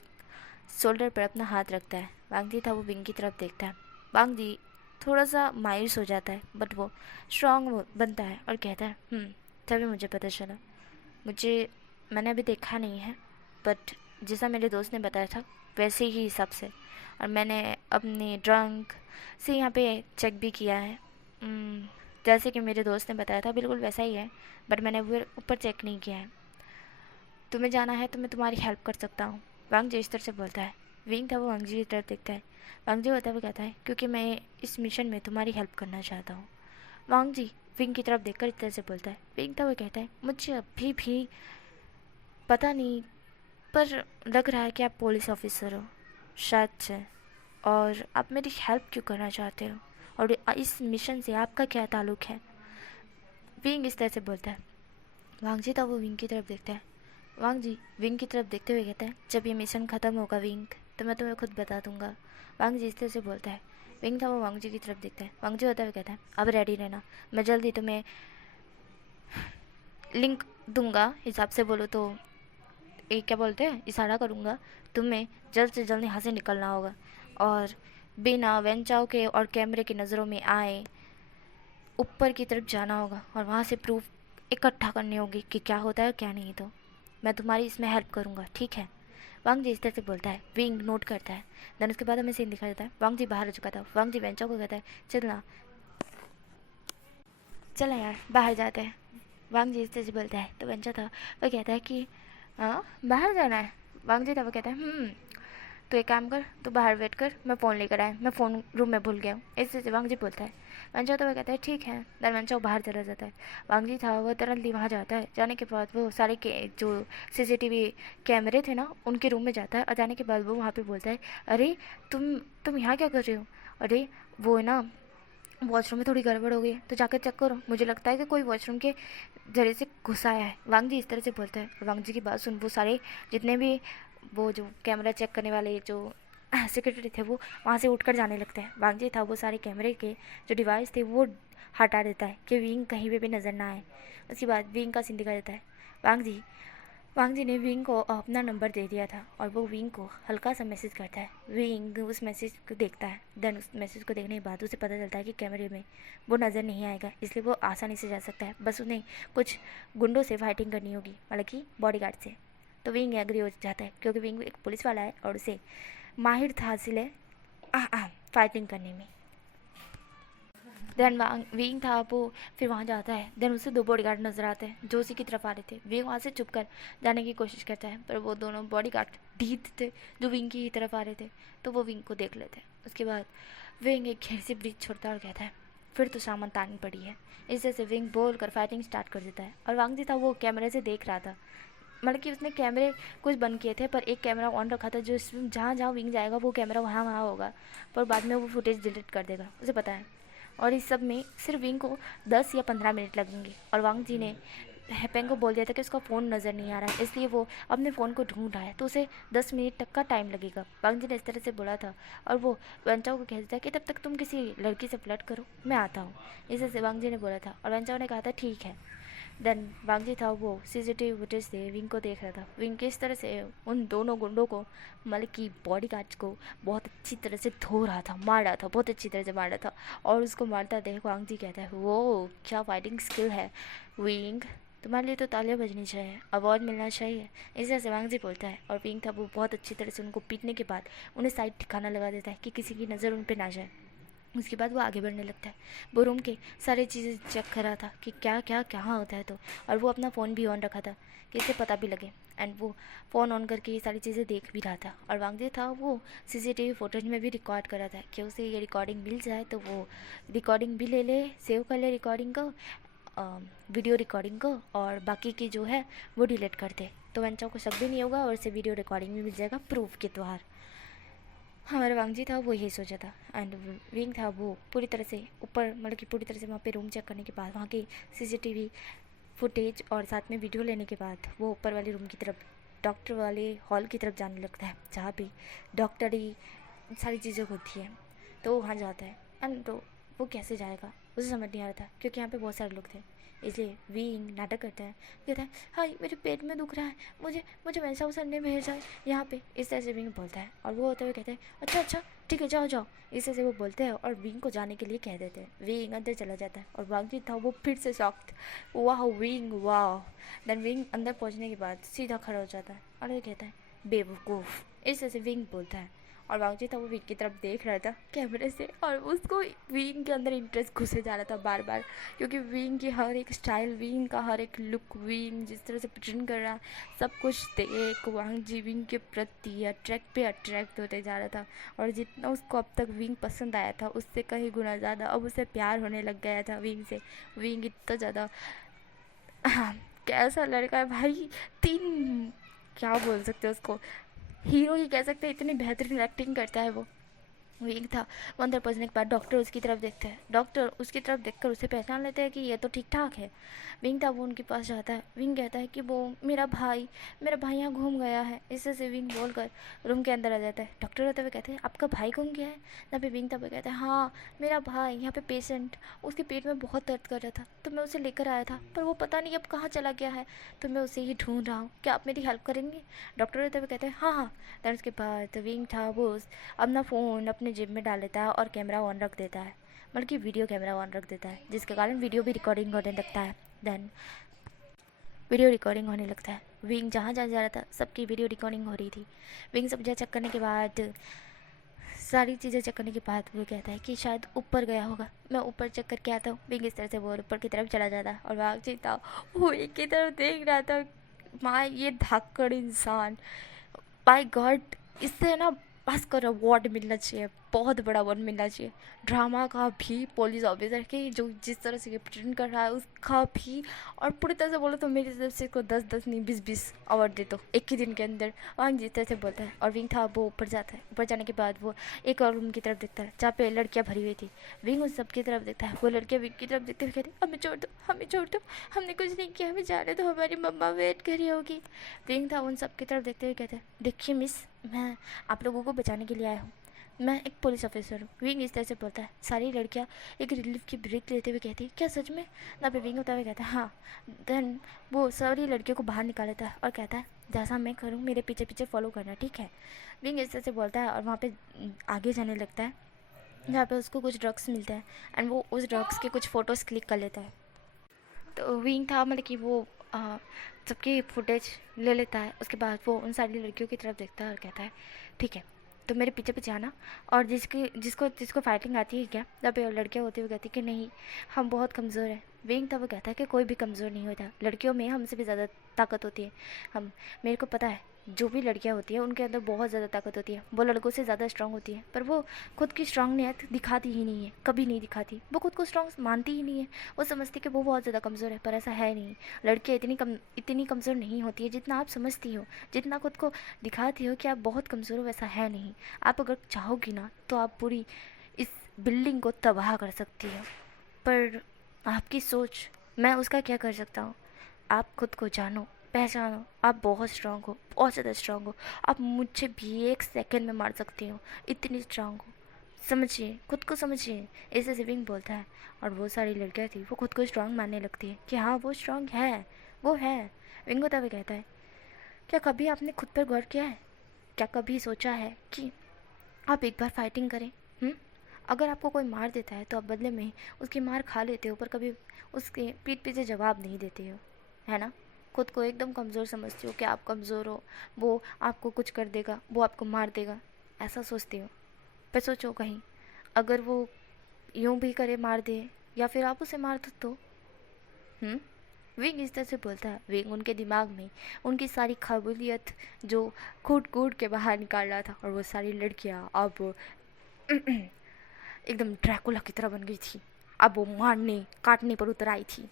शोल्डर पर अपना हाथ रखता है। वांग जी था वो विंग की तरफ देखता है। वांग जी थोड़ा सा मायूस हो जाता है, बट वो स्ट्रांग बनता है और कहता है, तभी मुझे पता चला, मुझे मैंने अभी देखा नहीं है, बट जैसा मेरे दोस्त ने बताया था वैसे ही हिसाब से, और मैंने अपने ड्रंक से यहाँ पे चेक भी किया है, जैसे कि मेरे दोस्त ने बताया था बिल्कुल वैसा ही है, बट मैंने वो ऊपर चेक नहीं किया है। तुम्हें जाना है तो मैं तुम्हारी हेल्प कर सकता हूँ, वांग जी इस तरह से बोलता है। विंग था वो वांग जी की तरफ देखता है। वांग जी होता है वो कहता है, क्योंकि मैं इस मिशन में तुम्हारी हेल्प करना चाहता हूँ। वांग जी विंग की तरफ देखकर इस तरह से बोलता है। विंग था वो कहता है, मुझे अभी भी पता नहीं, पर लग रहा है कि आप पुलिस ऑफिसर हो, शायद से, और आप मेरी हेल्प क्यों करना चाहते हो, और इस मिशन से आपका क्या ताल्लुक है? विंग इस तरह से बोलता है। वांग जी था वो विंग की तरफ देखता है। वांग जी विंग की तरफ देखते हुए कहता है, जब ये मिशन ख़त्म होगा विंग, तो मैं तुम्हें खुद बता दूंगा। वांग जी इस तरह से बोलता है। विंग था वो वांग जी की तरफ देखता है। वांग जी होता हुआ कहता है, अब रेडी रहना, मैं जल्दी तुम्हें लिंक दूंगा, हिसाब से बोलो तो ये क्या बोलते हैं, इशारा करूँगा, तुम्हें जल्द से जल्द यहाँ से निकलना होगा और बिना वेंचाओ के और कैमरे की नज़रों में आए ऊपर की तरफ जाना होगा और वहाँ से प्रूफ इकट्ठा करनी होगी कि क्या होता है क्या नहीं। तो मैं तुम्हारी इसमें हेल्प करूँगा, ठीक है? वांग जी इस तरह से बोलता है। विंग नोट करता है। देन उसके बाद हमें सीन दिखा जाता है, वांग जी बाहर आ चुका था। वांग जी वेंचाओ को कहता है, चलना, चला यार बाहर जाते हैं। वांग जी इस तरह से बोलता है तो वेंचा था वो कहता है कि हाँ बाहर जाना है। वांग जी था वो कहता है, तो एक काम कर, तू बाहर वेट कर, मैं फ़ोन लेकर आया, मैं फ़ोन रूम में भूल गया हूँ, इससे वांग जी बोलता है। वंशा तो वह कहता है ठीक है। देन वंशा बाहर चला जाता है। वांग जी था वो तुरंत ही वहाँ जाता है। जाने के बाद वो सारे के जो सीसीटीवी कैमरे थे ना उनके रूम में जाता है और जाने के बाद वो वहाँ पे बोलता है, अरे तुम यहाँ क्या कर रहे हो? अरे वो है ना वॉशरूम में थोड़ी गड़बड़ हो गई है, तो जाकर चेक करो, मुझे लगता है कि कोई वॉशरूम के जरिए से घुस आया है। वांग जी इस तरह से बोलता है। वांग जी की बात सुन वो सारे जितने भी वो जो कैमरा चेक करने वाले जो सेक्रेटरी थे वो वहाँ से उठकर जाने लगते हैं। वांग जी था वो सारे कैमरे के जो डिवाइस थे वो हटा देता है कि विंग कहीं पे भी नज़र ना आए। उसके बाद विंग का सीन दिखा देता है। वांग जी वांग जी ने विंग को अपना नंबर दे दिया था और वो विंग को हल्का सा मैसेज करता है। विंग उस मैसेज को देखता है। देन उस मैसेज को देखने के बाद उसे पता चलता है कि कैमरे में वो नज़र नहीं आएगा, इसलिए वो आसानी से जा सकता है। बस उन्हें कुछ गुंडों से फाइटिंग करनी होगी, मतलब कि बॉडीगार्ड से। तो विंग एग्री हो जाता है क्योंकि विंग एक पुलिस वाला है और उसे माहिर था हासिल है फाइटिंग करने में। देन विंग था वो फिर वहाँ जाता है। देन उसे दो बॉडीगार्ड नजर आते हैं जो उसी की तरफ आ रहे थे। विंग वहाँ से छुप कर जाने की कोशिश करता है, पर वो दोनों बॉडीगार्ड ढीठ थे जो विंग की तरफ आ रहे थे, तो वो विंग को देख लेते हैं। उसके बाद विंग एक घेर से ब्रिज छोड़ता और कहता है फिर तो सामान तानी पड़ी है। इस तरह से विंग बोल कर फाइटिंग स्टार्ट कर देता है। और वांग जी था वो कैमरे से देख रहा था, मतलब कि उसने कैमरे कुछ बंद किए थे पर एक कैमरा ऑन रखा था, जो जहाँ जहाँ विंग जाएगा वो कैमरा वहाँ वहाँ होगा, पर बाद में वो फुटेज डिलीट कर देगा, उसे पता है। और इस सब में सिर्फ विंग को 10 या 15 मिनट लगेंगे। और वांग जी ने हैपेंग को बोल दिया था कि उसका फ़ोन नज़र नहीं आ रहा है, इसलिए वो अपने फ़ोन को ढूंढ रहा है, तो उसे 10 मिनट तक का टाइम लगेगा। वांग जी ने इस तरह से बोला था। और वो वेंचाओ को कह देता है कि तब तक तुम किसी लड़की से फ्लर्ट करो, मैं आता हूँ। इस तरह से वांग जी ने बोला था और वेंचाओ ने कहा था ठीक है। देन वांग जी था वो सीसीटीवी फुटेज से विंग को देख रहा था। विंग किस तरह से उन दोनों गुंडों को, मतलब कि बॉडी गार्ड्स को बहुत अच्छी तरह से धो रहा था, मार रहा था, बहुत अच्छी तरह से मार रहा था। और उसको मारता देख वांग जी कहता है वो क्या फाइटिंग स्किल है विंग, तुम्हारे लिए तो तालियां बजनी चाहिए, अवार्ड मिलना चाहिए। इस तरह से वांग जी बोलता है। और विंग था वो बहुत अच्छी तरह से उनको पीटने के बाद उन्हें साइड ठिकाना लगा देता है कि किसी की नज़र उन पर ना जाए। उसके बाद वो आगे बढ़ने लगता है। वो रूम के सारी चीज़ें चेक कर रहा था कि क्या क्या कहाँ होता है, तो और वो अपना फ़ोन भी ऑन रखा था कि इसे पता भी लगे। एंड वो फ़ोन ऑन करके ये सारी चीज़ें देख भी रहा था। और वांगजे था वो सीसीटीवी फुटेज में भी रिकॉर्ड कर रहा था कि उसे ये रिकॉर्डिंग मिल जाए तो वो रिकॉर्डिंग भी ले ले, सेव कर ले रिकॉर्डिंग को, वीडियो रिकॉर्डिंग को, और बाकी की जो है वो डिलीट कर दे, तो वंचाओं को शक भी नहीं होगा और इसे वीडियो रिकॉर्डिंग भी मिल जाएगा प्रूफ के द्वारा। हमारा वांग जी था वो यही सोचा था। एंड विंग था वो पूरी तरह से ऊपर, मतलब कि पूरी तरह से वहाँ पे रूम चेक करने के बाद, वहाँ की सीसीटीवी फुटेज और साथ में वीडियो लेने के बाद वो ऊपर वाले रूम की तरफ, डॉक्टर वाले हॉल की तरफ जाने लगता है जहाँ पे डॉक्टरी सारी चीज़ें होती है। तो वहाँ जाता है। एंड तो वो कैसे जाएगा उसे समझ नहीं आ रहा था क्योंकि यहाँ पे बहुत सारे लोग थे, इसलिए विंग नाटक करता है, कहता है हाय मेरे पेट में दुख रहा है, मुझे मुझे वैसा सर ने भेजा है यहाँ पे, इस तरह से विंग बोलता है। और वो होते हुए कहते हैं अच्छा अच्छा ठीक है जाओ जाओ, इस तरह से वो बोलते हैं और विंग को जाने के लिए कह देते हैं। विंग अंदर चला जाता है और वांग जी था वो फिर से शॉक्ड, वाह विंग वाह। देन विंग अंदर पहुँचने के बाद सीधा खड़ा हो जाता है और वो कहता है बेवकूफ़, इस तरह से विंग बोलता है। और वांगजी था वो विंग की तरफ देख रहा था कैमरे से, और उसको विंग के अंदर इंटरेस्ट घुसे जा रहा था बार बार, क्योंकि विंग की हर एक स्टाइल, विंग का हर एक लुक, विंग जिस तरह से प्रेजेंट कर रहा है, सब कुछ देख वांगजी विंग के प्रति अट्रैक्ट होते जा रहा था। और जितना उसको अब तक विंग पसंद आया था उससे कहीं गुना ज़्यादा अब उसे प्यार होने लग गया था विंग से। विंग इतना ज़्यादा कैसा लड़का है भाई, तीन क्या बोल सकते हैं उसको, हीरो ही कह सकते हैं, इतनी बेहतरीन एक्टिंग करता है वो। विंग था वो अंदर पहुंचने के बाद डॉक्टर उसकी तरफ देखते हैं, डॉक्टर उसकी तरफ देखकर उसे पहचान लेते हैं कि ये तो ठीक ठाक है। विंग था वो उनके पास जाता है। विंग कहता है कि वो मेरा भाई यहाँ घूम गया है, इससे से विंग बोल कर रूम के अंदर आ जाता है। डॉक्टर होते हुए कहते हैं आपका भाई घूम गया है। तब भी विंग था वो कहता है हाँ मेरा भाई यहाँ पे पेशेंट, उसके पेट में बहुत दर्द कर रहा था तो मैं उसे लेकर आया था, पर वो पता नहीं अब कहाँ चला गया है, तो मैं उसे ही ढूंढ रहा हूँ, क्या आप मेरी हेल्प करेंगे। डॉक्टर होते हुए कहते हैं हाँ हाँ। देन उसके बाद विंग था वो अपना फ़ोन अपने जेब में डाल लेता है और कैमरा ऑन रख देता है, बल्कि वीडियो कैमरा ऑन रख देता है, जिसके कारण वीडियो भी रिकॉर्डिंग होने लगता है। देन वीडियो रिकॉर्डिंग होने लगता है। विंग जहाँ जहाँ जा रहा था सबकी वीडियो रिकॉर्डिंग हो रही थी। विंग सब जगह चेक करने के बाद, सारी चीज़ें चेक करने के बाद वो कहता है कि शायद ऊपर गया होगा, मैं ऊपर चेक करके आता हूँ। विंग इस तरह से वो ऊपर की तरफ चला जाता है और वांग जी था वो एक की तरफ देख रहा था, माँ ये धाकड़ इंसान, बाय गॉड इससे ना बस कर अवार्ड मिलना चाहिए, बहुत बड़ा अवार्ड मिलना चाहिए। ड्रामा का भी, पुलिस ऑफिसर के जो जिस तरह से प्रेजेंट कर रहा है उसका भी, और पूरी तरह से बोलो तो मेरी तरफ से को 10-10 नहीं 20-20 अवार्ड दे दो एक ही दिन के अंदर। वांग जिस तरह से बोलता है। और विंग था वो ऊपर जाता है। ऊपर जाने के बाद वो एक और रूम की तरफ देखता है जहाँ पे लड़कियाँ भरी हुई थी। विंग उस सब की तरफ देखता है। वो लड़कियाँ विंग की तरफ देखते हुए कहते हमें छोड़ दो, हमें छोड़ दो, हमने कुछ नहीं किया, हमें जाने दो, हमारी मम्मा वेट कर रही होगी। विंग था उन सब की तरफ देखते हुए कहते हैं देखिए मिस, मैं आप लोगों को बचाने के लिए आया हूँ, मैं एक पुलिस ऑफिसर हूँ। विंग इस तरह से बोलता है। सारी लड़कियाँ एक रिलीफ की ब्रेक लेते हुए कहती है, क्या सच में? ना पे विंग होता हुआ कहता है, हाँ। देन वो सारी लड़कियों को बाहर निकाल लेता है और कहता है, जैसा मैं करूँ मेरे पीछे पीछे फॉलो करना, ठीक है? विंग इस तरह से बोलता है और वहाँ पे आगे जाने लगता है, जहाँ पे उसको कुछ ड्रग्स मिलता है एंड वो उस ड्रग्स के कुछ फ़ोटोज़ क्लिक कर लेता है। तो विंग था मतलब कि वो सबकी फुटेज ले लेता है। उसके बाद वो उन सारी लड़कियों की तरफ देखता है और कहता है, ठीक है, तो मेरे पीछे पीछे आना। और जिसको जिसको फाइटिंग आती है क्या? जब लड़कियाँ होती हुई कहती कि नहीं, हम बहुत कमज़ोर हैं। विंग था वो कहता है कि कोई भी कमज़ोर नहीं होता, लड़कियों में हमसे भी ज़्यादा ताकत होती है। हम मेरे को पता है, जो भी लड़कियाँ होती हैं उनके अंदर बहुत ज़्यादा ताकत होती है, वो लड़कों से ज़्यादा स्ट्रांग होती है, पर वो खुद की स्ट्रांगनेस दिखाती ही नहीं है, कभी नहीं दिखाती। वो खुद को स्ट्रांग मानती ही नहीं है। वो समझती कि वो बहुत ज़्यादा कमज़ोर है, पर ऐसा है नहीं। लड़कियाँ इतनी कमज़ोर नहीं होती है जितना आप समझती हो, जितना खुद को दिखाती हो कि आप बहुत कमज़ोर हो, वैसा है नहीं। आप अगर चाहोगी ना तो आप पूरी इस बिल्डिंग को तबाह कर सकती हो, पर आपकी सोच, मैं उसका क्या कर सकता हूँ? आप खुद को जानो, पहचानो, आप बहुत स्ट्रांग हो, बहुत ज़्यादा स्ट्रांग हो। आप मुझे भी एक सेकंड में मार सकती हो, इतनी स्ट्रांग हो। समझिए, खुद को समझिए, ऐसे सिविंग बोलता है। और वो सारी लड़कियाँ थी वो खुद को स्ट्रांग मानने लगती है कि हाँ वो स्ट्रांग है, वो है। विंग होता हुआ कहता है, क्या कभी आपने खुद पर गौर किया है? क्या कभी सोचा है कि आप एक बार फाइटिंग करें? हुँ? अगर आपको कोई मार देता है तो आप बदले में उसकी मार खा लेते हो, पर कभी उसके पीठ पीछे जवाब नहीं देते हो, है ना? खुद को एकदम कमज़ोर समझते हो कि आप कमज़ोर हो, वो आपको कुछ कर देगा, वो आपको मार देगा, ऐसा सोचते हो। पर सोचो कहीं अगर वो यूं भी करे, मार दे, या फिर आप उसे मार दो तो? विंग इस तरह से बोलता है। विंग उनके दिमाग में उनकी सारी काबिलियत जो कूट कूट के बाहर निकाल रहा था, और वो सारी लड़कियां अब एकदम ड्रैकुला की तरह बन गई थी। अब वो मारने काटने पर उतर आई थी।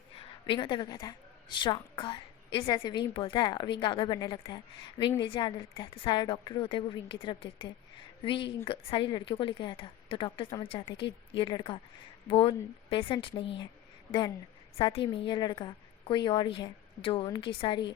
विंग होते हुए कहता है, स्ट्रांग कर। इस ऐसे विंग बोलता है और विंग आगे बढ़ने लगता है। विंग नीचे आने लगता है तो सारे डॉक्टर होते हैं वो विंग की तरफ देखते हैं। विंग सारी लड़कियों को लेकर आया था तो डॉक्टर समझ जाते हैं कि ये लड़का वो पेशेंट नहीं है। देन साथ ही में ये लड़का कोई और ही है जो उनकी सारी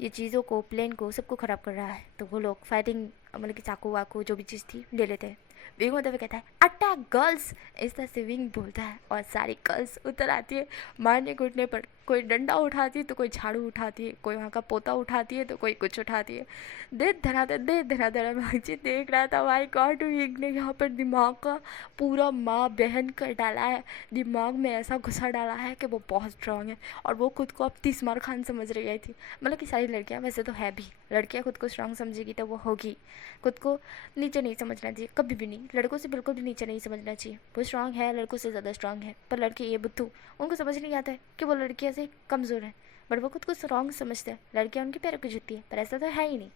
ये चीज़ों को, प्लेन को, सबको ख़राब कर रहा है। तो वो लोग फाइटिंग मतलब कि चाकू वाकू जो भी चीज़ थी ले लेते हैं। विंग होते हुए कहता है, अटैक गर्ल्स। इस तरह से विंग बोलता है और सारी गर्ल्स उतर आती है मारने कूटने पर। कोई डंडा उठाती है तो कोई झाड़ू उठाती है, कोई वहाँ का पोता उठाती है तो कोई कुछ उठाती है। दे धनाधन भाजी देख रहा था। भाई गॉड, विंग ने यहाँ पर दिमाग का पूरा माँ बहन कर डाला है। दिमाग में ऐसा घुसा डाला है कि वो बहुत स्ट्रांग है और वो खुद को अब तीसमार खान समझ रही आई थी। मतलब कि सारी लड़कियां, वैसे तो है भी, लड़कियां खुद को स्ट्रांग समझेगी तो वो होगी। खुद को नीचे नहीं समझना चाहिए कभी भी नहीं, लड़कों से बिल्कुल भी नीचे नहीं समझना चाहिए। वो स्ट्रांग है, लड़कों से ज़्यादा स्ट्रांग है, पर लड़के ये बुद्धू, उनको समझ नहीं आता है कि वो लड़कियां से कमज़ोर है, बट वो खुद को स्ट्रांग समझते हैं। लड़कियां उनके पैरों की जुत्ती है, पर ऐसा तो है ही नहीं।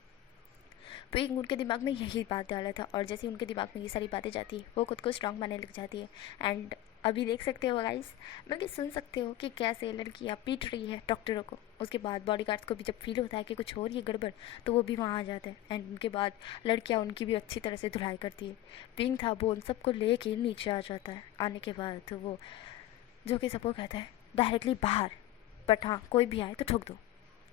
तो एक उनके दिमाग में यही बात डाला था, और जैसे उनके दिमाग में ये सारी बातें जाती है वो खुद को स्ट्रांग मानने लग जाती है। एंड अभी देख सकते हो गाइस, बल्कि सुन सकते हो कि कैसे लड़कियाँ पीट रही है डॉक्टरों को। उसके बाद बॉडीगार्ड्स को भी जब फील होता है कि कुछ हो रही है गड़बड़, तो वो भी वहाँ आ जाते हैं। एंड उनके बाद लड़कियाँ उनकी भी अच्छी तरह से धुलाई करती है। पिंक था वो उन सबको ले के नीचे आ जाता है। आने के बाद तो वो जो कि सबको कहता है डायरेक्टली बाहर, बट हाँ कोई भी आए तो ठोक दो।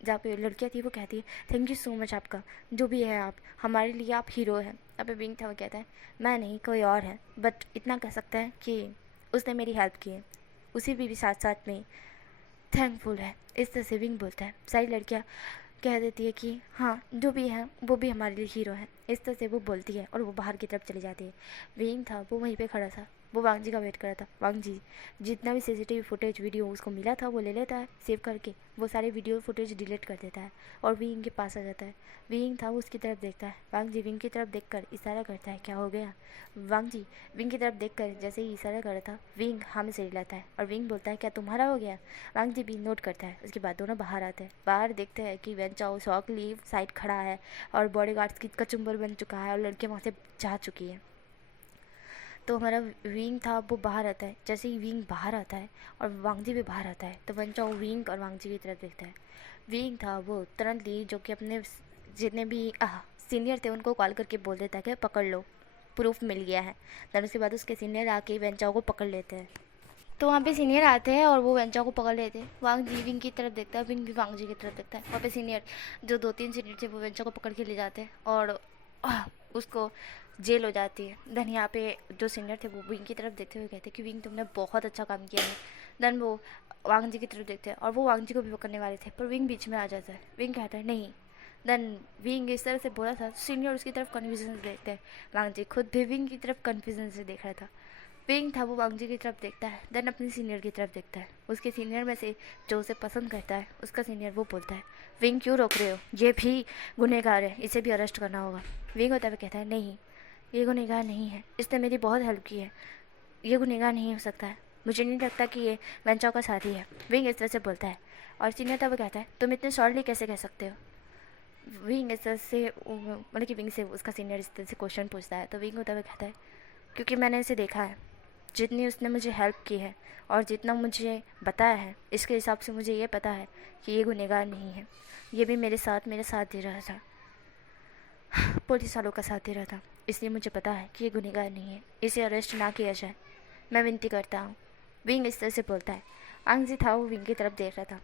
जहाँ पे लड़कियाँ थी वो कहती है, थैंक यू सो मच आपका, जो भी है आप, हमारे लिए आप हीरो हैं। अब विंग था वो कहता है, मैं नहीं कोई और है, बट इतना कह सकता है कि उसने मेरी हेल्प की है, उसी भी साथ साथ में थैंकफुल है। इस तरह से विंग बोलता है। सारी लड़कियाँ कह देती है कि हाँ जो भी है वो भी हमारे लिए हीरो है। इस तरह से वो बोलती है और वो बाहर की तरफ चली जाती है। विंग था वो वहीं पे खड़ा था, वो वांग जी का वेट कर रहा था। वांग जी जितना भी सीसीटीवी फुटेज वीडियो उसको मिला था वो ले लेता है सेव करके, वो सारे वीडियो फुटेज डिलीट कर देता है और विंग के पास आ जाता है। विंग था वो उसकी तरफ देखता है। वांग जी विंग की तरफ देखकर इशारा करता है, क्या हो गया? वांग जी विंग की तरफ देखकर जैसे ही इशारा कर रहा था, विंग हाँ में से हिलाता है और विंग बोलता है, क्या तुम्हारा हो गया? वांग जी भी नोट करता है। उसके बाद दोनों बाहर आते हैं। बाहर देखते हैं कि वेन चाओ शॉक लीव साइड खड़ा है और बॉडीगार्ड्स की कचुम्बर बन चुका है और लड़कियाँ वहाँ से जा चुकी है। तो हमारा विंग था वो बाहर आता है। जैसे ही विंग बाहर आता है और वांगजी भी बाहर आता है तो वन चाओ विंग और वांगजी की तरफ देखता है। विंग था वो तुरंत ही जो कि अपने जितने भी सीनियर थे उनको कॉल करके बोल देता है कि पकड़ लो, प्रूफ मिल गया है। देन उसके बाद उसके सीनियर आके वेंचाओ को पकड़ लेते हैं। तो वहाँ पे सीनियर आते हैं और वो वेंचाओ को पकड़ लेते हैं। वांग जी विंग की तरफ देखता है, विंग भी वांग जी की तरफ देखता है। वहाँ पे सीनियर जो 2-3 सीनियर थे वो वेंचाओ को पकड़ के ले जाते हैं और उसको जेल हो जाती है। देन यहाँ पे जो सीनियर थे वो विंग की तरफ देखते हुए कहते कि विंग तुमने बहुत अच्छा काम किया है। देन वो वांग जी की तरफ देखते हैं और वो वांग जी को भी पकड़ने वाले थे, पर विंग बीच में आ जाता है। विंग कहता है नहीं। देन विंग इस तरह से बोला था, सीनियर उसकी तरफ कन्फ्यूजन से देखते हैं। वांग जी खुद भी विंग की तरफ कन्फ्यूजन से देख रहा था। विंग था वो वांग जी की तरफ देखता है, देन अपने सीनियर की तरफ देखता है। उसके सीनियर में से जो उसे पसंद करता है उसका सीनियर वो बोलता है, विंग क्यों रोक रहे हो, ये भी गुनहगार है, इसे भी अरेस्ट करना होगा। विंग होता है कहता है नहीं, ये गुनहगार नहीं है, इसने मेरी बहुत हेल्प की है, ये गुनहगार नहीं हो सकता है, मुझे नहीं लगता कि ये वेंचाओ का साथी है। विंग इस तरह से बोलता है और सीनियर था वो कहता है तुम इतने शॉर्टली कैसे कह सकते हो। विंग इस तरह से मतलब कि विंग से उसका सीनियर इस तरह से क्वेश्चन पूछता है तो विंग होता हुआ कहता है क्योंकि मैंने इसे देखा है, जितनी उसने मुझे हेल्प की है और जितना मुझे बताया है इसके हिसाब से मुझे ये पता है कि ये गुनहगार नहीं है। ये भी मेरे साथ दे रहा था, पुलिस वालों का साथ दे रहा था, इसलिए मुझे पता है कि ये गुनहगार नहीं है, इसे अरेस्ट ना किया जाए, मैं विनती करता हूँ। विंग इस तरह से बोलता है। वांग जी था वो विंग की तरफ देख रहा था।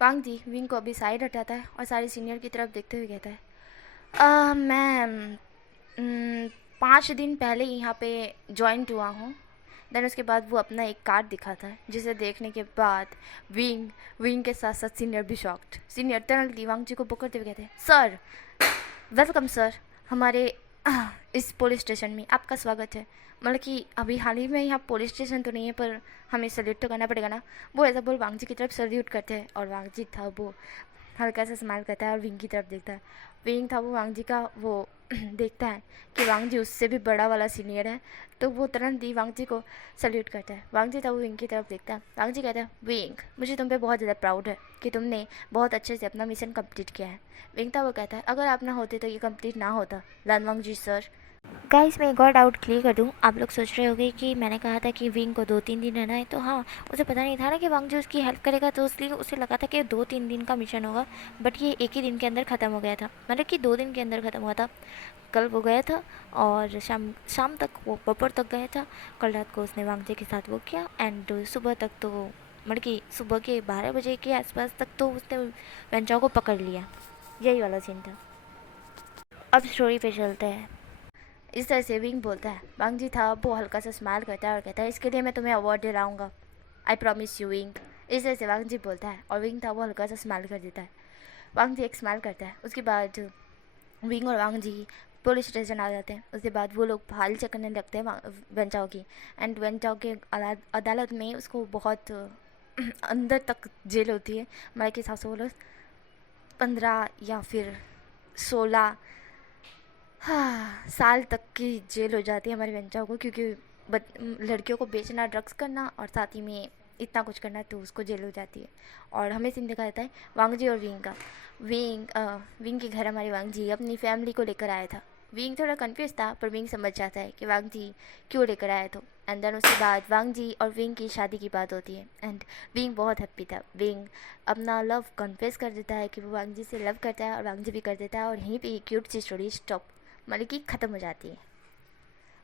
वांग जी विंग को अभी साइड हटाता है और सारे सीनियर की तरफ देखते हुए कहता है मैं 5 दिन पहले यहाँ पे जॉइंट हुआ हूँ। देन उसके बाद वो अपना एक कार्ड दिखाता है जिसे देखने के बाद विंग के साथ साथ सीनियर भी शॉक्ड। सीनियर टनली वांग जी को पकड़ते हुए कहते हैं सर, वेलकम सर, हमारे इस पुलिस स्टेशन में आपका स्वागत है। मतलब कि अभी हाल ही में यहाँ पुलिस स्टेशन तो नहीं है पर हमें सल्यूट तो करना पड़ेगा ना। वो ऐसा बोल वांग जी की तरफ सल्यूट करते हैं और वांग जी था वो हल्का सा स्माइल करता है और विंग की तरफ देखता है। विंग था वो वांग जी का वो देखता है कि वांग जी उससे भी बड़ा वाला सीनियर है, तो वो तुरंत ही वांग जी को सल्यूट करता है। वांग जी था वो विंग की तरफ देखता है। वांग जी कहता है विंग, मुझे तुम पे बहुत ज़्यादा प्राउड है कि तुमने बहुत अच्छे से अपना मिशन कंप्लीट किया है। विंग था वो कहता है अगर आप ना होते तो ये कंप्लीट ना होता लन वांग जी सर। गाइस मैं एक और डाउट क्लियर कर दूं, आप लोग सोच रहे होंगे कि मैंने कहा था कि विंग को 2-3 दिन रहना है, तो हाँ उसे पता नहीं था ना कि वांग जो उसकी हेल्प करेगा, तो इसलिए उसे लगा था कि 2-3 दिन का मिशन होगा, बट ये एक ही दिन के अंदर ख़त्म हो गया था। मतलब कि 2 दिन के अंदर ख़त्म हुआ था। कल वो गया था और शाम शाम तक वो दोपहर तक गया था। कल रात को उसने वांग जे के साथ वो किया एंड सुबह तक तो मतलब कि सुबह के 12 बजे के आसपास तक तो उसने वेंचाओ को पकड़ लिया। यही वाला सीन था। अब स्टोरी पे चलते हैं। इस तरह से विंग बोलता है। वांग जी था वो हल्का सा स्माइल करता है और कहता है इसके लिए मैं तुम्हें अवार्ड दिलाऊंगा, आई प्रॉमिस यू विंग। इस तरह से वांग जी बोलता है और विंग था वो हल्का सा स्माइल कर देता है। वांग जी एक स्माइल करता है। उसके बाद विंग और वांग जी पुलिस स्टेशन आ जाते हैं। उसके बाद वो लोग फाइल चेक करने लगते हैं वेंचाओ की एंड वेंचाओ के अदालत में उसको बहुत अंदर तक जेल होती है। हमारे के हिसाब से वो लोग 15 या फिर 16 हाँ साल तक की जेल हो जाती है हमारे वेंचाओ को, क्योंकि लड़कियों को बेचना, ड्रग्स करना और साथ ही में इतना कुछ करना, तो उसको जेल हो जाती है। और हमें सीन दिखा जाता है वांग जी और विंग का। विंग के घर हमारे वांग जी अपनी फैमिली को लेकर आया था। विंग थोड़ा कंफ्यूज था पर विंग समझ जाता है कि वांग जी क्यों लेकर आया था। एंड देन उसके बाद वांग जी और विंग की शादी की बात होती है एंड विंग बहुत हैप्पी था। विंग अपना लव कन्फेस कर देता है कि वो वांग जी से लव करता है और वांग जी भी कर देता है और यहीं पे क्यूट सी स्टोरी स्टॉप मतलब कि ख़त्म हो जाती है।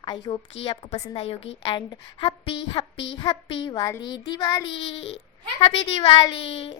आई होप कि आपको पसंद आई होगी एंड हैप्पी हैप्पी हैप्पी वाली दिवाली, हैप्पी दिवाली।